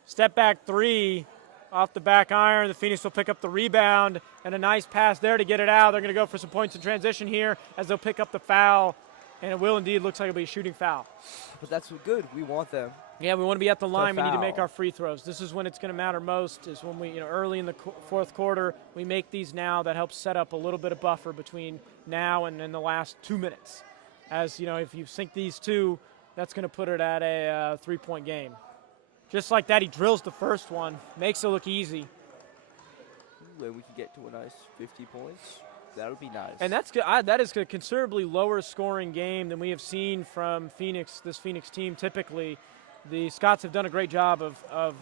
Step back 3 off the back iron. The Phoenix will pick up the rebound and a nice pass there to get it out. They're going to go for some points in transition here as they'll pick up the foul. And it will indeed looks like it'll be a shooting foul. But that's good. We want them. Yeah, we want to be at the line. We need to make foul. our free throws. This is when it's going to matter most, is when we, early in the 4th quarter, we make these now. That helps set up a little bit of buffer between now and in the last 2 minutes. As, if you sink these 2, that's going to put it at a 3-point game. Just like that, he drills the first one, makes it look easy. Ooh, and we can get to a nice 50 points. That would be nice. And that is a considerably lower scoring game than we have seen from this Phoenix team typically. The Scots have done a great job of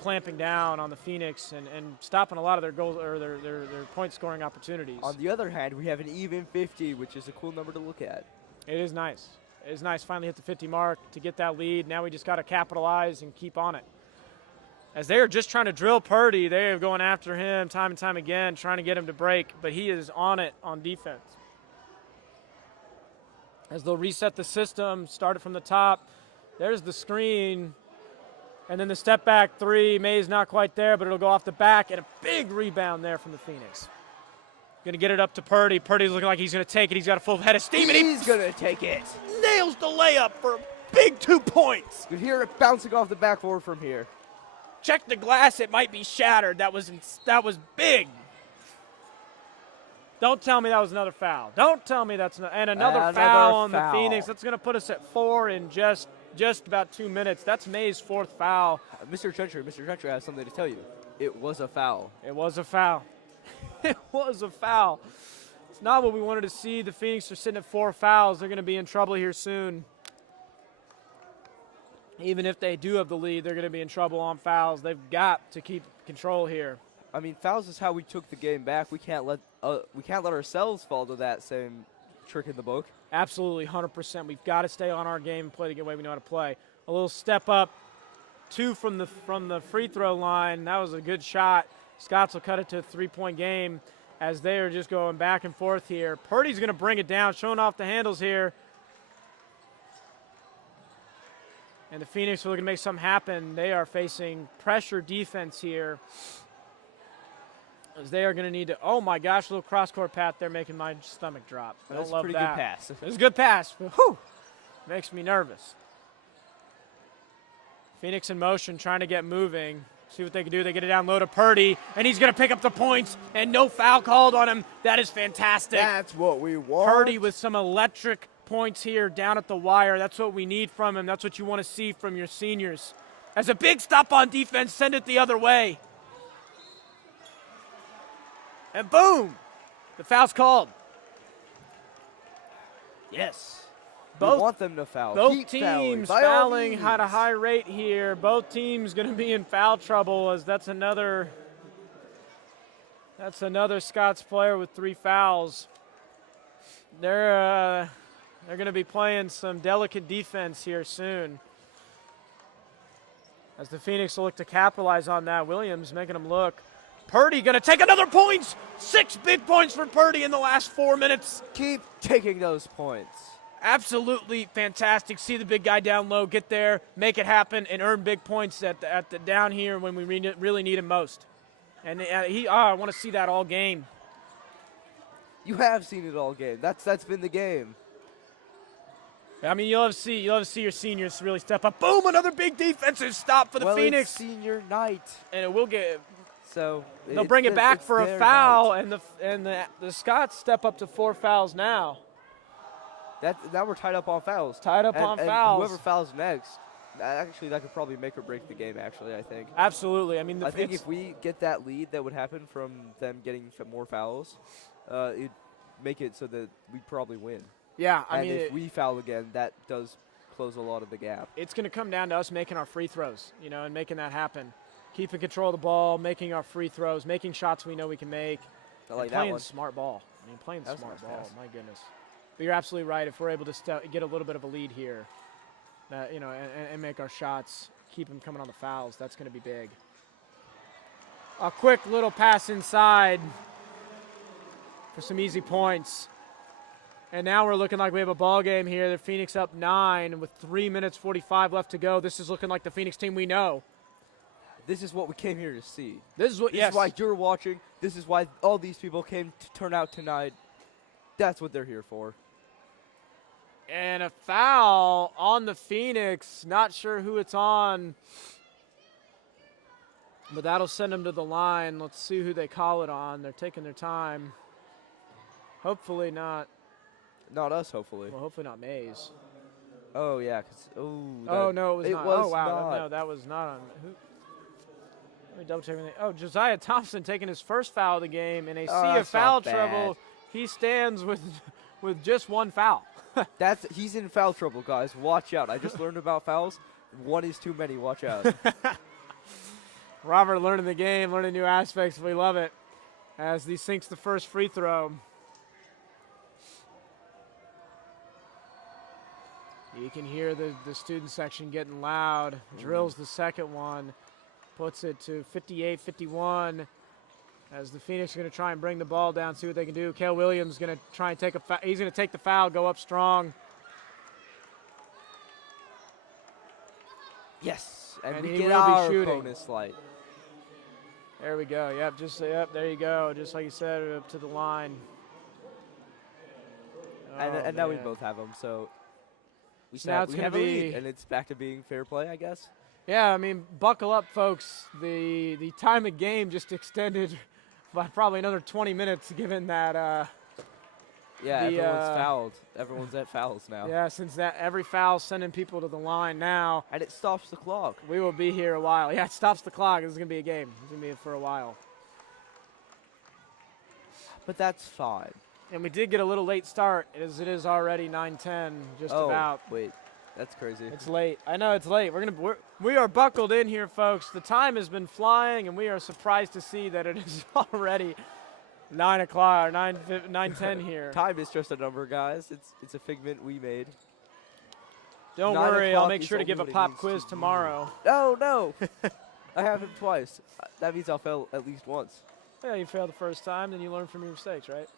clamping down on the Phoenix and stopping a lot of their goals or their point scoring opportunities. On the other hand, we have an even 50, which is a cool number to look at. It is nice. It is nice finally hit the 50 mark to get that lead. Now we just got to capitalize and keep on it. As they are just trying to drill Purdy, they are going after him time and time again, trying to get him to break, but he is on it on defense. As they'll reset the system, start it from the top. There's the screen. And then the step back three, May's not quite there, but it'll go off the back, and a big rebound there from the Phoenix. Going to get it up to Purdy. Purdy's looking like he's going to take it. He's got a full head of steam, and He's going to take it. nails the layup for a big 2 points. You hear it bouncing off the backboard from here. Check the glass. It might be shattered. That was big. Don't tell me that was another foul. Don't tell me that's another foul on the Phoenix. That's going to put us at 4 in just about 2 minutes. That's May's 4th foul. Mr. Trencher has something to tell you. It was a foul. It was a foul. It was a foul. It's not what we wanted to see. The Phoenix are sitting at 4 fouls. They're going to be in trouble here soon. Even if they do have the lead, they're going to be in trouble on fouls. They've got to keep control here. I mean, fouls is how we took the game back. We can't let ourselves fall to that same trick in the book. Absolutely, 100%. We've got to stay on our game and play the way we know how to play. A little step up, 2 from the free throw line. That was a good shot. Scots will cut it to a 3-point game as they are just going back and forth here. Purdy's going to bring it down, showing off the handles here. And the Phoenix are looking to make something happen. They are facing pressure defense here, as they are going to need to, oh my gosh, a little cross-court path there making my stomach drop. I don't love that. That's a pretty good pass. It was a good pass, but whew, makes me nervous. Phoenix in motion, trying to get moving. See what they can do. They get it down low to Purdy, and he's going to pick up the points, and no foul called on him. That is fantastic. That's what we want. Purdy with some electric points here down at the wire. That's what we need from him. That's what you want to see from your seniors. As a big stop on defense, send it the other way. And boom, the foul's called. Yes. We want them to foul. Both Keep teams fouling at a high rate here. Both teams going to be in foul trouble, as that's another Scots player with 3 fouls. They're going to be playing some delicate defense here soon, as the Phoenix will look to capitalize on that. Williams making them look. Purdy going to take another points. 6 big points for Purdy in the last 4 minutes. Keep taking those points. Absolutely fantastic. See the big guy down low, get there, make it happen, and earn big points at the down here when we really need him most. And I want to see that all game. You have seen it all game. That's been the game. I mean, you'll have to see your seniors really step up. Boom! Another big defensive stop for the Phoenix. It's senior night, and it will get. So they'll bring it back for a foul, and the Scots step up to 4 fouls now. Now we're tied up on fouls. Tied up on fouls. Whoever fouls next, actually, that could probably make or break the game. Actually, I think. Absolutely. I mean, I think if we get that lead, that would happen from them getting more fouls. It'd make it so that we probably win. Yeah, I mean, if we foul again, that does close a lot of the gap. It's going to come down to us making our free throws, and making that happen. Keeping control of the ball, making our free throws, making shots we know we can make, and playing smart ball. I mean, playing smart ball, my goodness. But you're absolutely right. If we're able to get a little bit of a lead here, and make our shots, keep them coming on the fouls, that's going to be big. A quick little pass inside for some easy points. And now we're looking like we have a ball game here. The Phoenix up 9 with 3 minutes 45 left to go. This is looking like the Phoenix team we know. This is what we came here to see. This is why you're watching. This is why all these people came to turn out tonight. That's what they're here for. And a foul on the Phoenix. Not sure who it's on, but that'll send them to the line. Let's see who they call it on. They're taking their time. Hopefully not. Not us, hopefully. Well, hopefully not Mays. Oh, yeah. No, it was not. Oh, wow. No, that was not on. Who? Let me double check everything. Oh, Josiah Thompson taking his first foul of the game in a sea of foul trouble. He stands with just 1 foul. He's in foul trouble, guys. Watch out. I just learned about fouls. 1 is too many. Watch out. Robert learning the game, learning new aspects. We love it. As he sinks the first free throw. You can hear the student section getting loud. Drills the second one. Puts it to 58-51. As the Phoenix are going to try and bring the ball down, see what they can do. Cale Williams is going to try and he's going to take the foul, go up strong. Yes. And we he get will be our shooting. bonus light. There we go. Yep, there you go. Just like you said, up to the line. And Oh, now we man. both have them, so So now it's we gonna have a lead, be- and it's back to being fair play, I guess. Yeah, I mean, buckle up, folks. The time of game just extended by probably another 20 minutes, given that. Yeah, The, everyone's fouled. Everyone's at fouls now. Yeah, since that every foul's sending people to the line now. And it stops the clock. We will be here a while. Yeah, it stops the clock. This is gonna be a game. It's gonna be for a while. But that's fine. And we did get a little late start, as it is already 9:10, just about. Wait, that's crazy. It's late. I know it's late. We are buckled in here, folks. The time has been flying, and we are surprised to see that it is already 9 o'clock or 9:10 here. Time is just a number, guys. It's a figment we made. Don't 9 worry, I'll o'clock make is sure to only give a what it pop means quiz to you. tomorrow. No. I have him twice. That means I'll fail at least once. Yeah, you failed the first time, then you learn from your mistakes, right?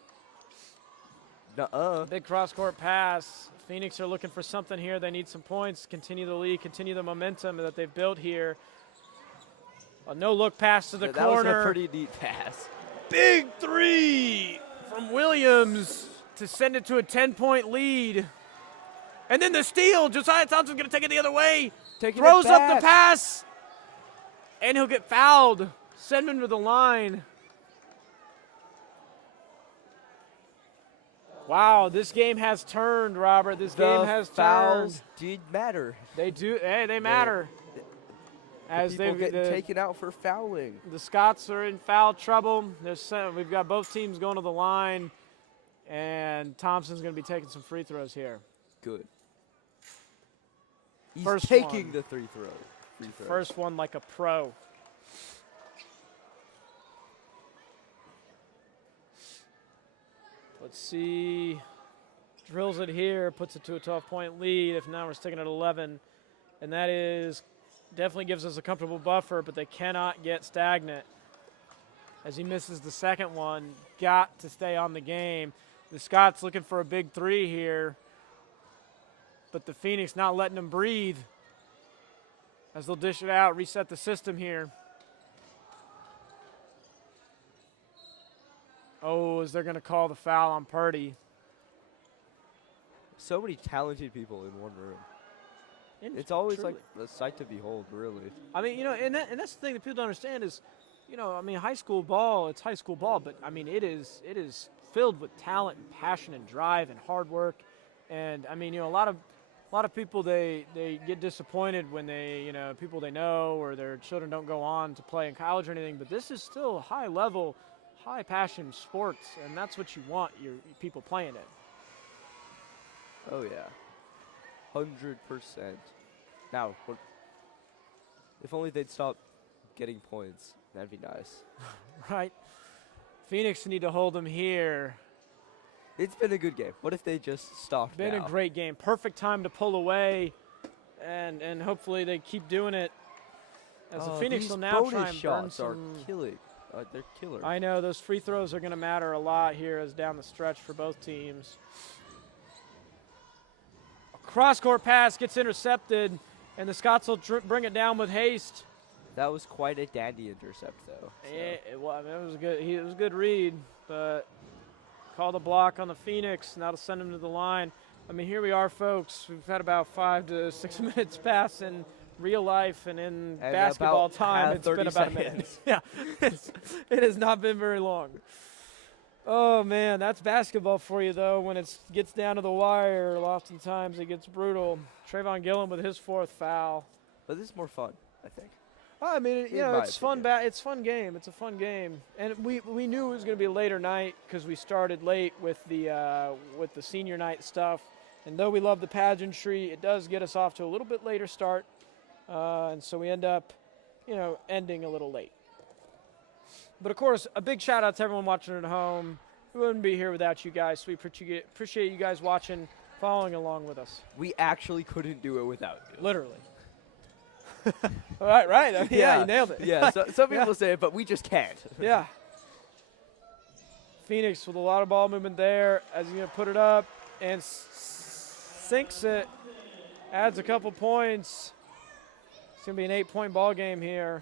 Nuh-uh. Big cross-court pass. Phoenix are looking for something here. They need some points, continue the lead, continue the momentum that they've built here. A no-look pass to the That corner. was a pretty neat pass. Big three from Williams to send it to a 10-point lead. And then the steal. Josiah Thompson's going to take it the other way. Taking Throws it up back. the pass. And he'll get fouled. Send him to the line. Wow, this game has turned, Robert. This game has fouls turned. did matter. They do. Hey, they matter. As People they getting taken out for fouling. The Scots are in foul trouble. We've got both teams going to the line, and Thompson's going to be taking some free throws here. Good. He's First taking one. the free throws. First one like a pro. Let's see. Drills it here, puts it to a 12-point lead. If not, we're sticking at 11. And that is definitely gives us a comfortable buffer, but they cannot get stagnant. As he misses the second one, got to stay on the game. The Scots looking for a big three here, but the Phoenix not letting them breathe as they'll dish it out, reset the system here. Oh, is they're going to call the foul on Purdy. So many talented people in one room. It's always like a sight to behold, really. I mean, and that's the thing that people don't understand is, I mean, high school ball, it's high school ball, but I mean, it is filled with talent and passion and drive and hard work. And I mean, a lot of people, they get disappointed when they, people they know or their children don't go on to play in college or anything, but this is still a high level, high passion sports, and that's what you want your people playing it. Oh yeah, 100%. Now, if only they'd stop getting points, that'd be nice. Right. Phoenix need to hold them here. It's been a good game. What if they just stopped Been now? a great game. Perfect time to pull away, and hopefully they keep doing it. As the Phoenix these will now bonus try and burn shots some. are killing. They're killers. I know those free throws are going to matter a lot here as down the stretch for both teams. A cross-court pass gets intercepted, and the Scots will bring it down with haste. That was quite a dandy intercept, though. So. It was good. It was a good read, but called a block on the Phoenix, and that'll send him to the line. I mean, here we are, folks. We've had about 5 to 6 minutes pass in real life, and in basketball about time, it's been 30 about a minute. seconds. Yeah, it has not been very long. Oh, man, that's basketball for you, though. When it gets down to the wire, oftentimes it gets brutal. Trayvon Gillen with his 4th foul. But this is more fun, I think. I mean, In my it's fun. It's a fun game. It's a fun game, and we knew it was going to be a later night because we started late with the senior night stuff. And though we love the pageantry, it does get us off to a little bit later start, and so we end up, ending a little late. But of course, a big shout out to everyone watching at home. We wouldn't be here without you guys. So we appreciate you guys watching, following along with us. We actually couldn't do it without you. Literally. All right. I mean, yeah, you nailed it. Yeah, so, some people say it, but we just can't. Yeah. Phoenix with a lot of ball movement there as he's going to put it up and sinks it. Adds a couple points. It's going to be an 8-point ball game here.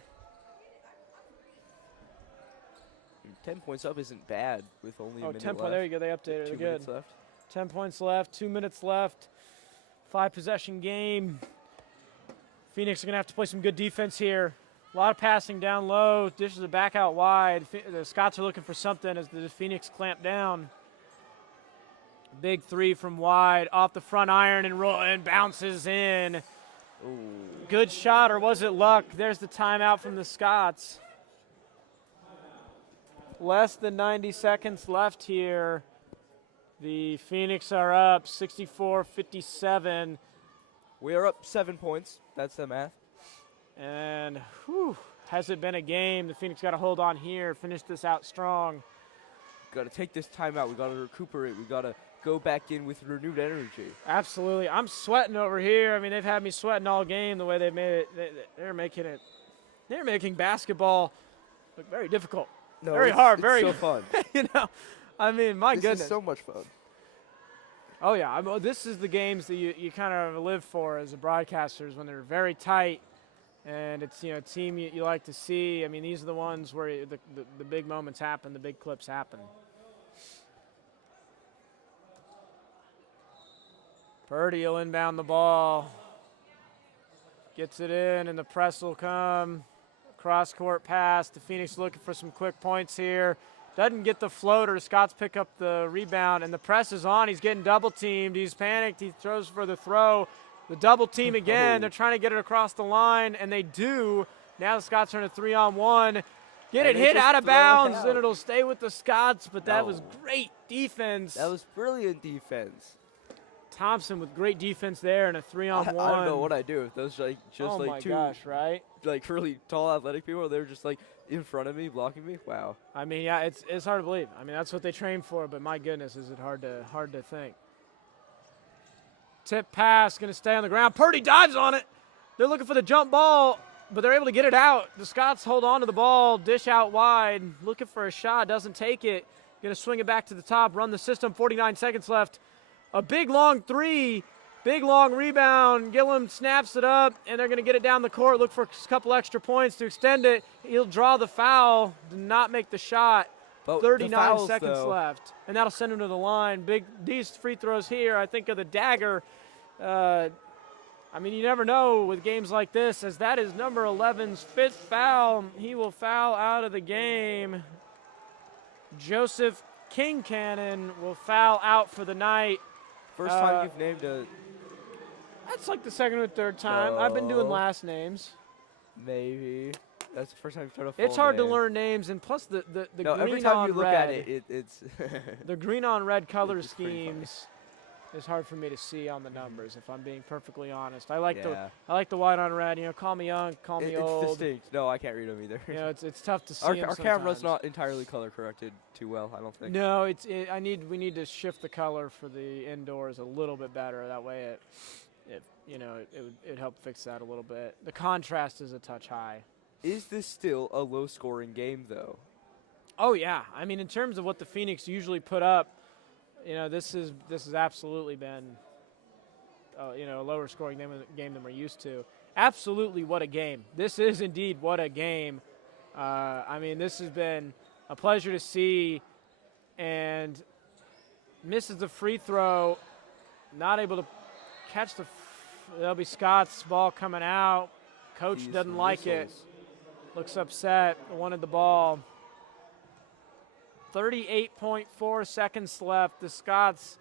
10 points up isn't bad with only a minute 10 left. points. There you go. They updated it. 2 They're minutes good. left. 10 points left. 2 minutes left. 5-possession game. Phoenix are going to have to play some good defense here. A lot of passing down low. Dishes are back out wide. The Scots are looking for something as the Phoenix clamp down. Big three from wide. Off the front iron and bounces in. Ooh. Good shot, or was it luck? There's the timeout from the Scots. Less than 90 seconds left here. The Phoenix are up 64-57. We are up 7 points. That's the math. And has it been a game? The Phoenix got to hold on here, finish this out strong. Got to take this timeout. We got to recuperate. We got to go back in with renewed energy. Absolutely. I'm sweating over here. I mean, they've had me sweating all game the way they've made it. They're making basketball look very difficult. No, very hard. It's very so fun. I mean, my goodness. This is so much fun. Oh, yeah. This is the games that you kind of live for as a broadcasters when they're very tight and it's, a team you like to see. I mean, these are the ones where the big moments happen, the big clips happen. Purdy will inbound the ball. Gets it in, and the press will come. Cross-court pass. The Phoenix looking for some quick points here. Doesn't get the floater. Scots pick up the rebound, and the press is on. He's getting double-teamed. He's panicked. He throws for the throw. The double team again. They're trying to get it across the line, and they do. Now the Scots are in a 3-on-1. Get it hit out of bounds, and it'll stay with the Scots, but that was great defense. That was brilliant defense. Thompson with great defense there and a 3-on-1. I don't know what I do if those Oh my two gosh, right? really tall athletic people. They're just in front of me, blocking me. Wow. I mean, yeah, it's hard to believe. I mean, that's what they train for, but my goodness, is it hard to think. Tip pass, going to stay on the ground. Purdy dives on it. They're looking for the jump ball, but they're able to get it out. The Scots hold on to the ball, dish out wide, looking for a shot, doesn't take it. Going to swing it back to the top, run the system, 49 seconds left. A big, long three, big, long rebound. Gillum snaps it up, and they're going to get it down the court, look for a couple extra points to extend it. He'll draw the foul, did not make the shot. But 39 seconds left, and that'll send him to the line. These free throws here, I think of the dagger. I mean, you never know with games like this, as that is number 11's fifth foul. He will foul out of the game. Joseph Kingcannon will foul out for the night. First time you've named a... That's like the second or third time. I've been doing last names. Maybe. That's the first time you've tried a full It's hard name. to learn names, and plus the green every time on you look red, at it, it's... the green on red color It's pretty funny. schemes is hard for me to see on the numbers, if I'm being perfectly honest. I like Yeah. the white on red. Call me young, call me It's old. distinct. No, I can't read them either. It's tough to see. Our 'em camera's sometimes. not entirely color corrected too well, I don't think. No, we need to shift the color for the indoors a little bit better. That way it would help fix that a little bit. The contrast is a touch high. Is this still a low-scoring game, though? Oh yeah, I mean, in terms of what the Phoenix usually put up, this has absolutely been, a lower scoring game than we're used to. Absolutely, what a game! This is indeed what a game. I mean, this has been a pleasure to see, and misses the free throw, not able to catch there'll be Scott's ball coming out. Coach These doesn't like it. whistles. Looks upset, wanted the ball. 38.4 seconds left. The Scots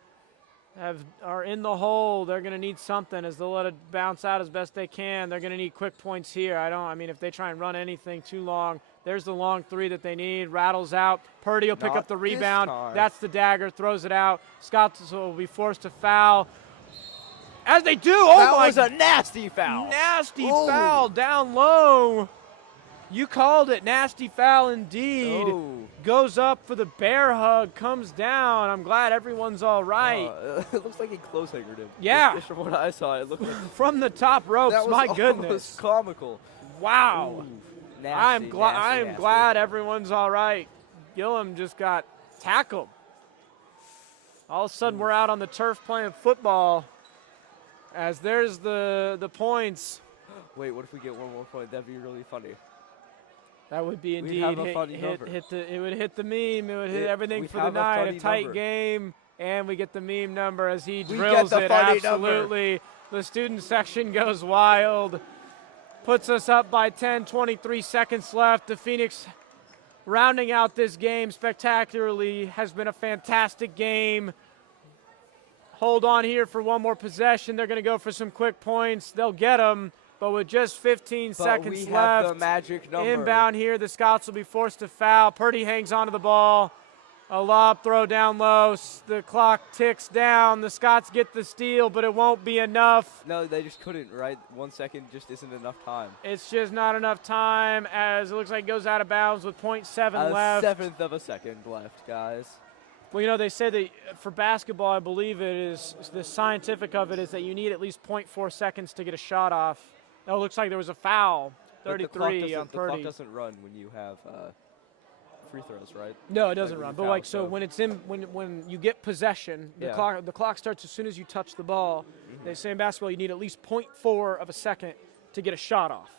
are in the hole. They're going to need something as they'll let it bounce out as best they can. They're going to need quick points here. If they try and run anything too long, there's the long three that they need. Rattles out. Purdy will pick Not up the this rebound. time. That's the dagger. Throws it out. Scots will be forced to foul. As they do. That Oh, my was a nasty foul. Nasty Oh. foul down low. You called it. Nasty foul indeed. Oh. Goes up for the bear hug, comes down. I'm glad everyone's all right. It looks like he close fingered him. Yeah. Just from what I saw, it looked like From the top ropes, that was my almost goodness. comical. Wow. Ooh, I nasty, am nasty. glad everyone's all right. Gillum just got tackled. All of a sudden, we're out on the turf playing football. As there's the points. Wait, what if we get one more point? That'd be really funny. That would be We'd indeed have a funny number. it would hit the meme. It would hit everything we'd for the have a night. funny A tight number. game, and we get the meme number as he We drills get the it. funny number. Absolutely. The student section goes wild. Puts us up by 10, 23 seconds left. The Phoenix rounding out this game spectacularly. Has been a fantastic game. Hold on here for one more possession. They're going to go for some quick points. They'll get them, but with just 15 But seconds we left. have the magic number. Inbound here, the Scots will be forced to foul. Purdy hangs onto the ball. A lob throw down low. The clock ticks down. The Scots get the steal, but it won't be enough. No, they just couldn't, right? 1 second just isn't enough time. It's just not enough time as it looks like it goes out of bounds with 0.7 A left. seventh of a second left, guys. Well, you know, they say that for basketball, I believe it is, the scientific of it is that you need at least 0.4 seconds to get a shot off. Oh, it looks like there was a foul. But the 33 on clock the clock Purdy. doesn't run when you have free throws, right? No, it doesn't when run. you But foul, like so, so- when it's in when you get possession, the Yeah. clock starts as soon as you touch the ball. They say in basketball you need at least 0.4 of a second to get a shot off.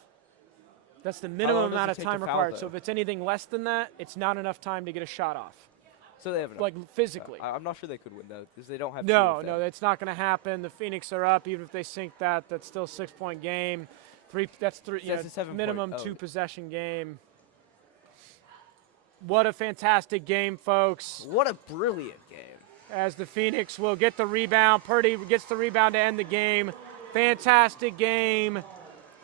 That's the minimum long does amount it of take time to foul, required. though? So if it's anything less than that, it's not enough time to get a shot off. So they have enough. Like physically. I'm not sure they could win though, because they don't have. No, two no, of them. that's not going to happen. The Phoenix are up, even if they sink that. That's still a 6-point game. That's three. That's a 7 minimum point. Oh. 2 possession game. What a fantastic game, folks! What a brilliant game. As the Phoenix will get the rebound. Purdy gets the rebound to end the game. Fantastic game.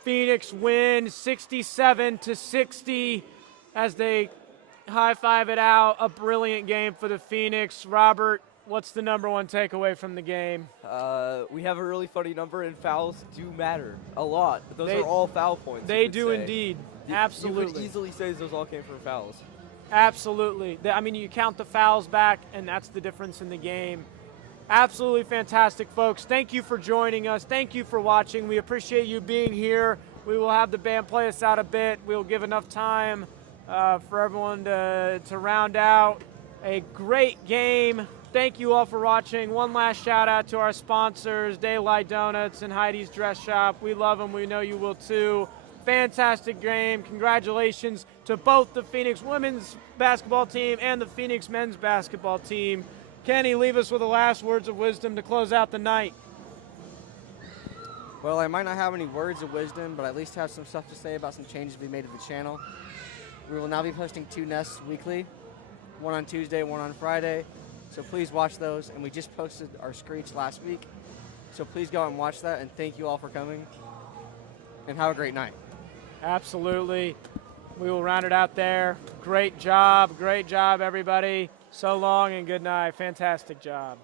Phoenix win 67-60 as they high-five it out. A brilliant game for the Phoenix. Robert, what's the number one takeaway from the game? We have a really funny number, and fouls do matter a lot. But those They- are all foul points. They you could do say. indeed. You Absolutely. could easily say those all came from fouls. Absolutely. I mean, you count the fouls back, and that's the difference in the game. Absolutely fantastic, folks. Thank you for joining us. Thank you for watching. We appreciate you being here. We will have the band play us out a bit. We'll give enough time for everyone to round out. A great game. Thank you all for watching. One last shout out to our sponsors, Daylight Donuts and Heidi's Dress Shop. We love them. We know you will too. Fantastic game. Congratulations to both the Phoenix women's basketball team and the Phoenix men's basketball team. Kenny, leave us with the last words of wisdom to close out the night. Well, I might not have any words of wisdom, but I at least have some stuff to say about some changes we made to the channel. We will now be posting 2 nests weekly, one on Tuesday, one on Friday. So please watch those. And we just posted our Screech last week. So please go out and watch that. And thank you all for coming. And have a great night. Absolutely. We will round it out there. Great job, everybody. So long and good night. Fantastic job.